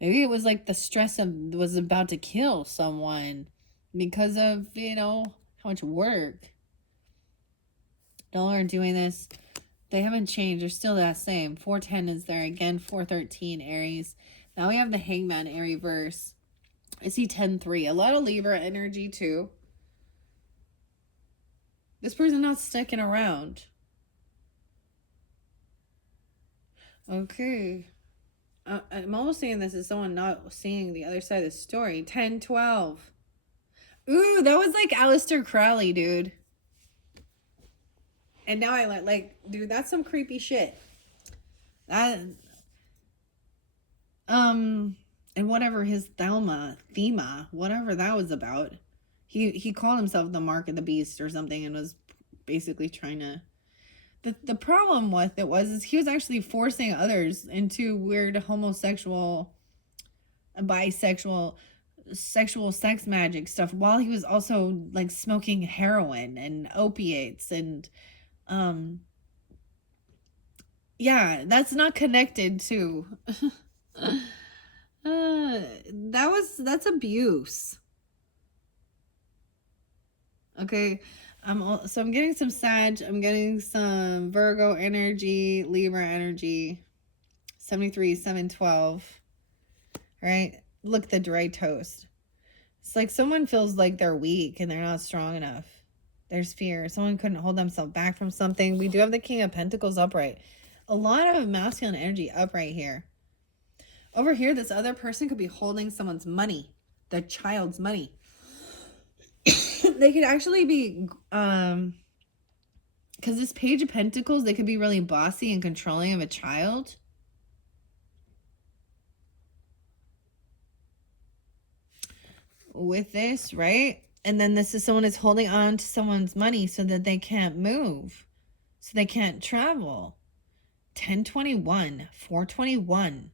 Maybe it was like the stress of was about to kill someone because of, how much work. Y'all are doing this. They haven't changed. They're still that same. 410 is there again. 413 Aries. Now we have the Hangman in reverse. I see 10-3. A lot of Libra energy too. This person's not sticking around. Okay. I'm almost seeing this as someone not seeing the other side of the story. 10-12. Ooh, that was like Aleister Crowley, dude. And now I like, dude, that's some creepy shit. And whatever his thema, whatever that was about, he called himself the Mark of the Beast or something, and was basically trying to. The problem with it is he was actually forcing others into weird homosexual, bisexual, sexual sex magic stuff while he was also like smoking heroin and opiates and yeah, that's not connected to that's abuse. Okay. So I'm getting some Sag, I'm getting some Virgo energy, Libra energy. 73, 712. Right? Look, the dry toast. It's like someone feels like they're weak and they're not strong enough. There's fear. Someone couldn't hold themselves back from something. We do have the King of Pentacles upright. A lot of masculine energy upright here. Over here, this other person could be holding someone's money, the child's money. They could actually be, because this Page of Pentacles, they could be really bossy and controlling of a child. With this, right? And then this is someone is holding on to someone's money so that they can't move, so they can't travel. 1021, 421.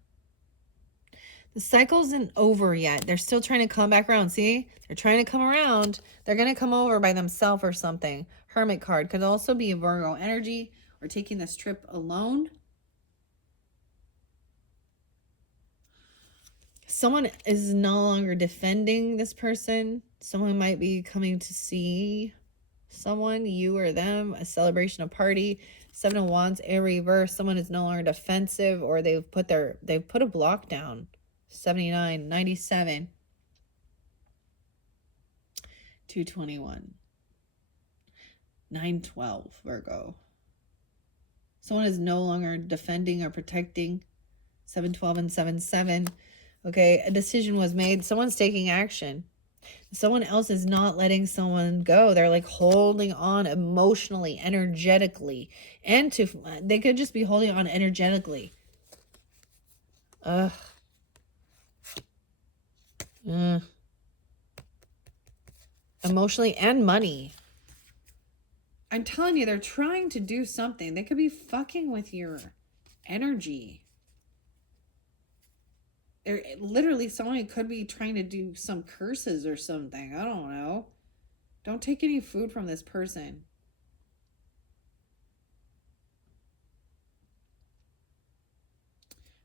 The cycle isn't over yet. They're still trying to come back around. See? They're trying to come around. They're going to come over by themselves or something. Hermit card could also be a Virgo energy, or taking this trip alone. Someone is no longer defending this person. Someone might be coming to see someone, you or them, a celebration, a party. 7 of Wands in reverse. Someone is no longer defensive, or they've put a block down. 79, 97, 221, 912 Virgo. Someone is no longer defending or protecting. 712 and 77. Okay, a decision was made. Someone's taking action. Someone else is not letting someone go. They're like holding on emotionally, energetically, and they could just be holding on energetically. Emotionally and money. I'm telling you, they're trying to do something. They could be fucking with your energy. Literally, someone could be trying to do some curses or something. I don't know. Don't take any food from this person.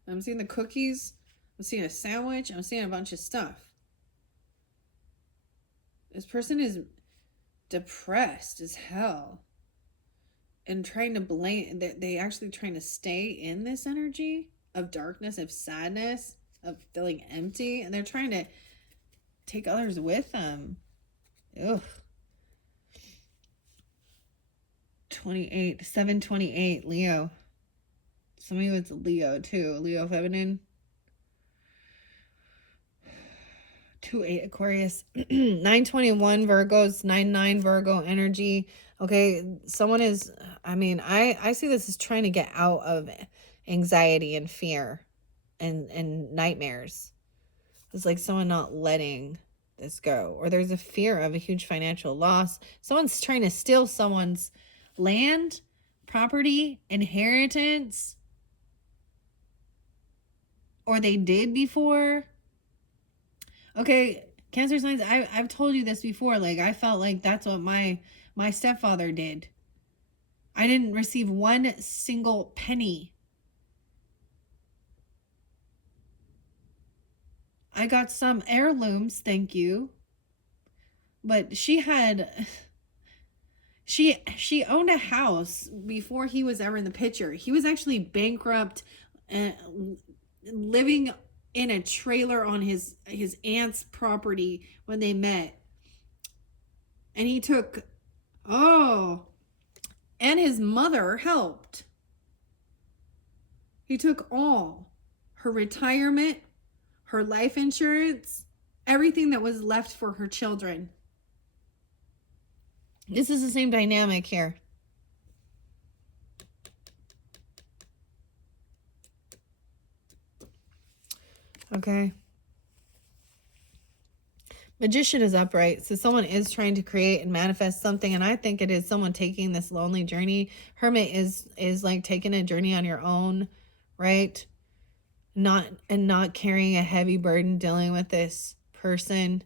I'm seeing the cookies. I'm seeing a sandwich. I'm seeing a bunch of stuff. This person is depressed as hell. And trying to blame. They actually trying to stay in this energy of darkness, of sadness, of feeling empty, and they're trying to take others with them. Ugh. 28, 728, Leo. Somebody with Leo too. Leo feminine. 2-8 Aquarius. 921 Virgos. 9-9 Virgo energy. Okay, someone is, I see this as trying to get out of anxiety and fear and nightmares. It's like someone not letting this go, or there's a fear of a huge financial loss. Someone's trying to steal someone's land, property, inheritance, or they did before. Okay, Cancer signs, I've told you this before. Like, I felt like that's what my stepfather did. I didn't receive one single penny I got some heirlooms, thank you. But she owned a house before he was ever in the picture. He was actually bankrupt and living in a trailer on his aunt's property when they met. And he took, oh, and his mother helped. He took all her retirement, her life insurance, everything that was left for her children. This is the same dynamic here. Okay. Magician is upright. So someone is trying to create and manifest something. And I think it is someone taking this lonely journey. Hermit is like taking a journey on your own, right? Not carrying a heavy burden dealing with this person,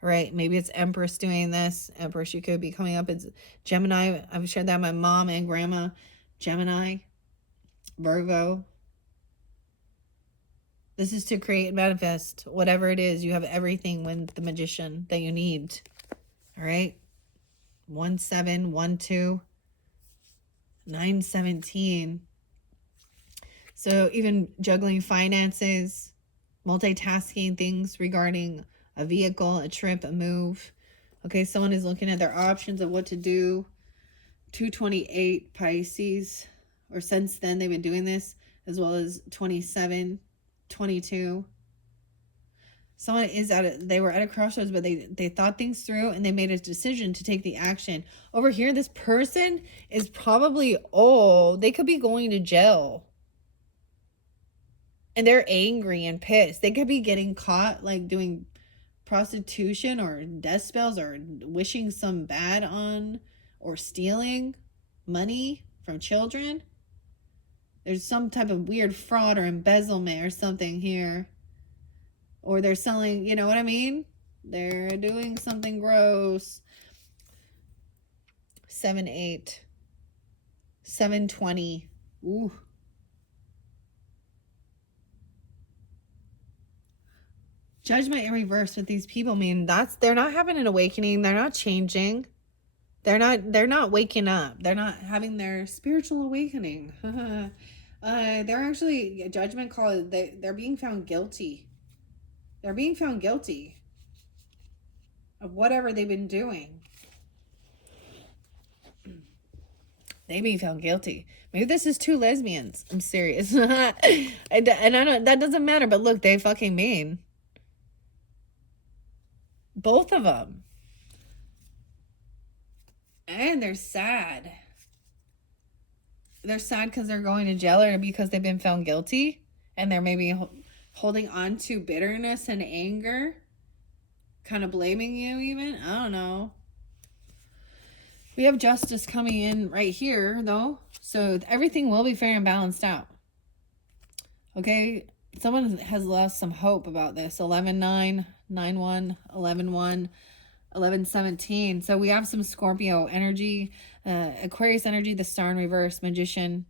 right? Maybe it's Empress doing this. Empress, you could be coming up as Gemini. I've shared that with my mom and grandma. Gemini, Virgo. This is to create and manifest whatever it is. You have everything with the Magician that you need. All right. 1712 917. So even juggling finances, multitasking things regarding a vehicle, a trip, a move. Okay, someone is looking at their options of what to do. 228 Pisces, or since then they've been doing this, as well as 27, 22. Someone is they were at a crossroads, but they thought things through and they made a decision to take the action. Over here, this person is probably old. They could be going to jail. And they're angry and pissed. They could be getting caught like doing prostitution or death spells or wishing some bad on or stealing money from children. There's some type of weird fraud or embezzlement or something here. Or they're selling, you know what I mean? They're doing something gross. 7-8. 720. Ooh. Judgment in reverse with these people mean they're not having an awakening. They're not changing. They're not waking up. They're not having their spiritual awakening. They're actually, a judgment call, they're being found guilty. They're being found guilty of whatever they've been doing. They being found guilty. Maybe this is two lesbians. I'm serious. And I don't, that doesn't matter, but look, they fucking mean. Both of them. And they're sad. They're sad because they're going to jail or because they've been found guilty. And they're maybe holding on to bitterness and anger. Kind of blaming you even. I don't know. We have justice coming in right here, though. So everything will be fair and balanced out. Okay? Someone has lost some hope about this. 11-9, 9-1, 11-1, 11-17. So we have some Scorpio energy, Aquarius energy, the star in reverse, Magician.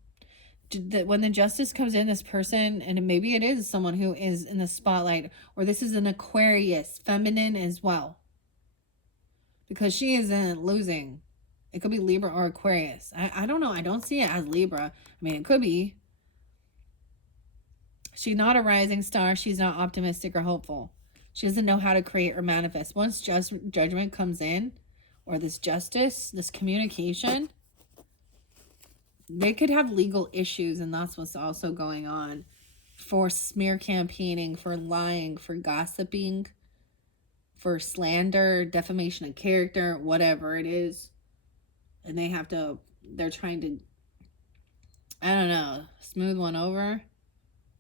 When the justice comes in, this person, and maybe it is someone who is in the spotlight, or this is an Aquarius, feminine as well. Because she isn't losing. It could be Libra or Aquarius. I don't know. I don't see it as Libra. I mean, it could be. She's not a rising star. She's not optimistic or hopeful. She doesn't know how to create or manifest. Once judgment comes in, or this justice, this communication, they could have legal issues, and that's what's also going on. For smear campaigning, for lying, for gossiping, for slander, defamation of character, whatever it is. And they're trying to, I don't know, smooth one over.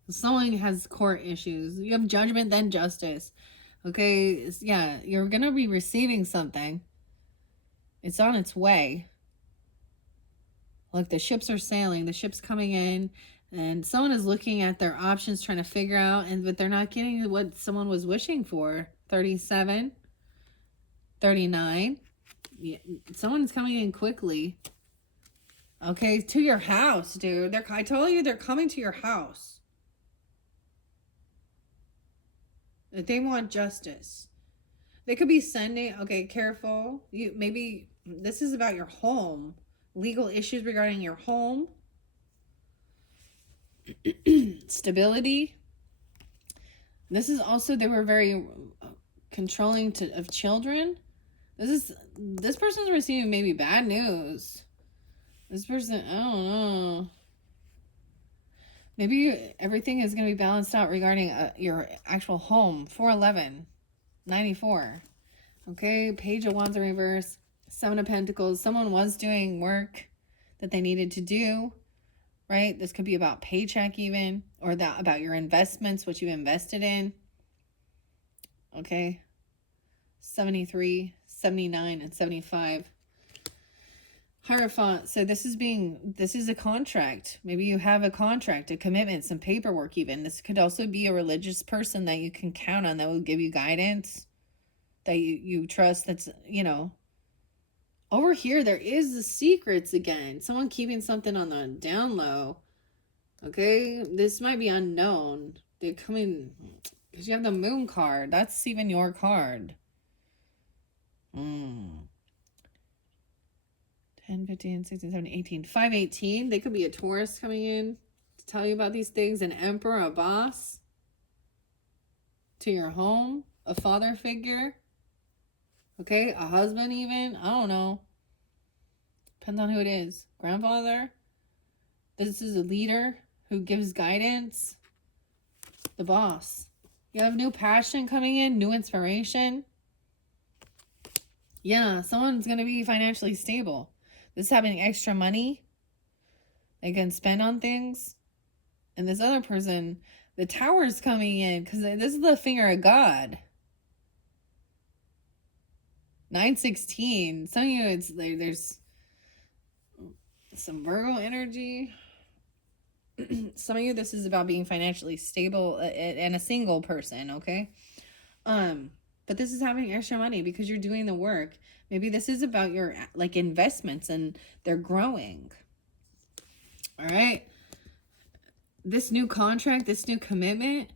Someone has court issues. You have judgment, then justice. Okay, yeah, you're going to be receiving something. It's on its way. Like the ships are sailing, the ship's coming in, and someone is looking at their options, trying to figure out, but they're not getting what someone was wishing for. 37, 39. Yeah, someone's coming in quickly. Okay, to your house, dude. I told you they're coming to your house. They want justice. They could be sending, okay, careful. Maybe this is about your home. Legal issues regarding your home. Stability. This is also, they were very controlling of children. This person's receiving maybe bad news. This person, I don't know. Maybe everything is going to be balanced out regarding your actual home. 411, 94. Okay, Page of Wands in reverse. 7 of Pentacles. Someone was doing work that they needed to do, right? This could be about paycheck even, or that about your investments, what you invested in. Okay, 73, 79, and 75. Hierophant. So this is a contract. Maybe you have a contract, a commitment, some paperwork even. This could also be a religious person that you can count on that will give you guidance, that you trust. That's, over here, there is the secrets again. Someone keeping something on the down low. Okay, this might be unknown. They're coming, because you have the Moon card. That's even your card. 10, 15, 16, 17, 18. 518. They could be a Taurus coming in to tell you about these things. An emperor, a boss. To your home. A father figure. Okay, a husband even. I don't know. Depends on who it is. Grandfather. This is a leader who gives guidance. The boss. You have new passion coming in. New inspiration. Yeah, someone's going to be financially stable. This is having extra money they can spend on things. And this other person, the Tower's coming in because this is the finger of God. 916. Some of you, it's like there's some Virgo energy. Some of you, this is about being financially stable and a single person, okay? But this is having extra money because you're doing the work. Maybe this is about your investments and they're growing. All right. This new contract, this new commitment,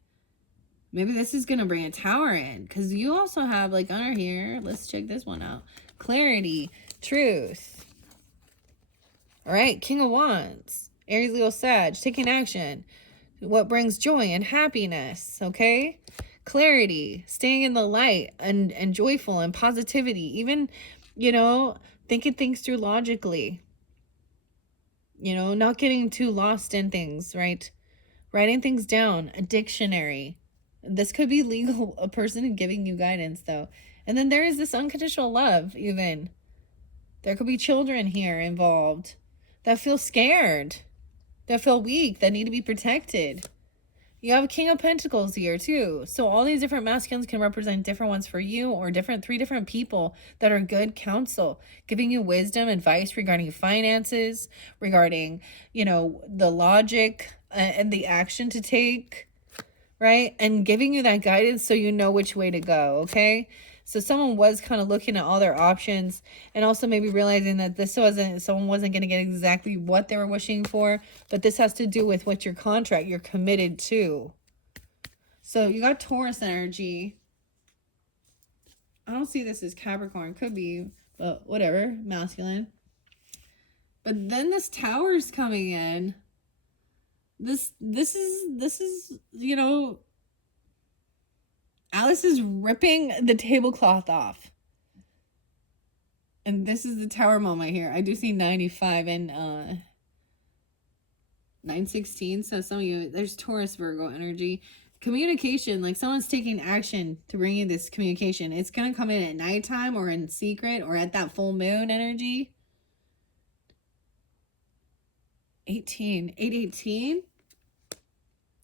maybe this is going to bring a Tower in because you also have under here. Let's check this one out. Clarity, truth. All right. King of Wands, Aries, Leo, Sag, taking action. What brings joy and happiness. Okay. Clarity, staying in the light and joyful and positivity, even, thinking things through logically, not getting too lost in things, right? Writing things down, a dictionary. This could be legal, a person giving you guidance though. And then there is this unconditional love even. There could be children here involved that feel scared, that feel weak, that need to be protected. You have a King of Pentacles here too. So all these different masculines can represent different ones for you or 3 different people that are good counsel, giving you wisdom, advice regarding finances, regarding, the logic and the action to take, right? And giving you that guidance so you know which way to go, okay? So someone was kind of looking at all their options and also maybe realizing that someone wasn't going to get exactly what they were wishing for, but this has to do with what your contract you're committed to. So you got Taurus energy. I don't see this as Capricorn. Could be, but whatever, masculine. But then this Tower's coming in. This is, Alice is ripping the tablecloth off. And this is the Tower moment here. I do see 95 and 916. So some of you, there's Taurus, Virgo energy. Communication, someone's taking action to bring you this communication. It's going to come in at nighttime or in secret or at that full moon energy. 818.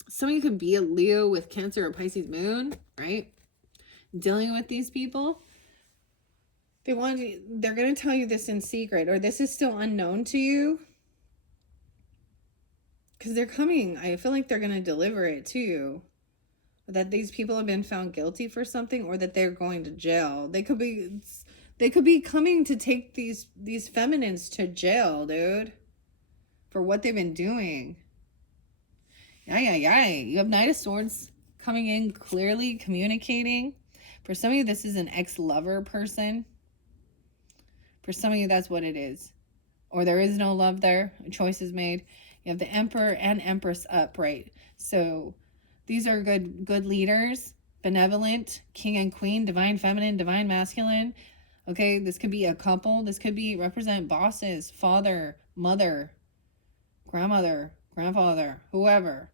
Some of you could be a Leo with Cancer or Pisces moon, right? Dealing with these people. They're going to tell you this in secret, or this is still unknown to you. Because they're coming. I feel like they're going to deliver it to you. That these people have been found guilty for something, or that they're going to jail. They could be coming to take these feminines to jail, dude. For what they've been doing. Yeah. You have Knight of Swords coming in clearly communicating. For some of you, this is an ex-lover person. For some of you, that's what it is. Or there is no love there. A choice is made. You have the Emperor and Empress upright. So these are good leaders. Benevolent, King and Queen, Divine Feminine, Divine Masculine. Okay, this could be a couple. This could be represent bosses, father, mother, grandmother, grandfather, whoever.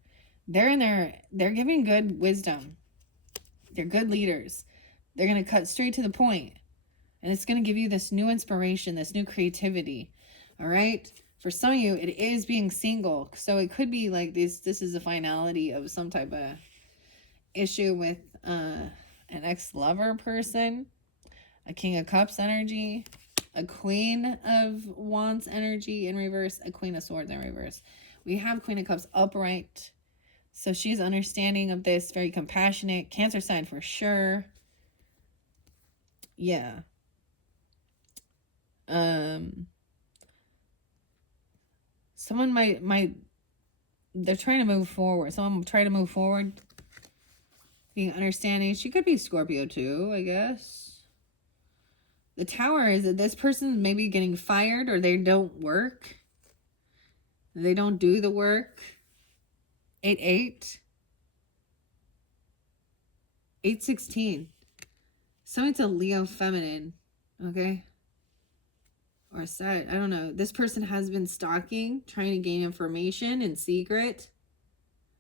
They're in there. They're giving good wisdom. They're good leaders. They're going to cut straight to the point. And it's going to give you this new inspiration, this new creativity. All right? For some of you, it is being single. So it could be like this is a finality of some type of issue with an ex-lover person, a King of Cups energy, a Queen of Wands energy in reverse, a Queen of Swords in reverse. We have Queen of Cups upright. So she's understanding of this, very compassionate. Cancer sign for sure. Yeah. Someone might they're trying to move forward. Someone trying to move forward, being understanding. She could be Scorpio too, I guess. The Tower is that this person maybe getting fired, or they don't work. They don't do the work. 8-8. 8-16. Someone's a Leo feminine. Okay. Or Sag. I don't know. This person has been stalking, trying to gain information in secret.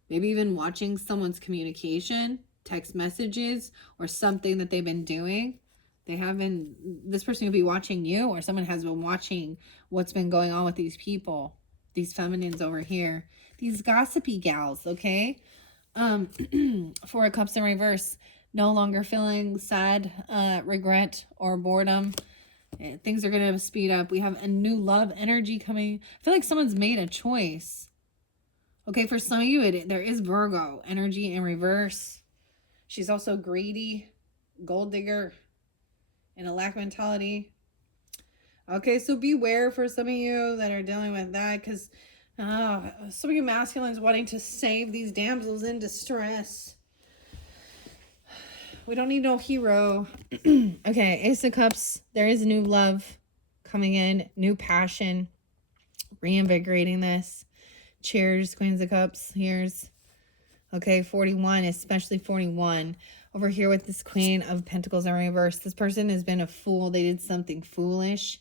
Maybe even watching someone's communication, text messages, or something that they've been doing. They haven't, this person could be watching you, or someone has been watching what's been going on with these people, these feminines over here, these gossipy gals, okay? Four of Cups in reverse, no longer feeling sad, regret, or boredom. Things are going to speed up. We have a new love energy coming. I feel like someone's made a choice. Okay, for some of you, there is Virgo energy in reverse. She's also greedy, gold digger, and a lack mentality. Okay, so beware for some of you that are dealing with that, because some of you masculines wanting to save these damsels in distress. We don't need no hero. Okay, Ace of Cups. There is new love coming in, new passion, reinvigorating this. Cheers, Queens of Cups. Here's, okay, 41, especially 41. Over here with this Queen of Pentacles in reverse. This person has been a fool. They did something foolish.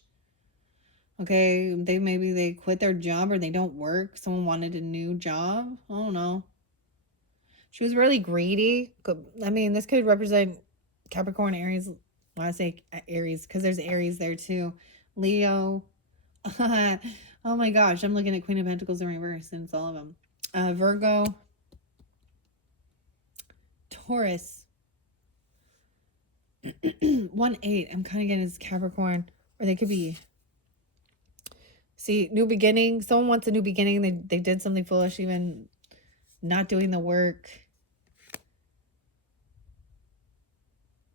Okay, maybe they quit their job, or they don't work. Someone wanted a new job. I don't know. She was really greedy. I mean, this could represent Capricorn, Aries. When I say Aries, because there's Aries there too. Leo. Oh my gosh, I'm looking at Queen of Pentacles in reverse, and it's all of them. Virgo. Taurus. 1-8. I'm kind of getting this Capricorn. Or they could be... See, new beginning. Someone wants a new beginning. They did something foolish, even not doing the work.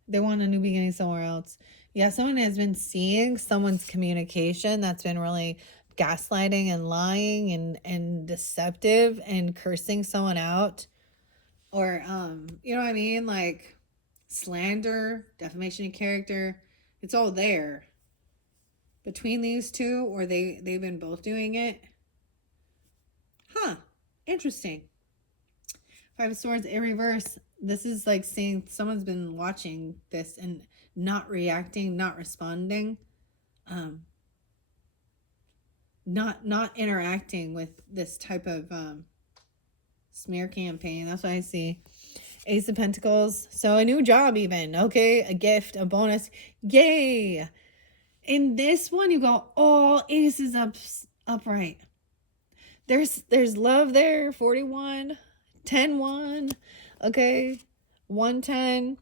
They want a new beginning somewhere else. Yeah, someone has been seeing someone's communication that's been really gaslighting and lying and deceptive and cursing someone out. Or, you know what I mean? Like slander, defamation of character. It's all there. Between these two, or they've been both doing it. Huh. Interesting. 5 of Swords in reverse. This is like saying someone's been watching this and not reacting, not responding, not interacting with this type of smear campaign. That's what I see. Ace of Pentacles. So a new job even. Okay. A gift, a bonus. Yay. In this one, you go all aces upright. There's love there. 41, 10-1. Okay. 110.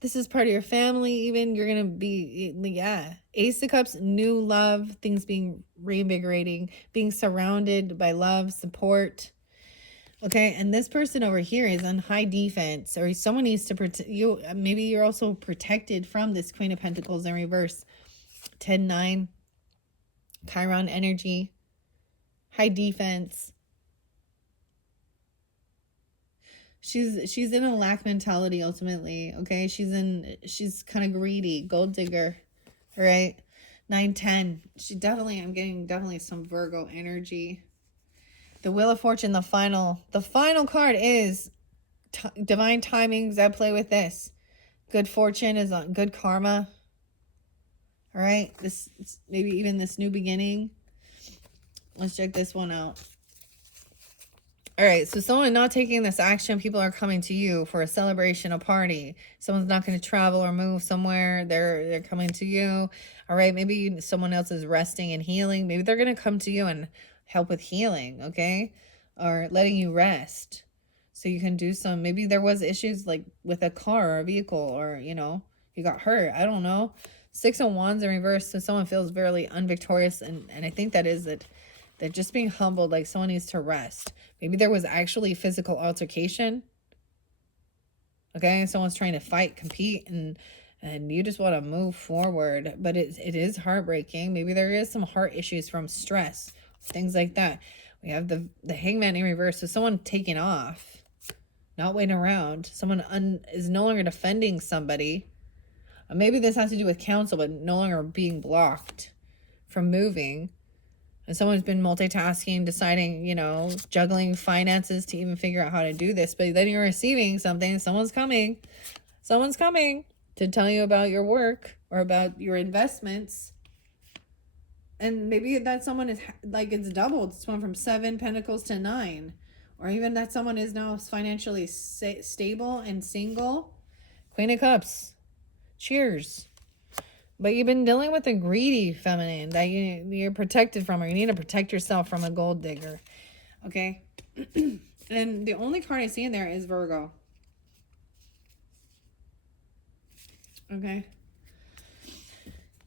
This is part of your family even. You're going to be, yeah. Ace of Cups, new love, things being reinvigorating, being surrounded by love, support. Okay, and this person over here is on high defense, or someone needs to protect you. Maybe you're also protected from this Queen of Pentacles in reverse. 10-9. Chiron energy. High defense. She's in a lack mentality ultimately, okay? She's kind of greedy, gold digger, right? 9-10. I'm getting definitely some Virgo energy. The Wheel of Fortune, the final card is divine timings that play with this. Good fortune is on good karma. All right, this maybe even this new beginning. Let's check this one out. All right, so someone not taking this action, people are coming to you for a celebration, a party. Someone's not going to travel or move somewhere. They're coming to you. All right, maybe someone else is resting and healing. Maybe they're going to come to you and help with healing, okay? Or letting you rest so you can do some. Maybe there was issues like with a car or a vehicle, or, you know, you got hurt. I don't know. 6 of Wands in reverse, so someone feels very unvictorious, and I think that is that they're just being humbled, like someone needs to rest. Maybe there was actually physical altercation. Okay, someone's trying to fight, compete, and you just want to move forward. But it is heartbreaking. Maybe there is some heart issues from stress, things like that. We have the Hangman in reverse, so someone taking off, not waiting around. Someone is no longer defending somebody. Maybe this has to do with counsel, but no longer being blocked from moving. And someone's been multitasking, deciding, you know, juggling finances to even figure out how to do this. But then you're receiving something. Someone's coming to tell you about your work or about your investments. And maybe that someone is like, it's doubled. It's went from 7 pentacles to 9. Or even that someone is now financially stable and single. Queen of Cups. Cheers. But you've been dealing with a greedy feminine that you're protected from, or you need to protect yourself from a gold digger. Okay? And the only card I see in there is Virgo. Okay?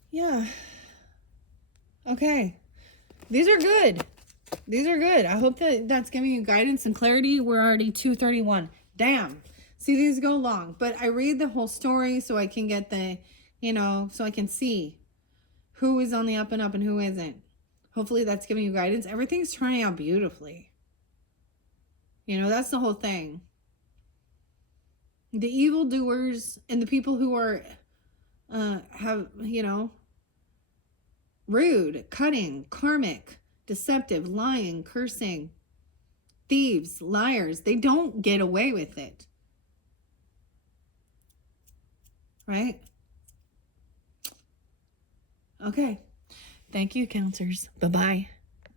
Yeah. Okay. These are good. These are good. I hope that that's giving you guidance and clarity. We're already 2:31. Damn. See, these go long. But I read the whole story so I can get the... You know, so I can see who is on the up and up and who isn't. Hopefully that's giving you guidance. Everything's turning out beautifully. You know, that's the whole thing. The evildoers and the people who are, have, you know, rude, cutting, karmic, deceptive, lying, cursing, thieves, liars, they don't get away with it. Right? Okay. Thank you, counselors. Bye-bye.